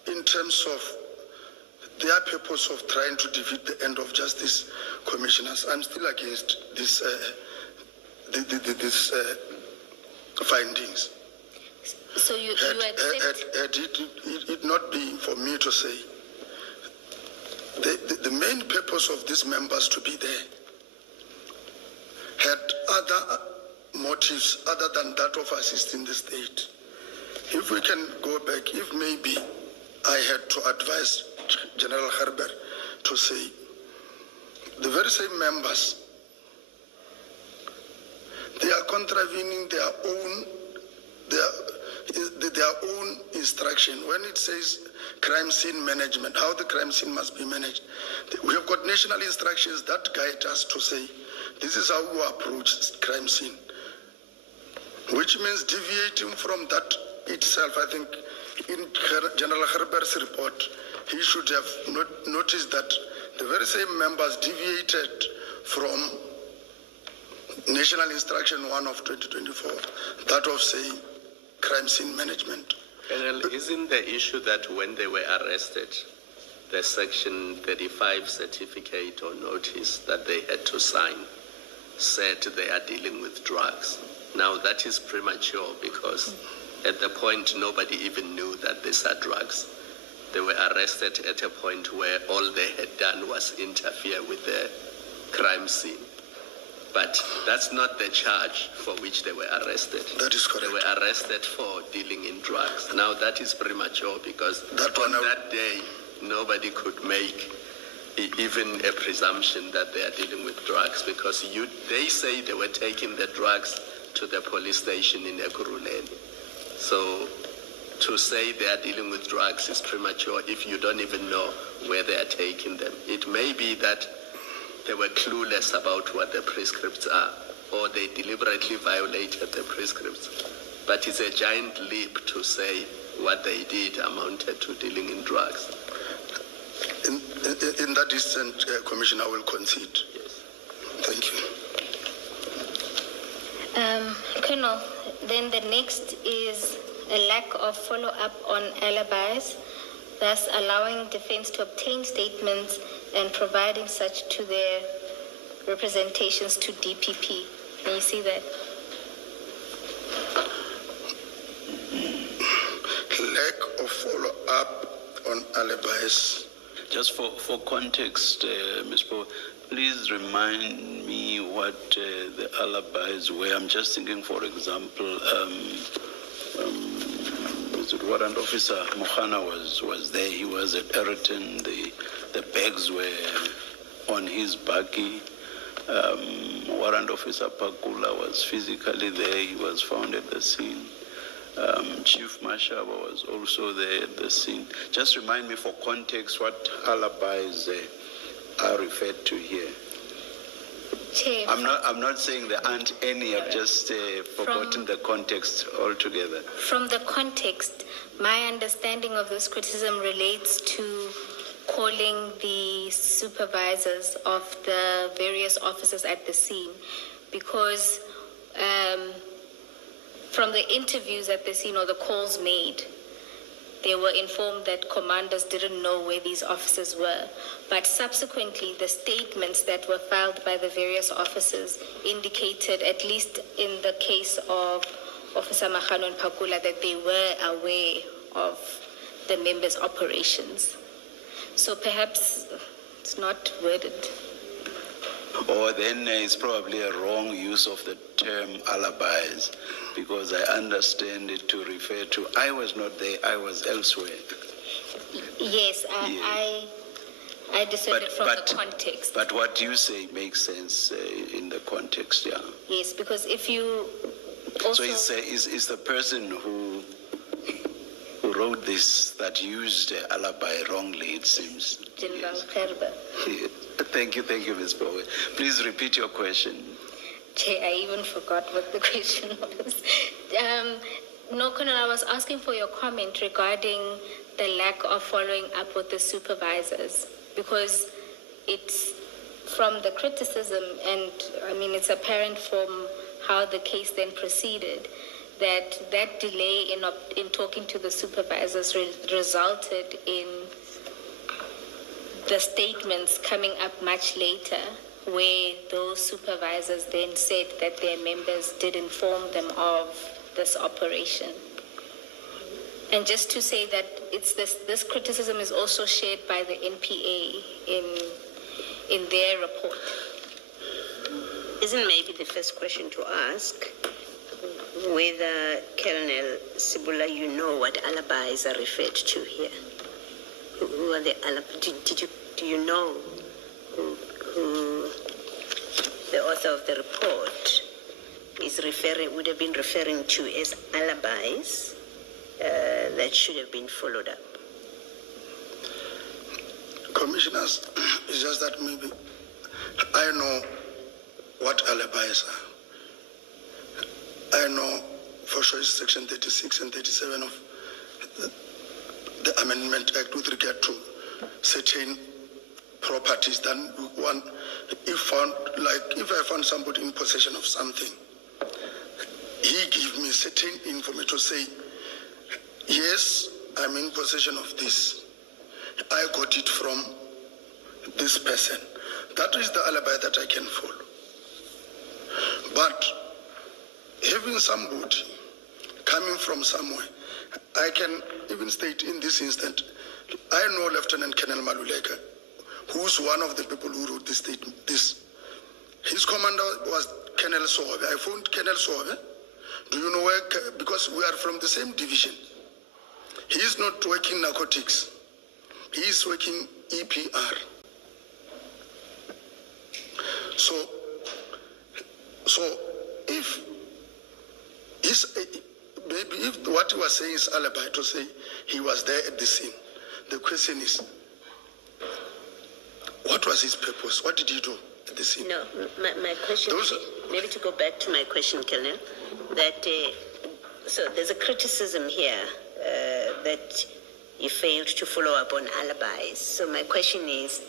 in terms of their purpose of trying to defeat the end of justice, commissioners, I'm still against this findings. So you accept? Had it not been for me to say, the main purpose of these members to be there had other motives other than that of assisting the state. If we can go back, if maybe I had to advise General Herber to say, the very same members, they are contravening their own instruction. When it says crime scene management, how the crime scene must be managed, we have got national instructions that guide us to say, this is how you approach crime scene, which means deviating from that itself. I think in General Herber's report, he should have noticed that the very same members deviated from National Instruction 1 of 2024, that of saying crime scene management. Colonel, isn't the issue that when they were arrested, the Section 35 certificate or notice that they had to sign said they are dealing with drugs? Now that is premature because at the point nobody even knew that these are drugs. They were arrested at a point where all they had done was interfere with the crime scene. But that's not the charge for which they were arrested. That is correct. They were arrested for dealing in drugs. Now that is premature because that day nobody could make even a presumption that they are dealing with drugs because they say they were taking the drugs to the police station in Ekurhuleni. So to say they are dealing with drugs is premature if you don't even know where they are taking them. It may be that they were clueless about what the prescripts are, or they deliberately violated the prescripts. But it's a giant leap to say what they did amounted to dealing in drugs. In that instance, Commissioner, I will concede. Yes. Thank you. Colonel, then the next is a lack of follow-up on alibis, thus allowing defense to obtain statements and providing such to their representations to DPP. Can you see that? Lack of follow-up on alibis. Just for context, Ms. Poe, please remind me what the alibis were. I'm just thinking, for example, Warrant Officer Mohana was there. He was at Eriton. The bags were on his buggy. Warrant Officer Pakula was physically there. He was found at the scene. Chief Mashaba was also there at the scene. Just remind me for context what alibis are referred to here. Chair, I'm not saying there aren't any. I've just forgotten the context altogether. from the context, my understanding of this criticism relates to calling the supervisors of the various officers at the scene, because from the interviews at the scene or the calls made, they were informed that commanders didn't know where these officers were. But subsequently, the statements that were filed by the various officers indicated, at least in the case of Officer Magano and Pakula, that they were aware of the members' operations. So perhaps it's not worded. Or then it's probably a wrong use of the term alibis, because I understand it to refer to, I was not there, I was elsewhere. Yes, I discerned it from the context. But what you say makes sense in the context, yeah. Yes, because if you also... So it's the person who wrote this that used alibi wrongly, it seems. General Yes. Gerber. Thank you, Ms. Bowe. Please repeat your question. Chair, I even forgot what the question was. No, Colonel, I was asking for your comment regarding the lack of following up with the supervisors, because it's from the criticism, and I mean, it's apparent from how the case then proceeded, that delay in talking to the supervisors resulted in the statements coming up much later, where those supervisors then said that their members did inform them of this operation. And just to say that it's this criticism is also shared by the NPA in their report. Isn't maybe the first question to ask whether, Colonel Sibula, you know what alibis are referred to here? Who are the alibis? Do you know who the author of the report would have been referring to as alibis that should have been followed up? Commissioners, it's just that maybe I know what alibis are. I know for sure it's Section 36 and 37 of the Amendment Act with regard to certain properties. Then one, if I found somebody in possession of something, he gave me certain information to say, yes, I'm in possession of this. I got it from this person. That is the alibi that I can follow. But having somebody coming from somewhere, I can even state in this instant, I know Lieutenant Colonel Maluleka, who's one of the people who wrote this statement. His commander was Colonel Sobe. I phoned Colonel Sobe. Do you know where? Because we are from the same division. He is not working narcotics. He is working EPR. So if what he was saying is alibi to say he was there at the scene, the question is, what was his purpose? What did he do at the scene? No, my question, maybe to go back to my question, Colonel, that so there's a criticism here that you failed to follow up on alibis. So my question is,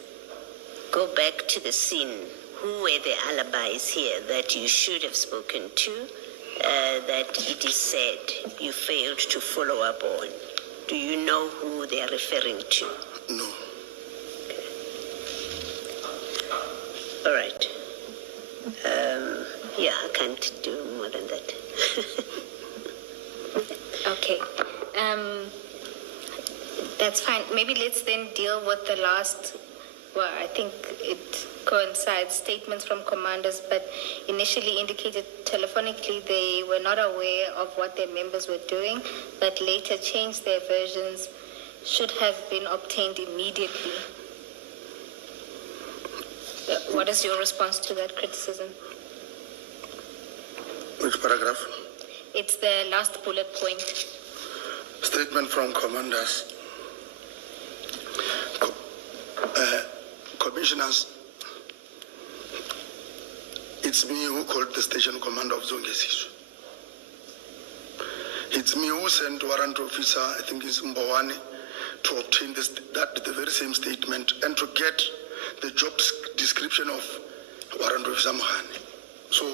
go back to the scene. Who were the alibis here that you should have spoken to, that it is said you failed to follow up on? Do you know who they are referring to? No. All right. Yeah, I can't do more than that. Okay. That's fine. Maybe let's then deal with the last, well, I think it coincides, statements from commanders, but initially indicated telephonically they were not aware of what their members were doing, but later changed their versions, should have been obtained immediately. What is your response to that criticism? Which paragraph? It's the last bullet point. Statement from commanders. Commissioners, It's me who called the station commander of Zongesiswe. It's me who sent warrant officer, I think it's Mbawane, to obtain the very same statement and to get the job description of warrant officer Mohane. So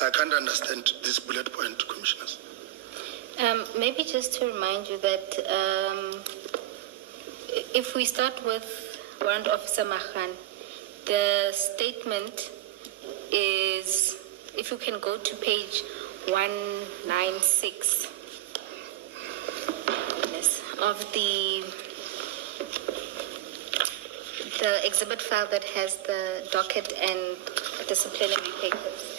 I can't understand this bullet point, commissioners. Maybe just to remind you that if we start with Warrant Officer Mahan, the statement is, if you can go to page 196 of the exhibit file that has the docket and disciplinary papers.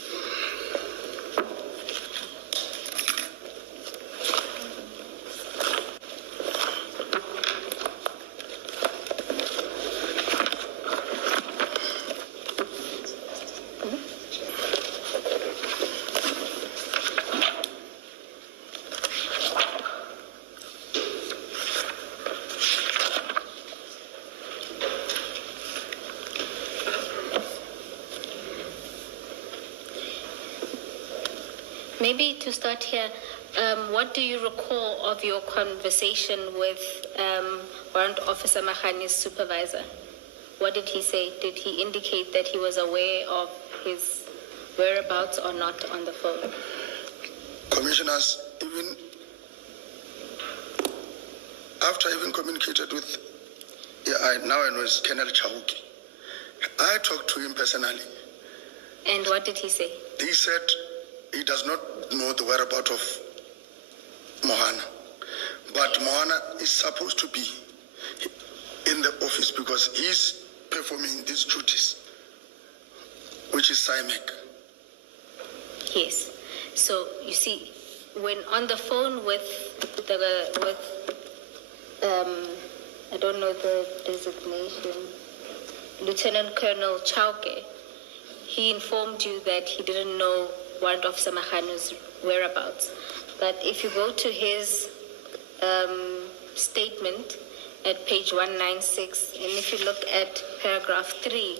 Maybe to start here, what do you recall of your conversation with Warrant Officer Mahani's supervisor? What did he say? Did he indicate that he was aware of his whereabouts or not on the phone? Commissioners, even after I even communicated with, now I know it's Colonel Chauki, I talked to him personally. And what did he say? He said he does not know the whereabouts of Mohana. But Mohana is supposed to be in the office because he's performing these duties, which is SIMEC. Yes. So you see, when on the phone with I don't know the designation, Lieutenant Colonel Chauke, he informed you that he didn't know Warrant Officer Mahanu's whereabouts. But if you go to his statement at page 196, and if you look at paragraph 3,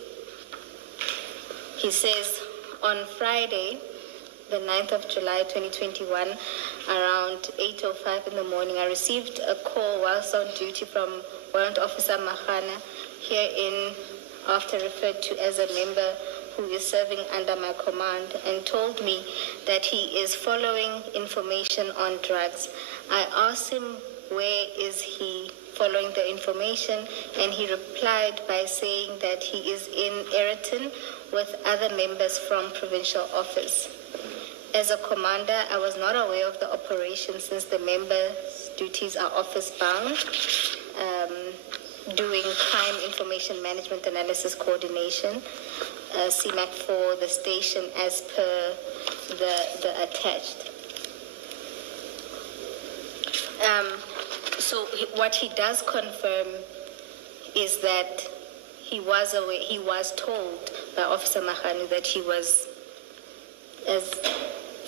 he says, on Friday, the 9th of July 2021, around 8:05 in the morning, I received a call whilst on duty from Warrant Officer Mahana, herein after referred to as a member who is serving under my command, and told me that he is following information on drugs. I asked him where is he following the information, and he replied by saying that he is in Ayrton with other members from provincial office. As a commander, I was not aware of the operation since the members' duties are office bound, doing crime information management analysis coordination, CMAC for the station as per the attached. So what he does confirm is that he was aware, he was told by Officer Mahanu that he was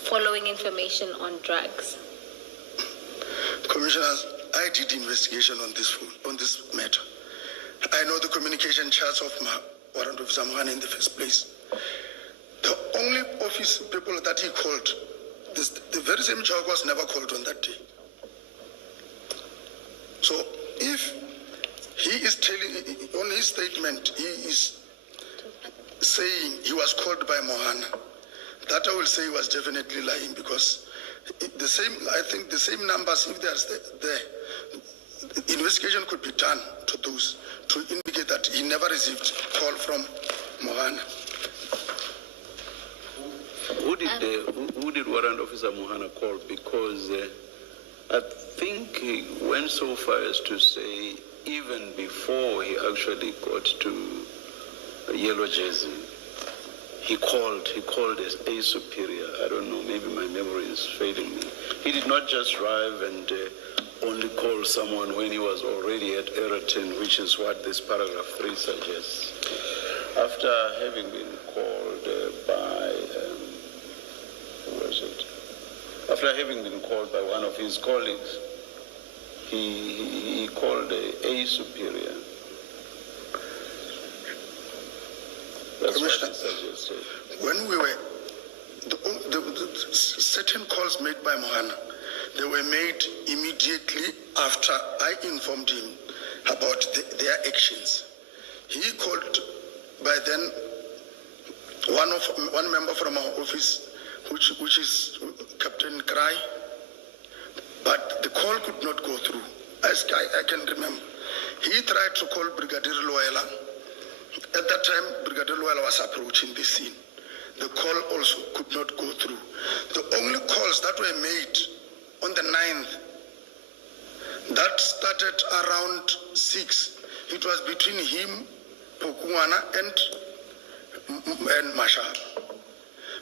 following information on drugs. Commissioners, I did investigation on this matter. I know the communication charts of Warrant Officer Mohana in the first place. The only office people that he called, the very same child was never called on that day. So if he is telling, on his statement, he is saying he was called by Mohana, that I will say he was definitely lying, because the same, I think the same numbers, if they are there, the investigation could be done to those to indicate that he never received call from Mohana. Who did Warrant Officer Mohana call? Because I think he went so far as to say even before he actually got to Yellow Jersey, he called a superior. I don't know, maybe my memory is failing me. He did not just drive and only call someone when he was already at Ayrton, which is what this paragraph 3 suggests. After having been called by, After having been called by one of his colleagues, he called a superior. That's what Commissioner, he suggested. when we were, the certain calls made by Mohana, they were made immediately after I informed him about their actions. He called by then one member from our office, which is Captain Cry, but the call could not go through. As I can remember, he tried to call Brigadier Loela. At that time, Brigadier Loela was approaching the scene. The call also could not go through. The only calls that were made on the 9th, that started around 6. It was between him, Pokungwana, and Mashar.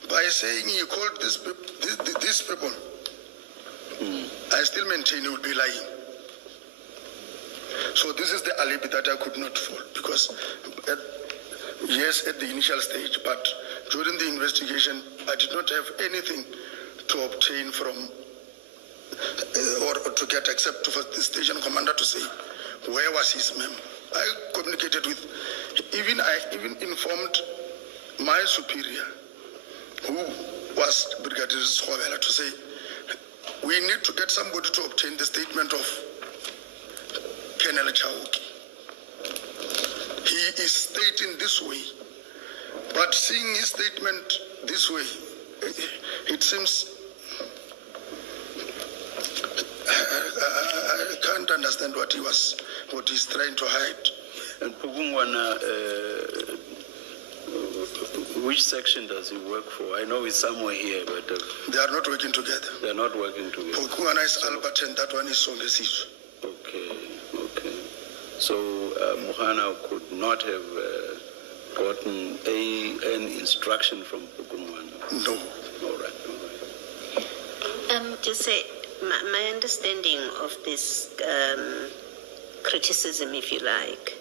By saying he called these people, I still maintain he would be lying. So this is the alibi that I could not fall, because at the initial stage, but during the investigation, I did not have anything to obtain from or to get except for the station commander to say where was his mem. I communicated with, I even informed my superior, who was Brigadier Schobela, to say we need to get somebody to obtain the statement of Colonel Chauki. He is stating this way, but seeing his statement this way, it seems I can't understand what he's trying to hide. And Pugungwana, which section does he work for? I know he's somewhere here, but They are not working together. they're not working together. Pokungwana is Albert and that one is Songesisu. Okay. So Mohana could not have gotten an instruction from Pugungwana? No. All right. Just say, my understanding of this criticism, if you like,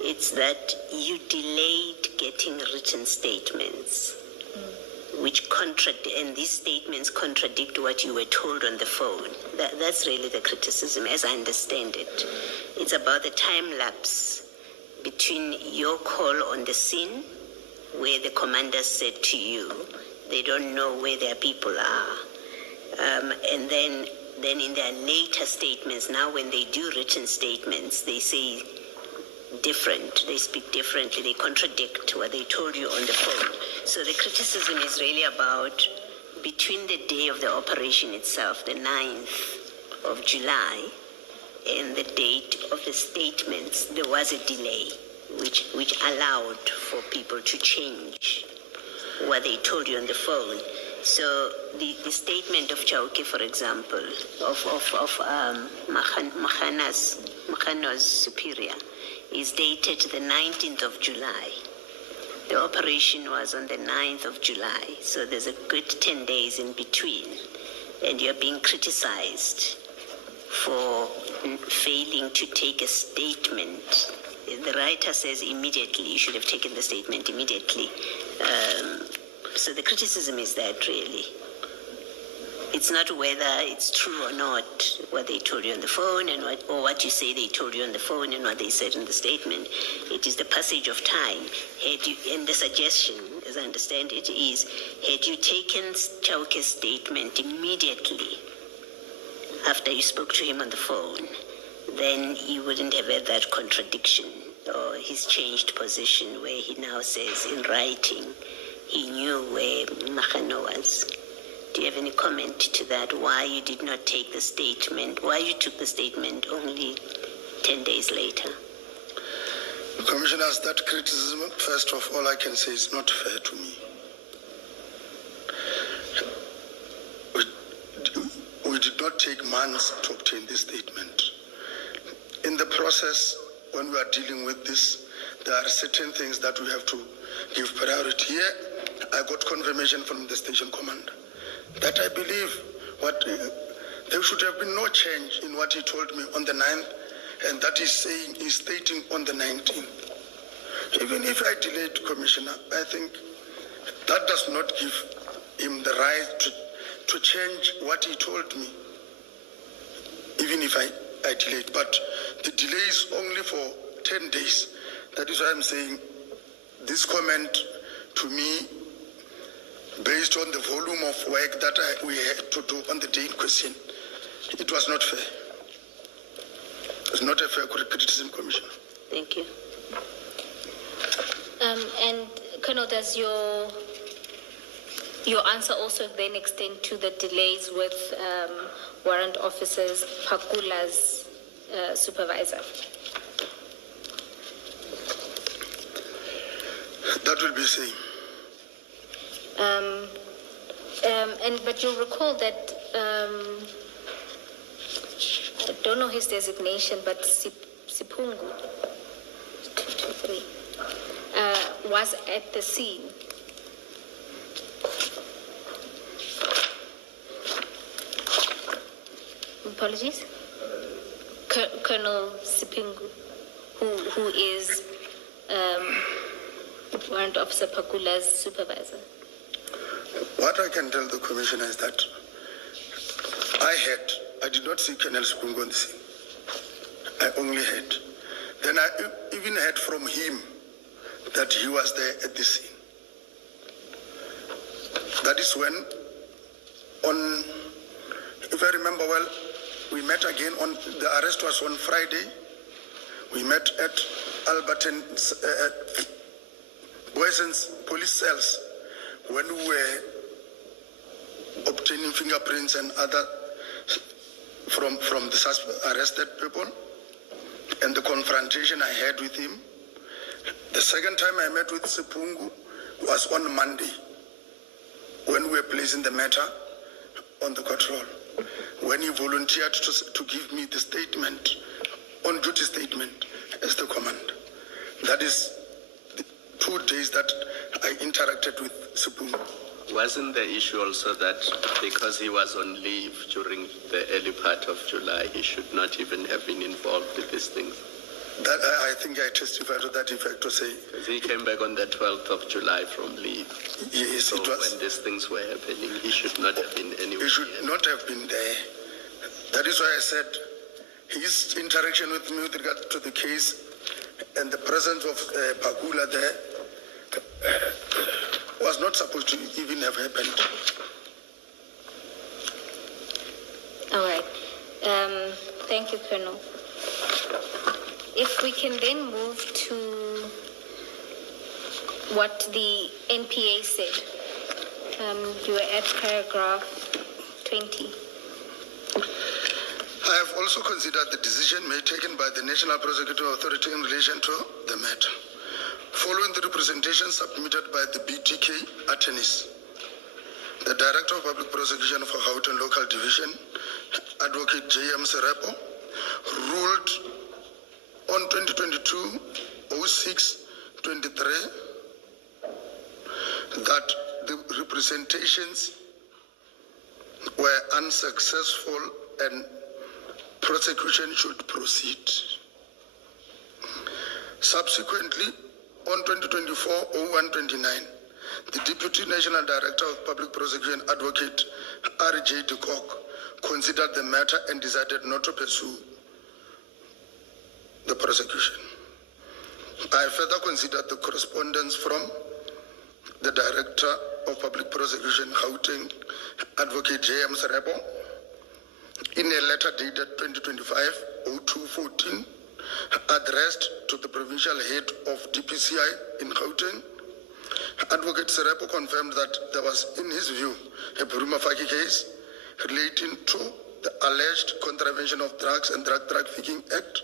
it's that you delayed getting written statements, which and these statements contradict what you were told on the phone. That's really the criticism, as I understand it. It's about the time lapse between your call on the scene, where the commander said to you, they don't know where their people are, and then in their later statements, now when they do written statements, they say different, they speak differently, they contradict what they told you on the phone. So the criticism is really about between the day of the operation itself, the 9th of July, and the date of the statements, there was a delay which allowed for people to change what they told you on the phone. So the statement of Chauke, for example, of Mahana's superior, is dated the 19th of July. The operation was on the 9th of July, so there's a good 10 days in between, and you're being criticized for failing to take a statement. The writer says immediately, you should have taken the statement immediately. So the criticism is that really. It's not whether it's true or not what they told you on the phone or what you say they told you on the phone and what they said in the statement. It is the passage of time. And the suggestion, as I understand it, is had you taken Chauke's statement immediately after you spoke to him on the phone, then you wouldn't have had that contradiction or his changed position where he now says in writing he knew where Mahano was. Do you have any comment to that? Why you did not take the statement? Why you took the statement only 10 days later? Commissioners, that criticism, first of all, I can say is not fair to me. We did not take months to obtain this statement. In the process, when we are dealing with this, there are certain things that we have to give priority. Here, I got confirmation from the station commander that I believe there should have been no change in what he told me on the 9th, and that he's stating on the 19th. Even if I delayed, Commissioner, I think that does not give him the right to change what he told me, even if I delayed. But the delay is only for 10 days. That is why I'm saying this comment to me, based on the volume of work that we had to do on the day in question, it was not fair. It's not a fair criticism, Commissioner. Thank you. And Colonel, does your answer also then extend to the delays with warrant officers Pakula's supervisor? That will be same. But you'll recall that I don't know his designation, but Sipungu was at the scene. Apologies. Colonel Sipingu, who is Warrant Officer Pakula's supervisor. What I can tell the Commissioner is that I did not see Colonel Sipingu on the scene. I only heard. Then I even heard from him that he was there at the scene. That is when, if I remember well, we met again the arrest was on Friday. We met at Alberton's, Boysen's police cells when we were obtaining fingerprints and other from the arrested people, and the confrontation I had with him. The second time I met with Sipungu was on Monday, when we were placing the matter on the court roll, when he volunteered to give me the statement, on-duty statement, as the commander. That is the 2 days that I interacted with Sipungu. Wasn't the issue also that because he was on leave during the early part of July, he should not even have been involved with these things? That I think I testified to that effect to say. Because he came back on the 12th of July from leave. Yes, so it was. When these things were happening, he should not have been anywhere. He should not have been there. That is why I said his interaction with me with regard to the case and the presence of Pakula there was not supposed to even have happened. All right. Thank you, Colonel. If we can then move to what the NPA said. You were at paragraph 20. I have also considered the decision made taken by the National Prosecuting Authority in relation to the matter. Following the representation submitted by the BTK attorneys, the Director of Public Prosecution for Gauteng Local Division, Advocate J.M. Serepo, ruled on 2022-06-23 that the representations were unsuccessful and prosecution should proceed. Subsequently, on 2024-01-29, the Deputy National Director of Public Prosecution, Advocate R.J. de Kock, considered the matter and decided not to pursue the prosecution. I further considered the correspondence from the Director of Public Prosecution, Gauteng, Advocate J.M. Serepo, in a letter dated 2025-02-14, addressed to the provincial head of DPCI in Gauteng. Advocate Serepo confirmed that there was, in his view, a prima facie case relating to the alleged contravention of Drugs and Drug Trafficking Act.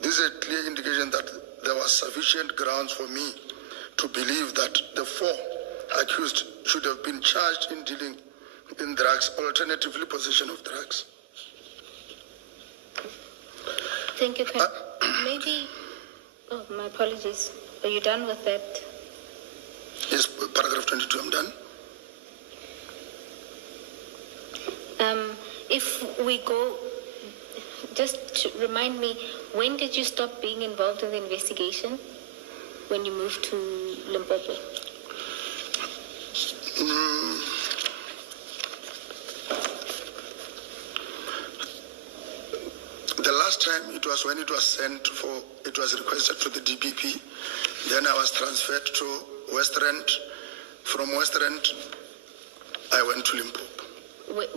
This is a clear indication that there was sufficient grounds for me to believe that the 4 accused should have been charged in dealing in drugs, alternatively possession of drugs. Thank you, Colonel. My apologies. Are you done with that? Yes, paragraph 22, I'm done. If we go, just to remind me, when did you stop being involved in the investigation? When you moved to Limpopo? The last time it was when it was sent for, it was requested to the DPP. Then I was transferred to West Rand. From West Rand, I went to Limpopo.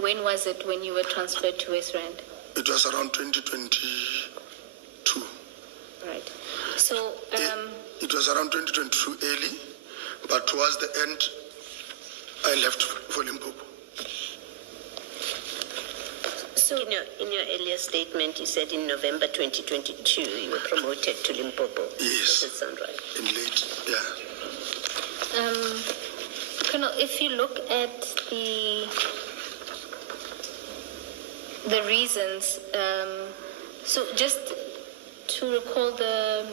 When was it when you were transferred to West Rand? It was around 2022. Right. So, It was around 2022 early, but towards the end, I left for Limpopo. so In your earlier statement, you said in November 2022 you were promoted to Limpopo. Yes. Does it sound right? In late, yeah. Colonel, if you look at the reasons, so just to recall the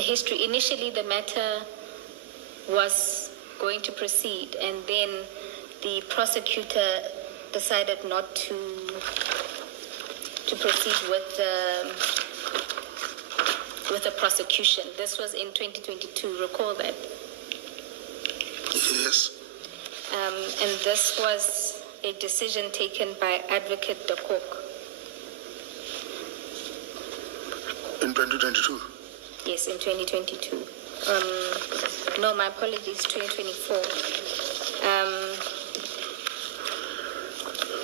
history, initially the matter was going to proceed, and then the prosecutor decided not to proceed with the prosecution. This was in 2022. Recall that. Yes. And this was a decision taken by Advocate de Kock. In 2022. Yes, in 2022. No, my apologies, 2024.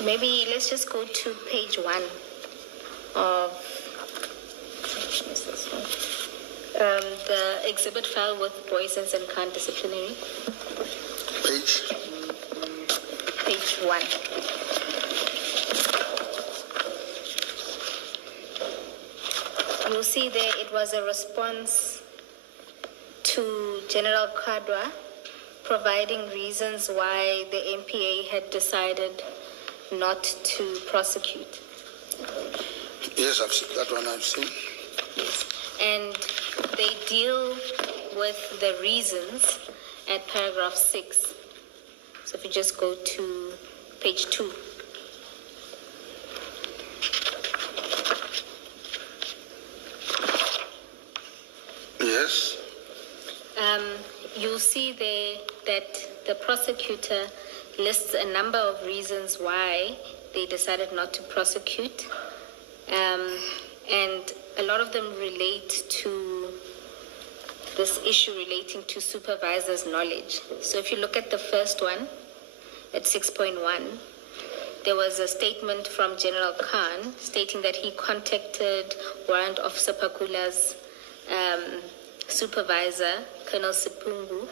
Maybe let's just go to page 1 of the exhibit file with Boyson's and Khan disciplinary. Page. Page 1. You'll see there it was a response to General Kadwa providing reasons why the MPA had decided not to prosecute. Yes, I've seen that one. I've seen. Yes. And they deal with the reasons at paragraph 6. So if you just go to page 2. Yes. You'll see there that the prosecutor lists a number of reasons why they decided not to prosecute. And a lot of them relate to this issue relating to supervisor's knowledge. So if you look at the first one, at 6.1, there was a statement from General Khan stating that he contacted Warrant Officer Pakula's supervisor, Colonel Sipungu,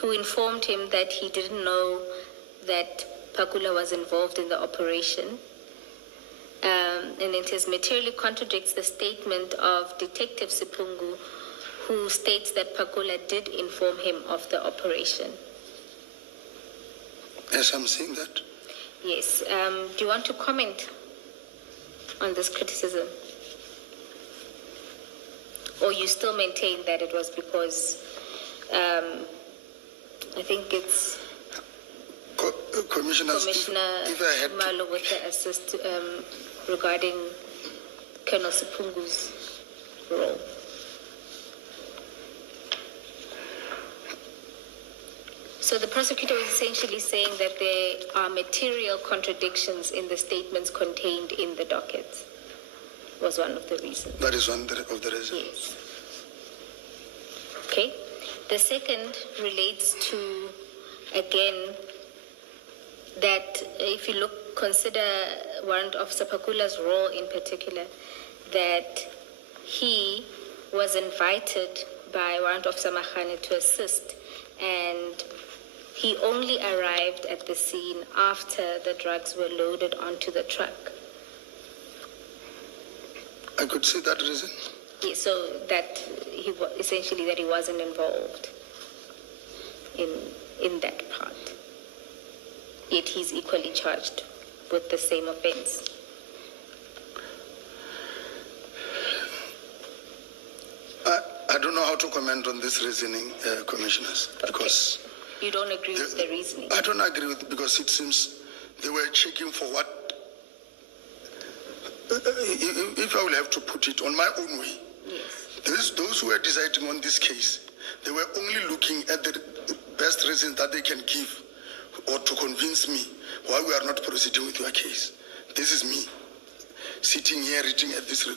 who informed him that he didn't know that Pakula was involved in the operation. And it materially contradicts the statement of Detective Sipungu, who states that Pakula did inform him of the operation. Yes, I'm seeing that. Yes. Do you want to comment on this criticism? Or you still maintain that it was because, I think it's Commissioner, if I had Malo with the assist regarding Colonel Sipungu's role. So the prosecutor was essentially saying that there are material contradictions in the statements contained in the dockets. Was one of the reasons. That is one of the reasons. Yes. Okay. The second relates to, again, that if you consider Warrant Officer Pakula's role in particular, that he was invited by Warrant Officer Mahane to assist, and he only arrived at the scene after the drugs were loaded onto the truck. I could see that reason. Yeah, so that he essentially that he wasn't involved in that part. Yet he's equally charged with the same offense. I don't know how to comment on this reasoning, commissioners, because you don't agree with the reasoning. I don't agree with it because it seems they were checking for what. If I will have to put it on my own way, Yes. those who were deciding on this case, they were only looking at the best reasons that they can give or to convince me why we are not proceeding with your case. This is me sitting here reading at these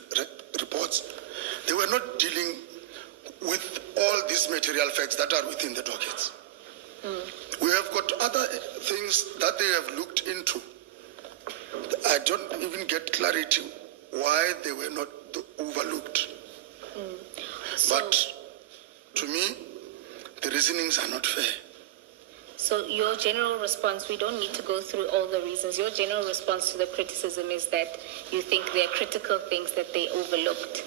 reports. They were not dealing with all these material facts that are within the dockets. We have got other things that they have looked into. I don't even get clarity why they were not overlooked. But to me, the reasonings are not fair. So your general response, we don't need to go through all the reasons. Your general response to the criticism is that you think there are critical things that they overlooked.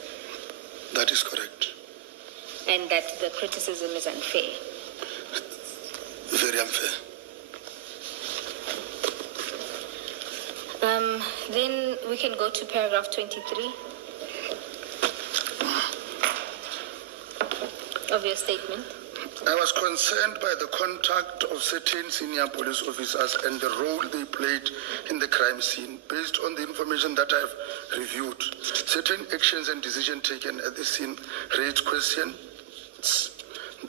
That is correct. And that the criticism is unfair. Very unfair. Then we can go to paragraph 23 of your statement. I was concerned by the conduct of certain senior police officers and the role they played in the crime scene. Based on the information that I have reviewed, certain actions and decisions taken at the scene raised questions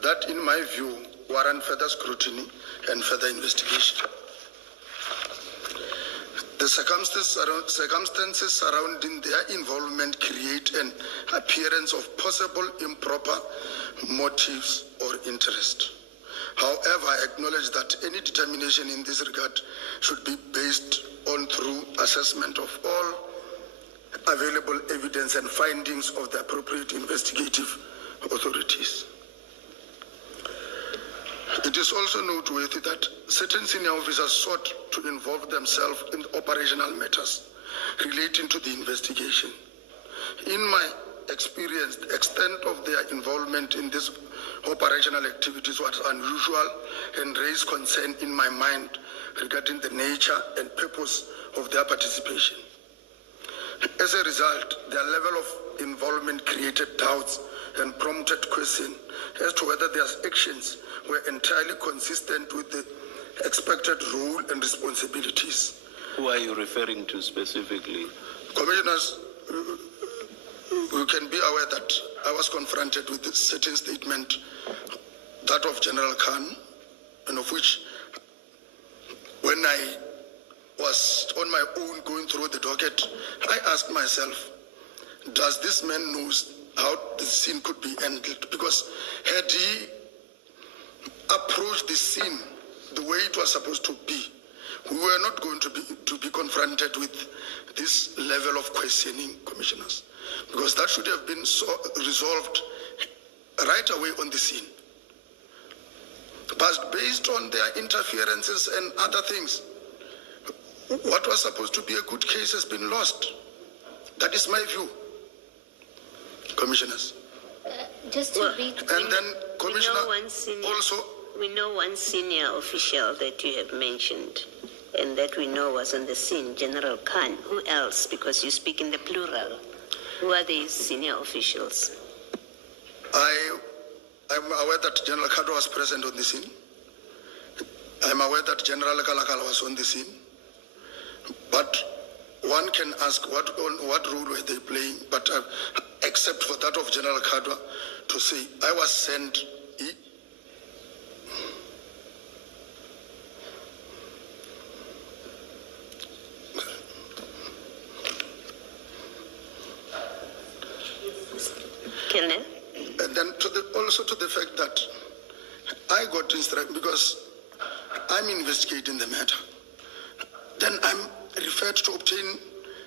that, in my view, warrant further scrutiny and further investigation. The circumstances surrounding their involvement create an appearance of possible improper motives or interest. However, I acknowledge that any determination in this regard should be based on thorough assessment of all available evidence and findings of the appropriate investigative authorities. It is also noteworthy that certain senior officers sought to involve themselves in operational matters relating to the investigation. In my experience, the extent of their involvement in these operational activities was unusual and raised concern in my mind regarding the nature and purpose of their participation. As a result, their level of involvement created doubts and prompted questions as to whether their actions were entirely consistent with the expected role and responsibilities. Who are you referring to specifically? Commissioners, you can be aware that I was confronted with a certain statement, that of General Khan, and of which, when I was on my own going through the docket, I asked myself, does this man know how the scene could be handled? Because had he approached the scene the way it was supposed to be, we were not going to be confronted with this level of questioning, commissioners, because that should have been resolved right away on the scene. But based on their interferences and other things, what was supposed to be a good case has been lost. That is my view, commissioners. Just to be And then, Commissioner, also, we know one senior official that you have mentioned and that we know was on the scene, General Khan. Who else? Because you speak in the plural. Who are these senior officials? I'm aware that General Kado was present on the scene. I'm aware that General Kalakala was on the scene. But one can ask what role were they playing, but except for that of General Kadwa to say, I was sent. Colonel? And then also to the fact that I got instructed, because I'm investigating the matter, then I'm referred to obtain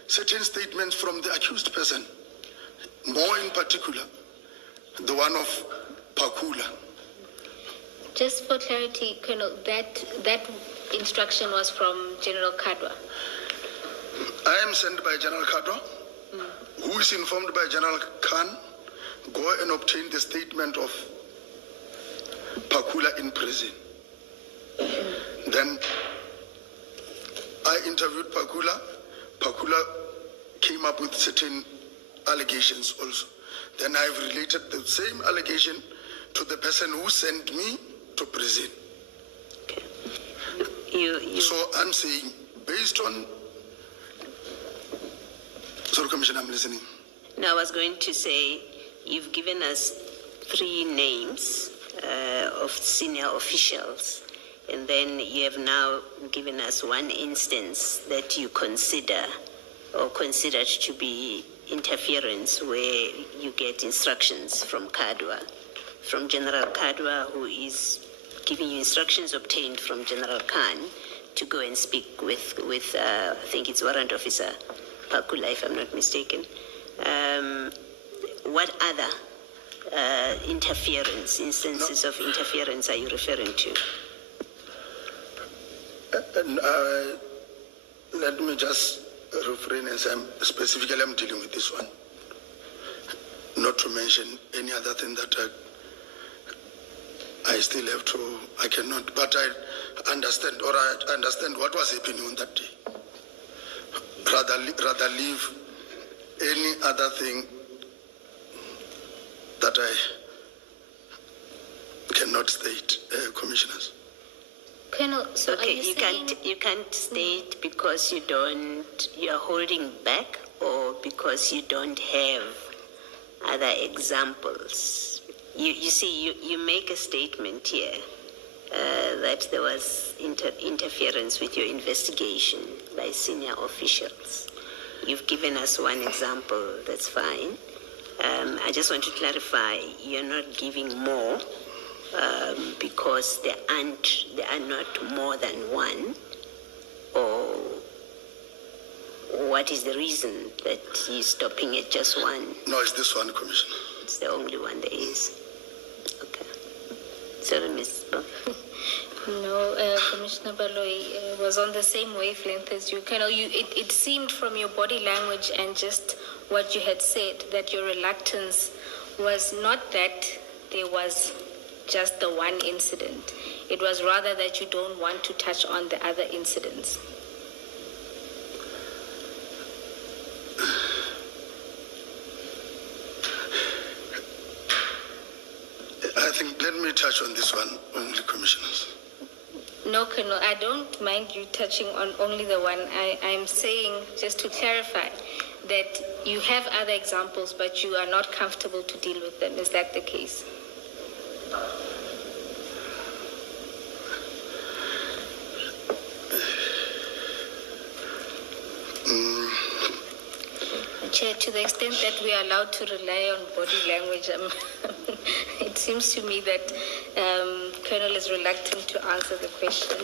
certain statements from the accused person, more in particular, the one of Pakula. Just for clarity, Colonel, that instruction was from General Kadwa. I am sent by General Kadwa, who is informed by General Khan, go and obtain the statement of Pakula in prison. Then I interviewed Pakula. Pakula came up with certain allegations also. Then I've related the same allegation to the person who sent me to prison. So I'm saying, based on... Sorry, Commissioner, I'm listening. No, I was going to say, you've given us 3 names of senior officials, and then you have now given us one instance that you consider or considered to be interference where you get instructions from Kadwa from General Kadwa, who is giving you instructions obtained from General Khan to go and speak with I think it's Warrant Officer Pakula, if I'm not mistaken. What other instances of interference are you referring to? Let me just refrain and say specifically I'm dealing with this one. Not to mention any other thing that I still have to, I cannot, but I understand what was happening on that day. Rather leave any other thing that I cannot state, commissioners. Colonel, so Okay, are you saying... you can't state because you're holding back, or because you don't have other examples. You see, you make a statement here that there was interference with your investigation by senior officials. You've given us one example, that's fine. I just want to clarify, you're not giving more because there are not more than one, or what is the reason that you're stopping at just one? No, it's this one, Commissioner. It's the only one there is. Okay. Sorry, Ms. Bo. No, Commissioner Baloyi was on the same wavelength as you. Colonel, it seemed from your body language and just what you had said that your reluctance was not that there was just the one incident. It was rather that you don't want to touch on the other incidents. I think, let me touch on this one only, Commissioners. No, Colonel, I don't mind you touching on only the one. I'm saying, just to clarify, that you have other examples, but you are not comfortable to deal with them. Is that the case? Chair, to the extent that we are allowed to rely on body language, it seems to me that Colonel is reluctant to answer the question.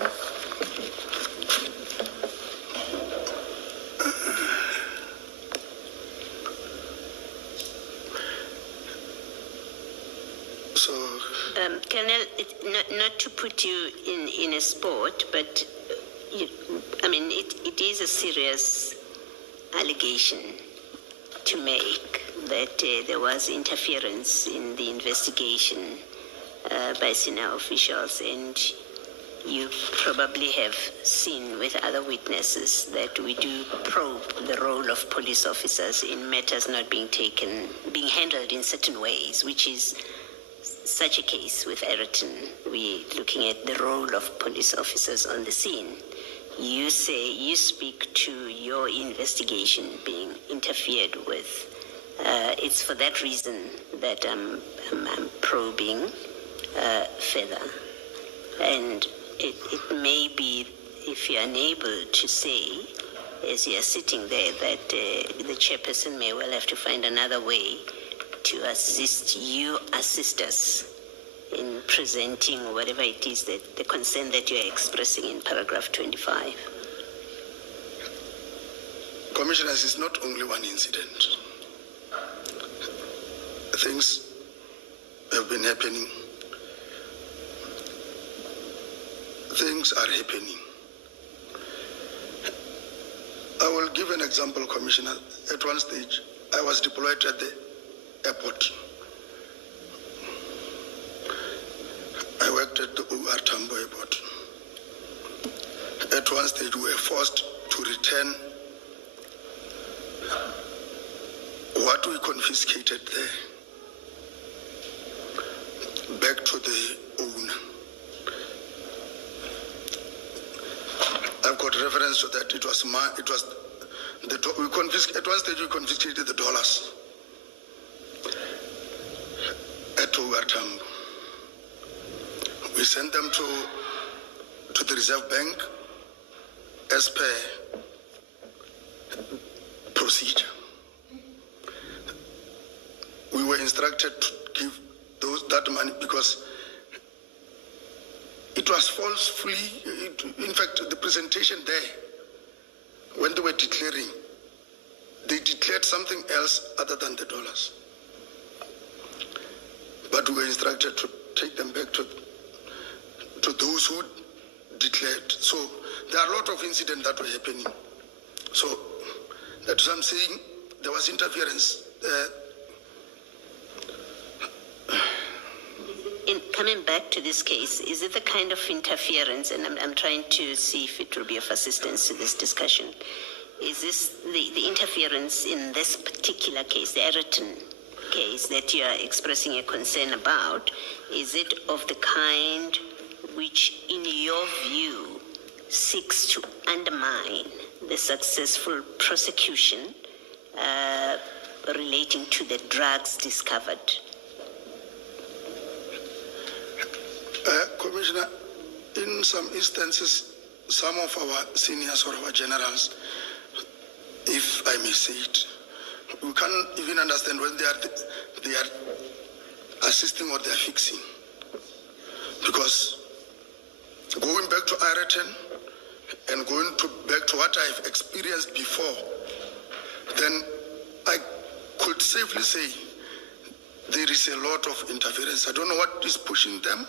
So, Colonel, not to put you in a spot, but it is a serious allegation to make that there was interference in the investigation by senior officials, and you probably have seen with other witnesses that we do probe the role of police officers in matters not being handled in certain ways, which is such a case with Ayrton. We're looking at the role of police officers on the scene. You say you speak to your investigation being interfered with. It's for that reason that I'm probing further. And it may be, if you're unable to say, as you're sitting there, that the chairperson may well have to find another way to assist us in presenting whatever it is that the concern that you're expressing in paragraph 25. Commissioners, it's not only one incident. Things have been happening. Things are happening. I will give an example, Commissioner. At one stage, I was deployed at the airport. I worked at the OR Tambo Airport. At one stage, we were forced to return what we confiscated there back to the owner. I've got reference to that. At one stage we confiscated the dollars at OR Tambo. We sent them to the Reserve Bank as per procedure. We were instructed to give that money because it was falsely, in fact, the presentation there, when they were declaring, they declared something else other than the dollars. But we were instructed to take them back to those who declared. So there are a lot of incidents that were happening. So that's what I'm saying, there was interference. In coming back to this case, is it the kind of interference, and I'm trying to see if it will be of assistance to this discussion, is this the interference in this particular case, the Ayrton case that you are expressing a concern about, is it of the kind which, in your view, seeks to undermine the successful prosecution relating to the drugs discovered? Commissioner, in some instances, some of our seniors or our generals, if I may say it, we can't even understand when they are assisting or they are fixing. Because going back to Ireton and going back to what I've experienced before, then I could safely say there is a lot of interference. I don't know what is pushing them,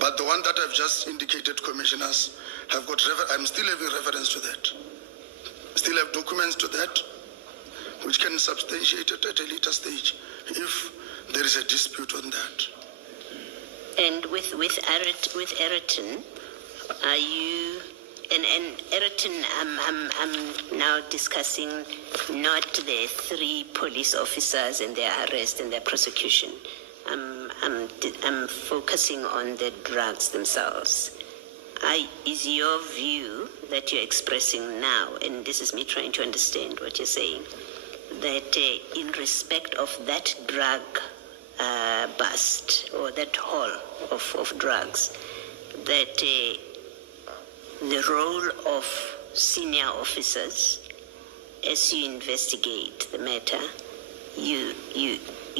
but the one that I've just indicated, commissioners, have got, I'm still having reference to that. Still have documents to that, which can substantiate it at a later stage if there is a dispute on that. And with Ayrton, are you, and Ayrton, I'm now discussing not the 3 police officers and their arrest and their prosecution. I'm focusing on the drugs themselves. Is your view that you're expressing now, and this is me trying to understand what you're saying, that in respect of that drug bust or that haul of drugs, that the role of senior officers, as you investigate the matter, you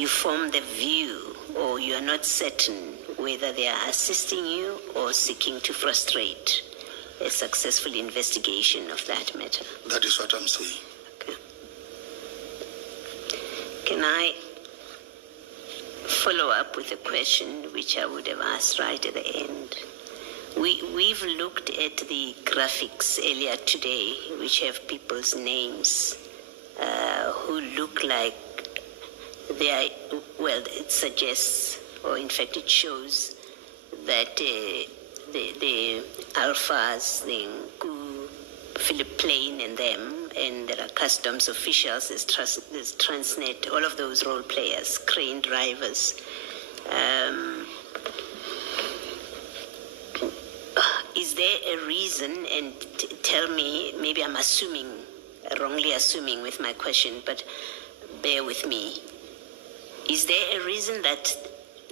form the view, or you are not certain whether they are assisting you or seeking to frustrate a successful investigation of that matter? That is what I'm saying. Okay. Can I follow up with a question which I would have asked right at the end? We've looked at the graphics earlier today, which have people's names who look like they are, well, it suggests, or in fact it shows, that the Alphas, the Nku, Philip Plain and them, and there are customs officials, there's Transnet, all of those role players, crane drivers. Is there a reason, and tell me, maybe I'm assuming, wrongly assuming with my question, but bear with me. Is there a reason that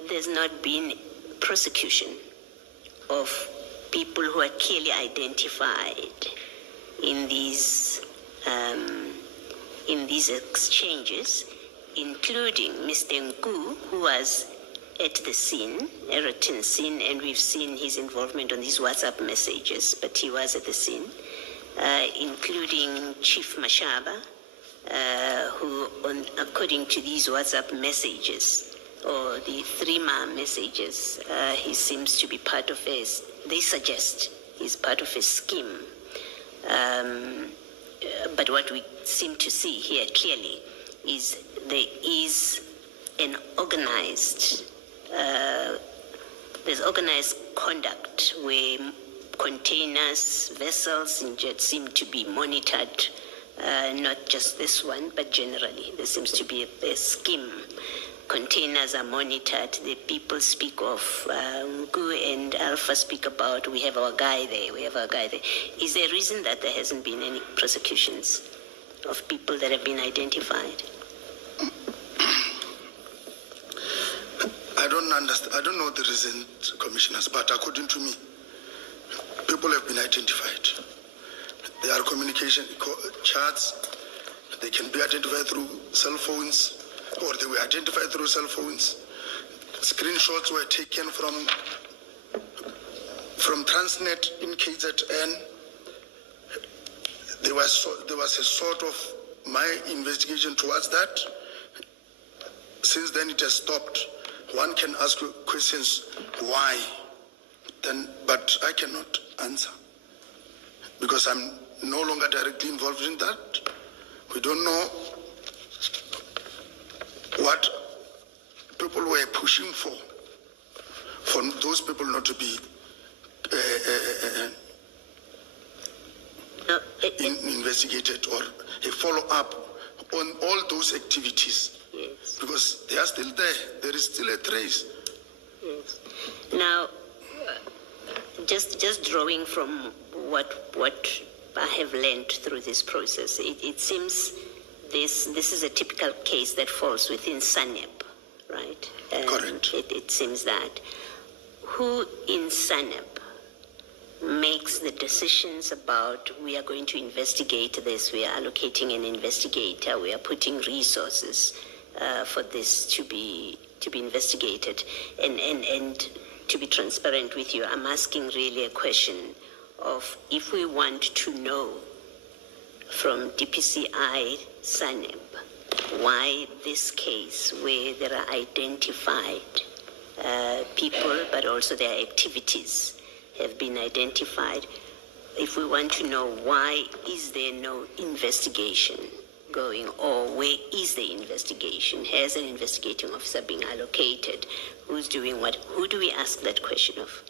there's not been prosecution of people who are clearly identified in these exchanges, including Mr. Nku, who was at the scene, Ayrton scene, and we've seen his involvement on these WhatsApp messages, but he was at the scene, including Chief Mashaba, who, according to these WhatsApp messages, or the 3-ma messages, he seems to be part of they suggest he's part of a scheme. But what we seem to see here clearly is there is an organized, there's organized conduct where containers, vessels, and jets seem to be monitored. Not just this one, but generally. There seems to be a scheme. Containers are monitored. The people speak of, Nku and Alpha speak about, we have our guy there, we have our guy there. Is there a reason that there hasn't been any prosecutions of people that have been identified? I don't understand. I don't know the reason, commissioners, but according to me, people have been identified. There are communication charts. They can be identified through cell phones. or they were identified through cell phones. Screenshots were taken from Transnet in KZN. There was a sort of my investigation towards that. Since then it has stopped. One can ask questions, why? But I cannot answer because I'm no longer directly involved in that. We don't know what people were pushing for those people not to be investigated or a follow-up on all those activities. Yes. Because they are still there. There is still a trace. Yes. Now, just drawing from what I have learned through this process, it seems this is a typical case that falls within SANEP, right? Correct. It seems that. Who in SANEP makes the decisions about we are going to investigate this, we are allocating an investigator, we are putting resources for this to be investigated, and to be transparent with you, I'm asking really a question of if we want to know from DPCI SANEP why this case where there are identified people but also their activities have been identified, if we want to know why is there no investigation going, or where is the investigation? Has an investigating officer been allocated? Who's doing what? Who do we ask that question of?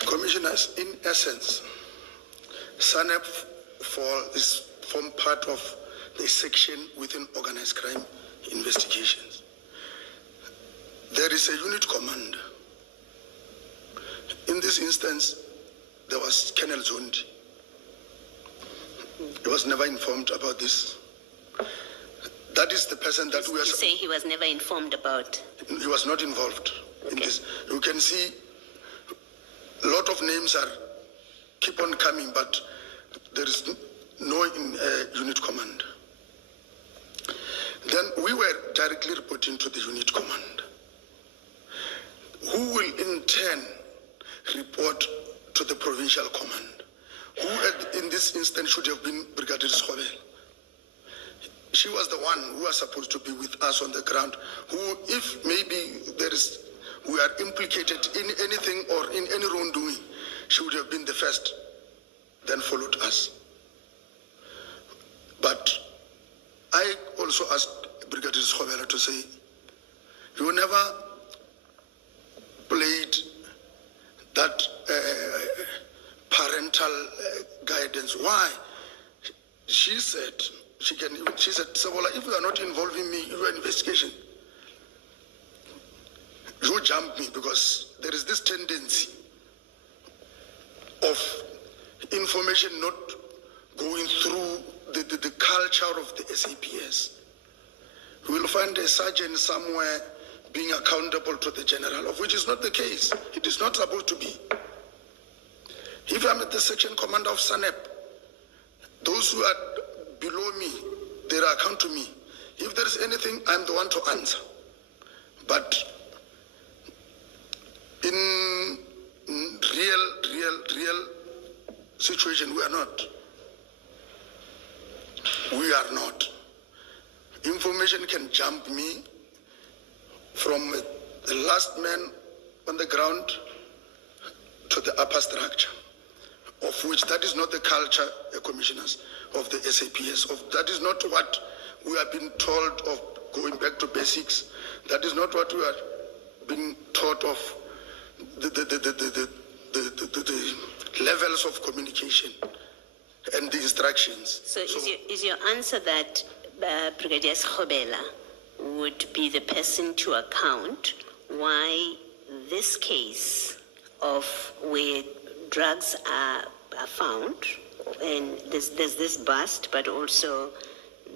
Commissioners, in essence, SANEP form part of the section within organized crime investigations. There is a unit commander. In this instance, there was Colonel Zondi. He was never informed about this. That is the person that we are... You say he was never informed about? He was not involved in this. You can see a lot of names keep on coming, but there is no unit command. Then we were directly reporting to the unit command, who will in turn report to the provincial command, who in this instance should have been Brigadier Schobel. She was the one who was supposed to be with us on the ground, who, if maybe we are implicated in anything or in any wrongdoing, she would have been the first, then followed us. But I also asked Brigadier Schobel to say, you never played that parental guidance. Why? She said, Sabola, if you are not involving me in your investigation, you jump me, because there is this tendency of information not going through the culture of the SAPS. You will find a sergeant somewhere being accountable to the general, of which is not the case. It is not supposed to be. If I'm at the section commander of SANEP, those who are below me, they account to me. If there is anything, I'm the one to answer. But in real situation, we are not. We are not. Information can jump me from the last man on the ground to the upper structure, of which that is not the culture, commissioners, of the SAPS. That is not what we have been told of, going back to basics. That is not what we are being taught of, the levels of communication and the instructions. So is your answer that Brigadier Schobela would be the person to account why this case of where drugs are found, and there's this bust, but also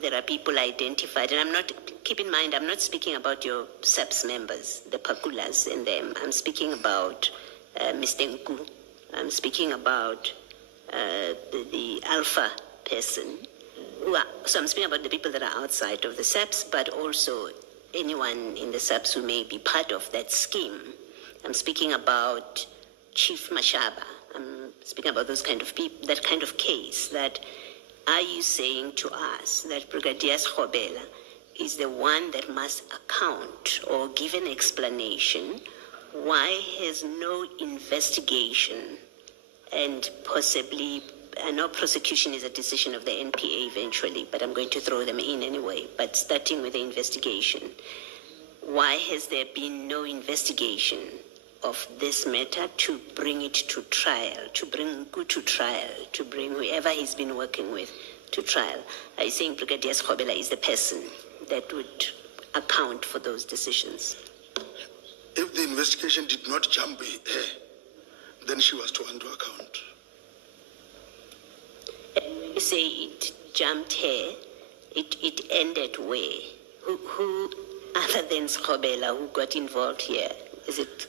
there are people identified, and keep in mind, I'm not speaking about your SAPS members, the Pakulas and them. I'm speaking about Mr. Nku. I'm speaking about the Alpha person, So I'm speaking about the people that are outside of the SAPS, but also anyone in the SAPS who may be part of that scheme. I'm speaking about Chief Mashaba. I'm speaking about those kind of people, that kind of case. That are you saying to us that Brigadier Schobela is the one that must account or give an explanation why has no investigation and possibly, I know prosecution is a decision of the NPA eventually, but I'm going to throw them in anyway, but starting with the investigation, why has there been no investigation of this matter to bring it to trial, to bring Nku to trial, to bring whoever he's been working with to trial? Are you saying Brigadier Schobela is the person that would account for those decisions? If the investigation did not jump her, then she was to under account. You say it jumped her, it ended where? Who other than Schobela, who got involved here? Is it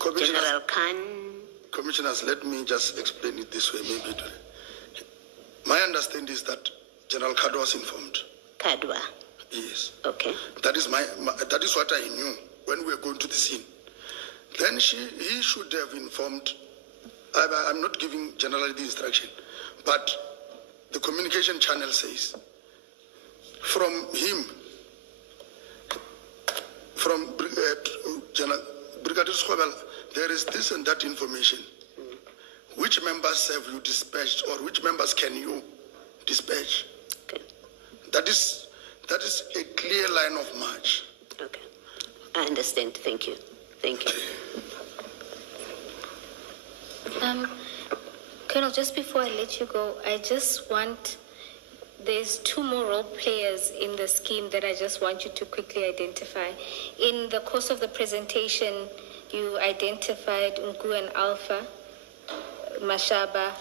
General Khan? Commissioners, let me just explain it this way. Maybe my understanding is that General Kadwa was informed. Kadwa? Yes. Okay. That is that is what I knew when we were going to the scene. Then he should have informed. I'm not giving generally the instruction, but the communication channel says from him, from Brigadier Schobela, there is this and that information. Which members have you dispatched, or which members can you dispatch? Okay. That is a clear line of march. Okay. I understand. Thank you. Thank you. Colonel, just before I let you go, there's two more role players in the scheme that I just want you to quickly identify. In the course of the presentation, you identified Nku and Alpha, Mashaba.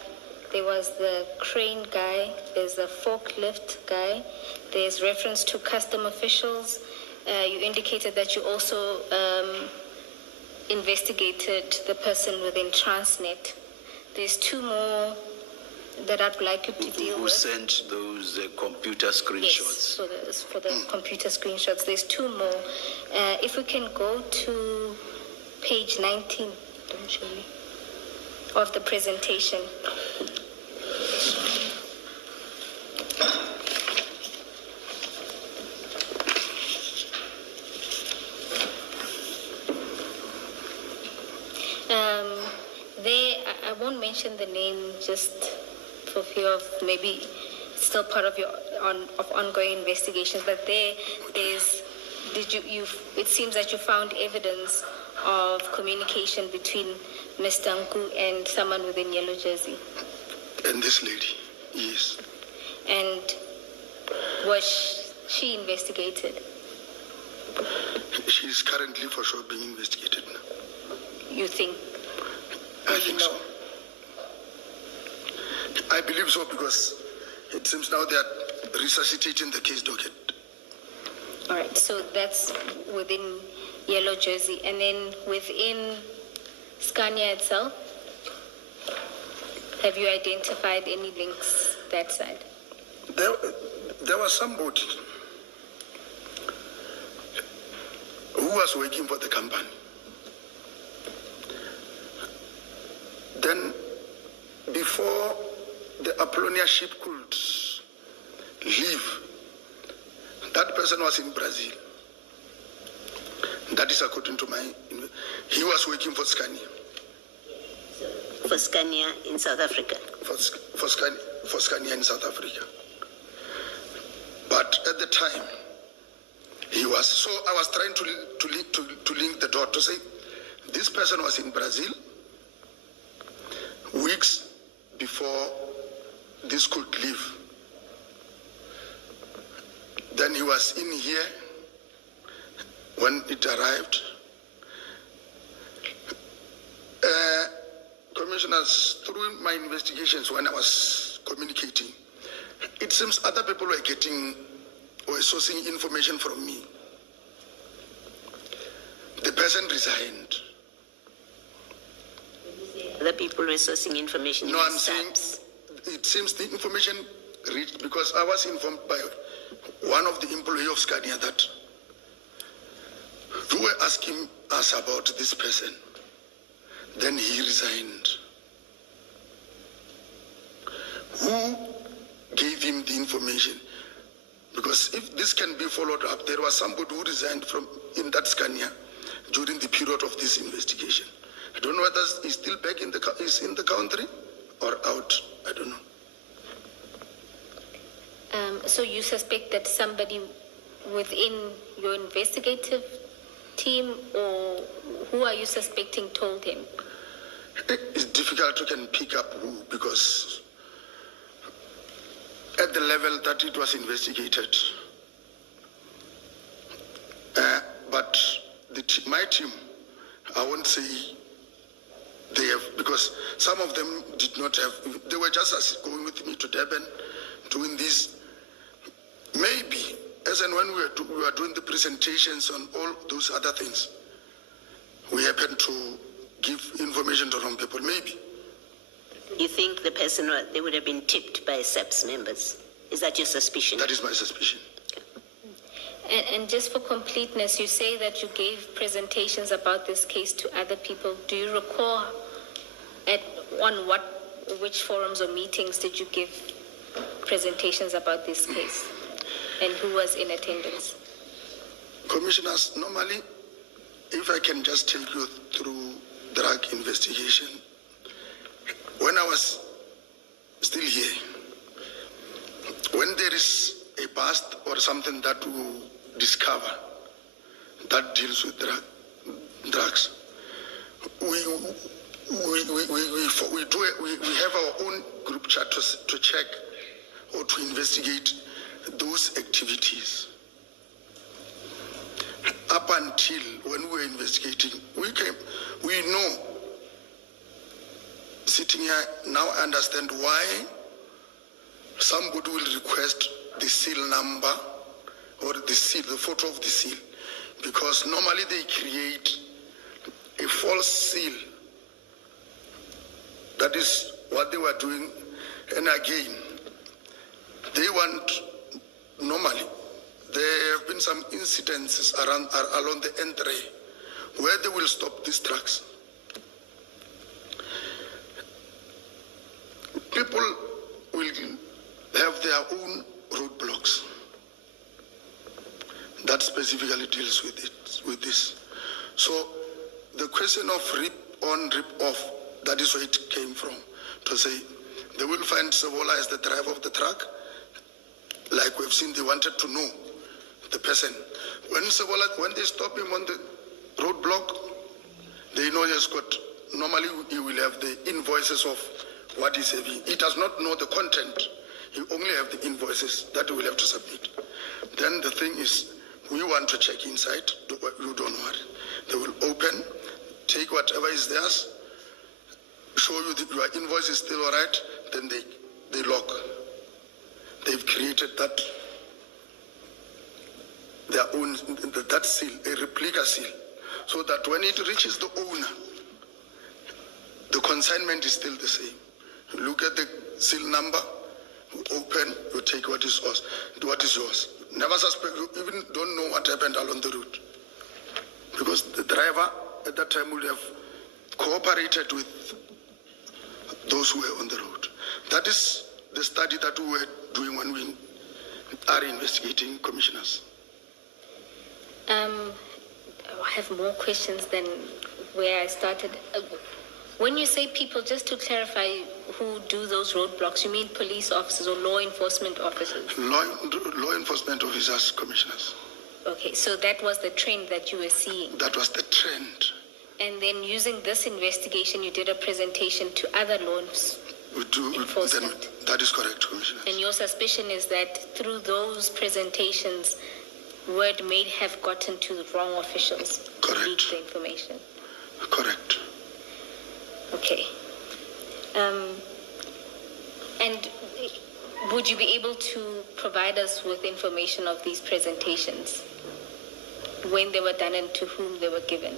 There was the crane guy, there's the forklift guy, there's reference to custom officials. You indicated that you also investigated the person within Transnet. There's two more that I'd like you to deal Who with. sent those computer screenshots? Yes, for the computer screenshots. There's two more. If we can go to page 19, don't show me, of the presentation. I won't mention the name just for fear of maybe still part of your ongoing investigations, but it seems that you found evidence of communication between Mr. Nku and someone within Yellow Jersey. And this lady, yes. And was she investigated? She is currently for sure being investigated now. You think? I think so. I believe so because it seems now they are resuscitating the case docket. All right, so that's within Yellow Jersey. And then within Scania itself, have you identified any links that side? There was somebody who was working for the company. Then, before the Apollonia ship could leave, that person was in Brazil. That is according to he was working for Scania. For Scania in South Africa? For Scania in South Africa. But at the time, I was trying to link the dot to say, this person was in Brazil weeks before this could leave. Then he was in here when it arrived. Commissioners, through my investigations when I was communicating, it seems other people were sourcing information from me. The person resigned. Other people were sourcing information. No, I'm saying it seems the information reached, because I was informed by one of the employees of Scania that you were asking us about this person. Then he resigned. Who gave him the information? Because if this can be followed up, there was somebody who resigned from in that Scania during the period of this investigation. I don't know whether he's still back in the country or out. I don't know. So you suspect that somebody within your investigative team, or who are you suspecting told him? It's difficult to can pick up who, because at the level that it was investigated, but my team, I won't say they have, because some of them did not have, they were just going with me to Durban, doing this. Maybe, as and when we were doing the presentations on all those other things, we happened to give information to wrong people, maybe. You think the person, they would have been tipped by SAPS members? Is that your suspicion? That is my suspicion. And just for completeness, you say that you gave presentations about this case to other people. Do you recall which forums or meetings did you give presentations about this case? And who was in attendance? Commissioners, normally, if I can just take you through drug investigation, when I was still here, when there is a bust or something that we discover that deals with drugs, we have our own group chat to check or to investigate those activities. Up until when we were investigating, we know, sitting here now, I understand why somebody will request the seal number or the seal, the photo of the seal, because normally they create a false seal. That is what they were doing. And again, they want, normally, there have been some incidences along the entry where they will stop these trucks. People will have their own roadblocks that specifically deals with this. So the question of rip on, rip off, that is where it came from, to say they will find Savola as the driver of the truck. Like we've seen, they wanted to know the person. When they stop him on the roadblock, they know he's got, normally he will have the invoices of what he's having. He does not know the content. He only have the invoices that he will have to submit. Then the thing is, we want to check inside. You don't worry. They will open, take whatever is theirs, show you that your invoice is still all right, then they lock. They've created that, their own, that seal, a replica seal, so that when it reaches the owner, the consignment is still the same. You look at the seal number, you open, you take what is yours. Never suspect, you even don't know what happened along the route. Because the driver at that time would have cooperated with those who were on the road. That is the study that we were doing when we are investigating, commissioners. I have more questions than where I started. When you say people, just to clarify, who do those roadblocks, you mean police officers or law enforcement officers? Law enforcement officers, commissioners. Okay, so that was the trend that you were seeing? That was the trend. And then using this investigation, you did a presentation to other law enforcement? That is correct, commissioners. And your suspicion is that through those presentations, word may have gotten to the wrong officials to leak the information? Correct. Okay. And would you be able to provide us with information of these presentations? When they were done and to whom they were given?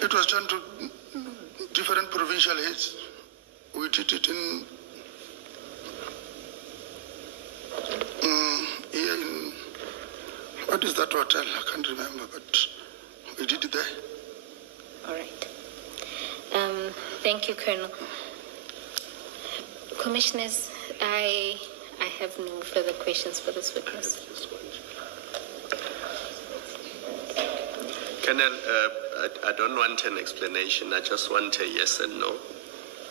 It was done to different provincial heads we did it in here in, what is that hotel? I can't remember, but we did it there. All right. Thank you, Colonel. Commissioners, I have no further questions for this witness. Colonel, I don't want an explanation. I just want a yes and no.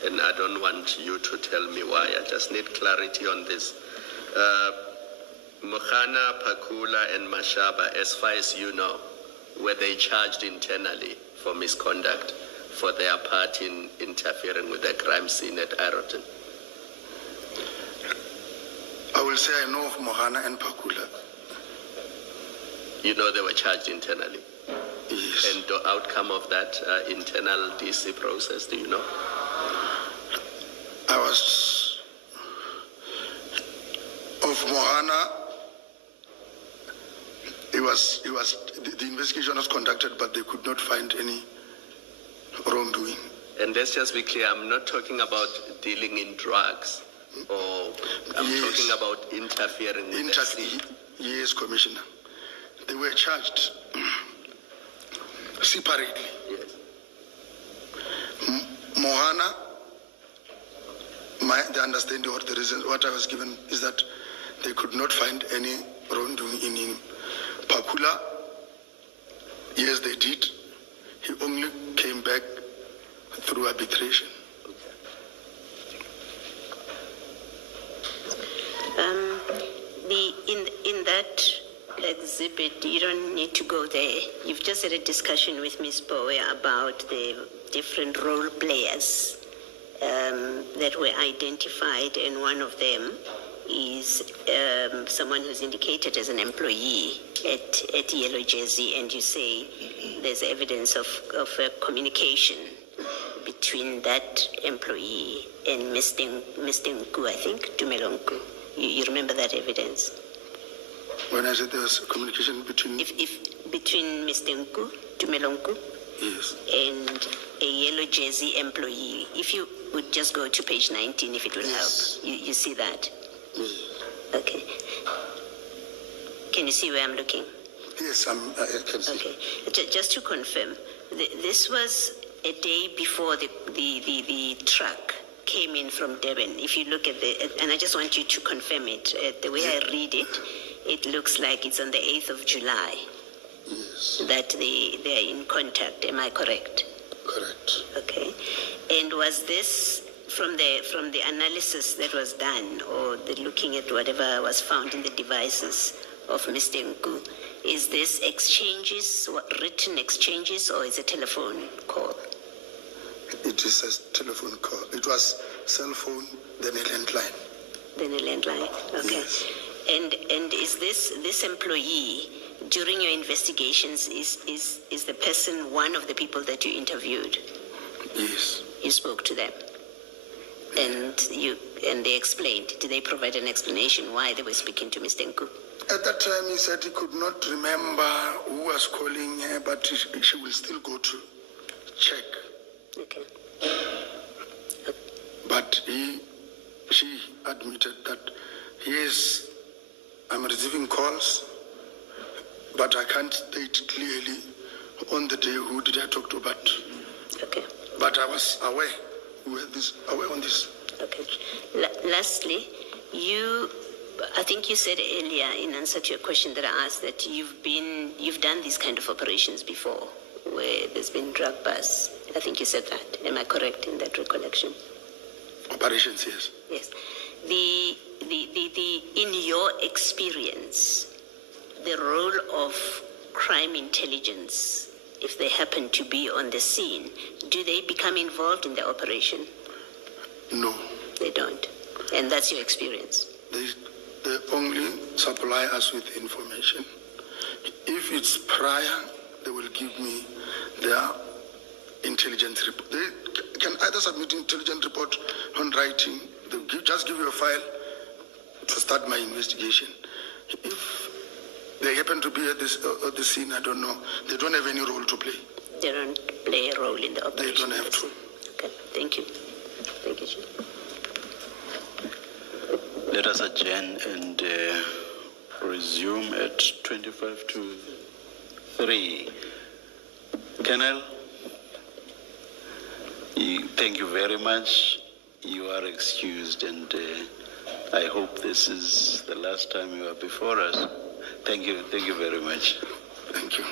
And I don't want you to tell me why. I just need clarity on this. Mokhana, Pakula, and Mashaba, as far as you know, were they charged internally for misconduct for their part in interfering with the crime scene at Ireton? I will say I know of Mohana and Pakula. You know they were charged internally? Yes. And the outcome of that internal DC process, do you know? I was of Mohana. The investigation was conducted, but they could not find any wrongdoing. And let's just be clear, I'm not talking about dealing in drugs, or I'm talking about interfering with the scene. Yes, Commissioner. They were charged separately. Yes. Mohana, the understanding or the reason what I was given is that they could not find any wrongdoing in him. Pakula, yes, they did. He only came back through arbitration. In that exhibit, you don't need to go there. You've just had a discussion with Ms. Bowe about the different role players that were identified, and one of them is someone who's indicated as an employee at Yellow Jersey, and you say there's evidence of a communication between that employee and Mr. Nku, I think, Tumelonku. You remember that evidence? When I said there was communication between... Between Mr. Nku, Tumelonku, yes, and a Yellow Jersey employee. If you would just go to page 19, if it will yes. help. You see that? Yes. Okay. Can you see where I'm looking? Yes, I can see. Okay. Just to confirm, this was a day before the truck came in from Durban. If you look at and I just want you to confirm it. The way I read it, it looks like it's on the 8th of July. Yes. That they are in contact. Am I correct? Correct. Okay. And was this from the analysis that was done, or the looking at whatever was found in the devices of Mr. Nku, is this exchanges, written exchanges, or is it a telephone call? It is a telephone call. It was cell phone, then a landline. Then a landline. Okay. Yes. And is this employee, during your investigations, is the person one of the people that you interviewed? Yes. You spoke to them, and they explained. Did they provide an explanation why they were speaking to Mr. Nku? At that time, he said he could not remember who was calling her, but she will still go to check. Okay. But she admitted that, yes, I'm receiving calls, but I can't state clearly on the day who did I talk to, but I was aware on this. Okay. Lastly, I think you said earlier in answer to your question that I asked that you've done these kind of operations before, where there's been drug busts. I think you said that. Am I correct in that recollection? Operations, yes. Yes. In your experience, the role of crime intelligence, if they happen to be on the scene, do they become involved in the operation? No. They don't. And that's your experience? They only supply us with information. If it's prior, they will give me their intelligence report. They can either submit intelligence report on writing, just give you a file to start my investigation. If they happen to be at the scene, I don't know. They don't have any role to play. They don't play a role in the operation. They don't have to. Okay, thank you. Thank you, Chair. Let us adjourn and resume at 25 to 3. Colonel, thank you very much. You are excused, and I hope this is the last time you are before us. Thank you very much. Thank you.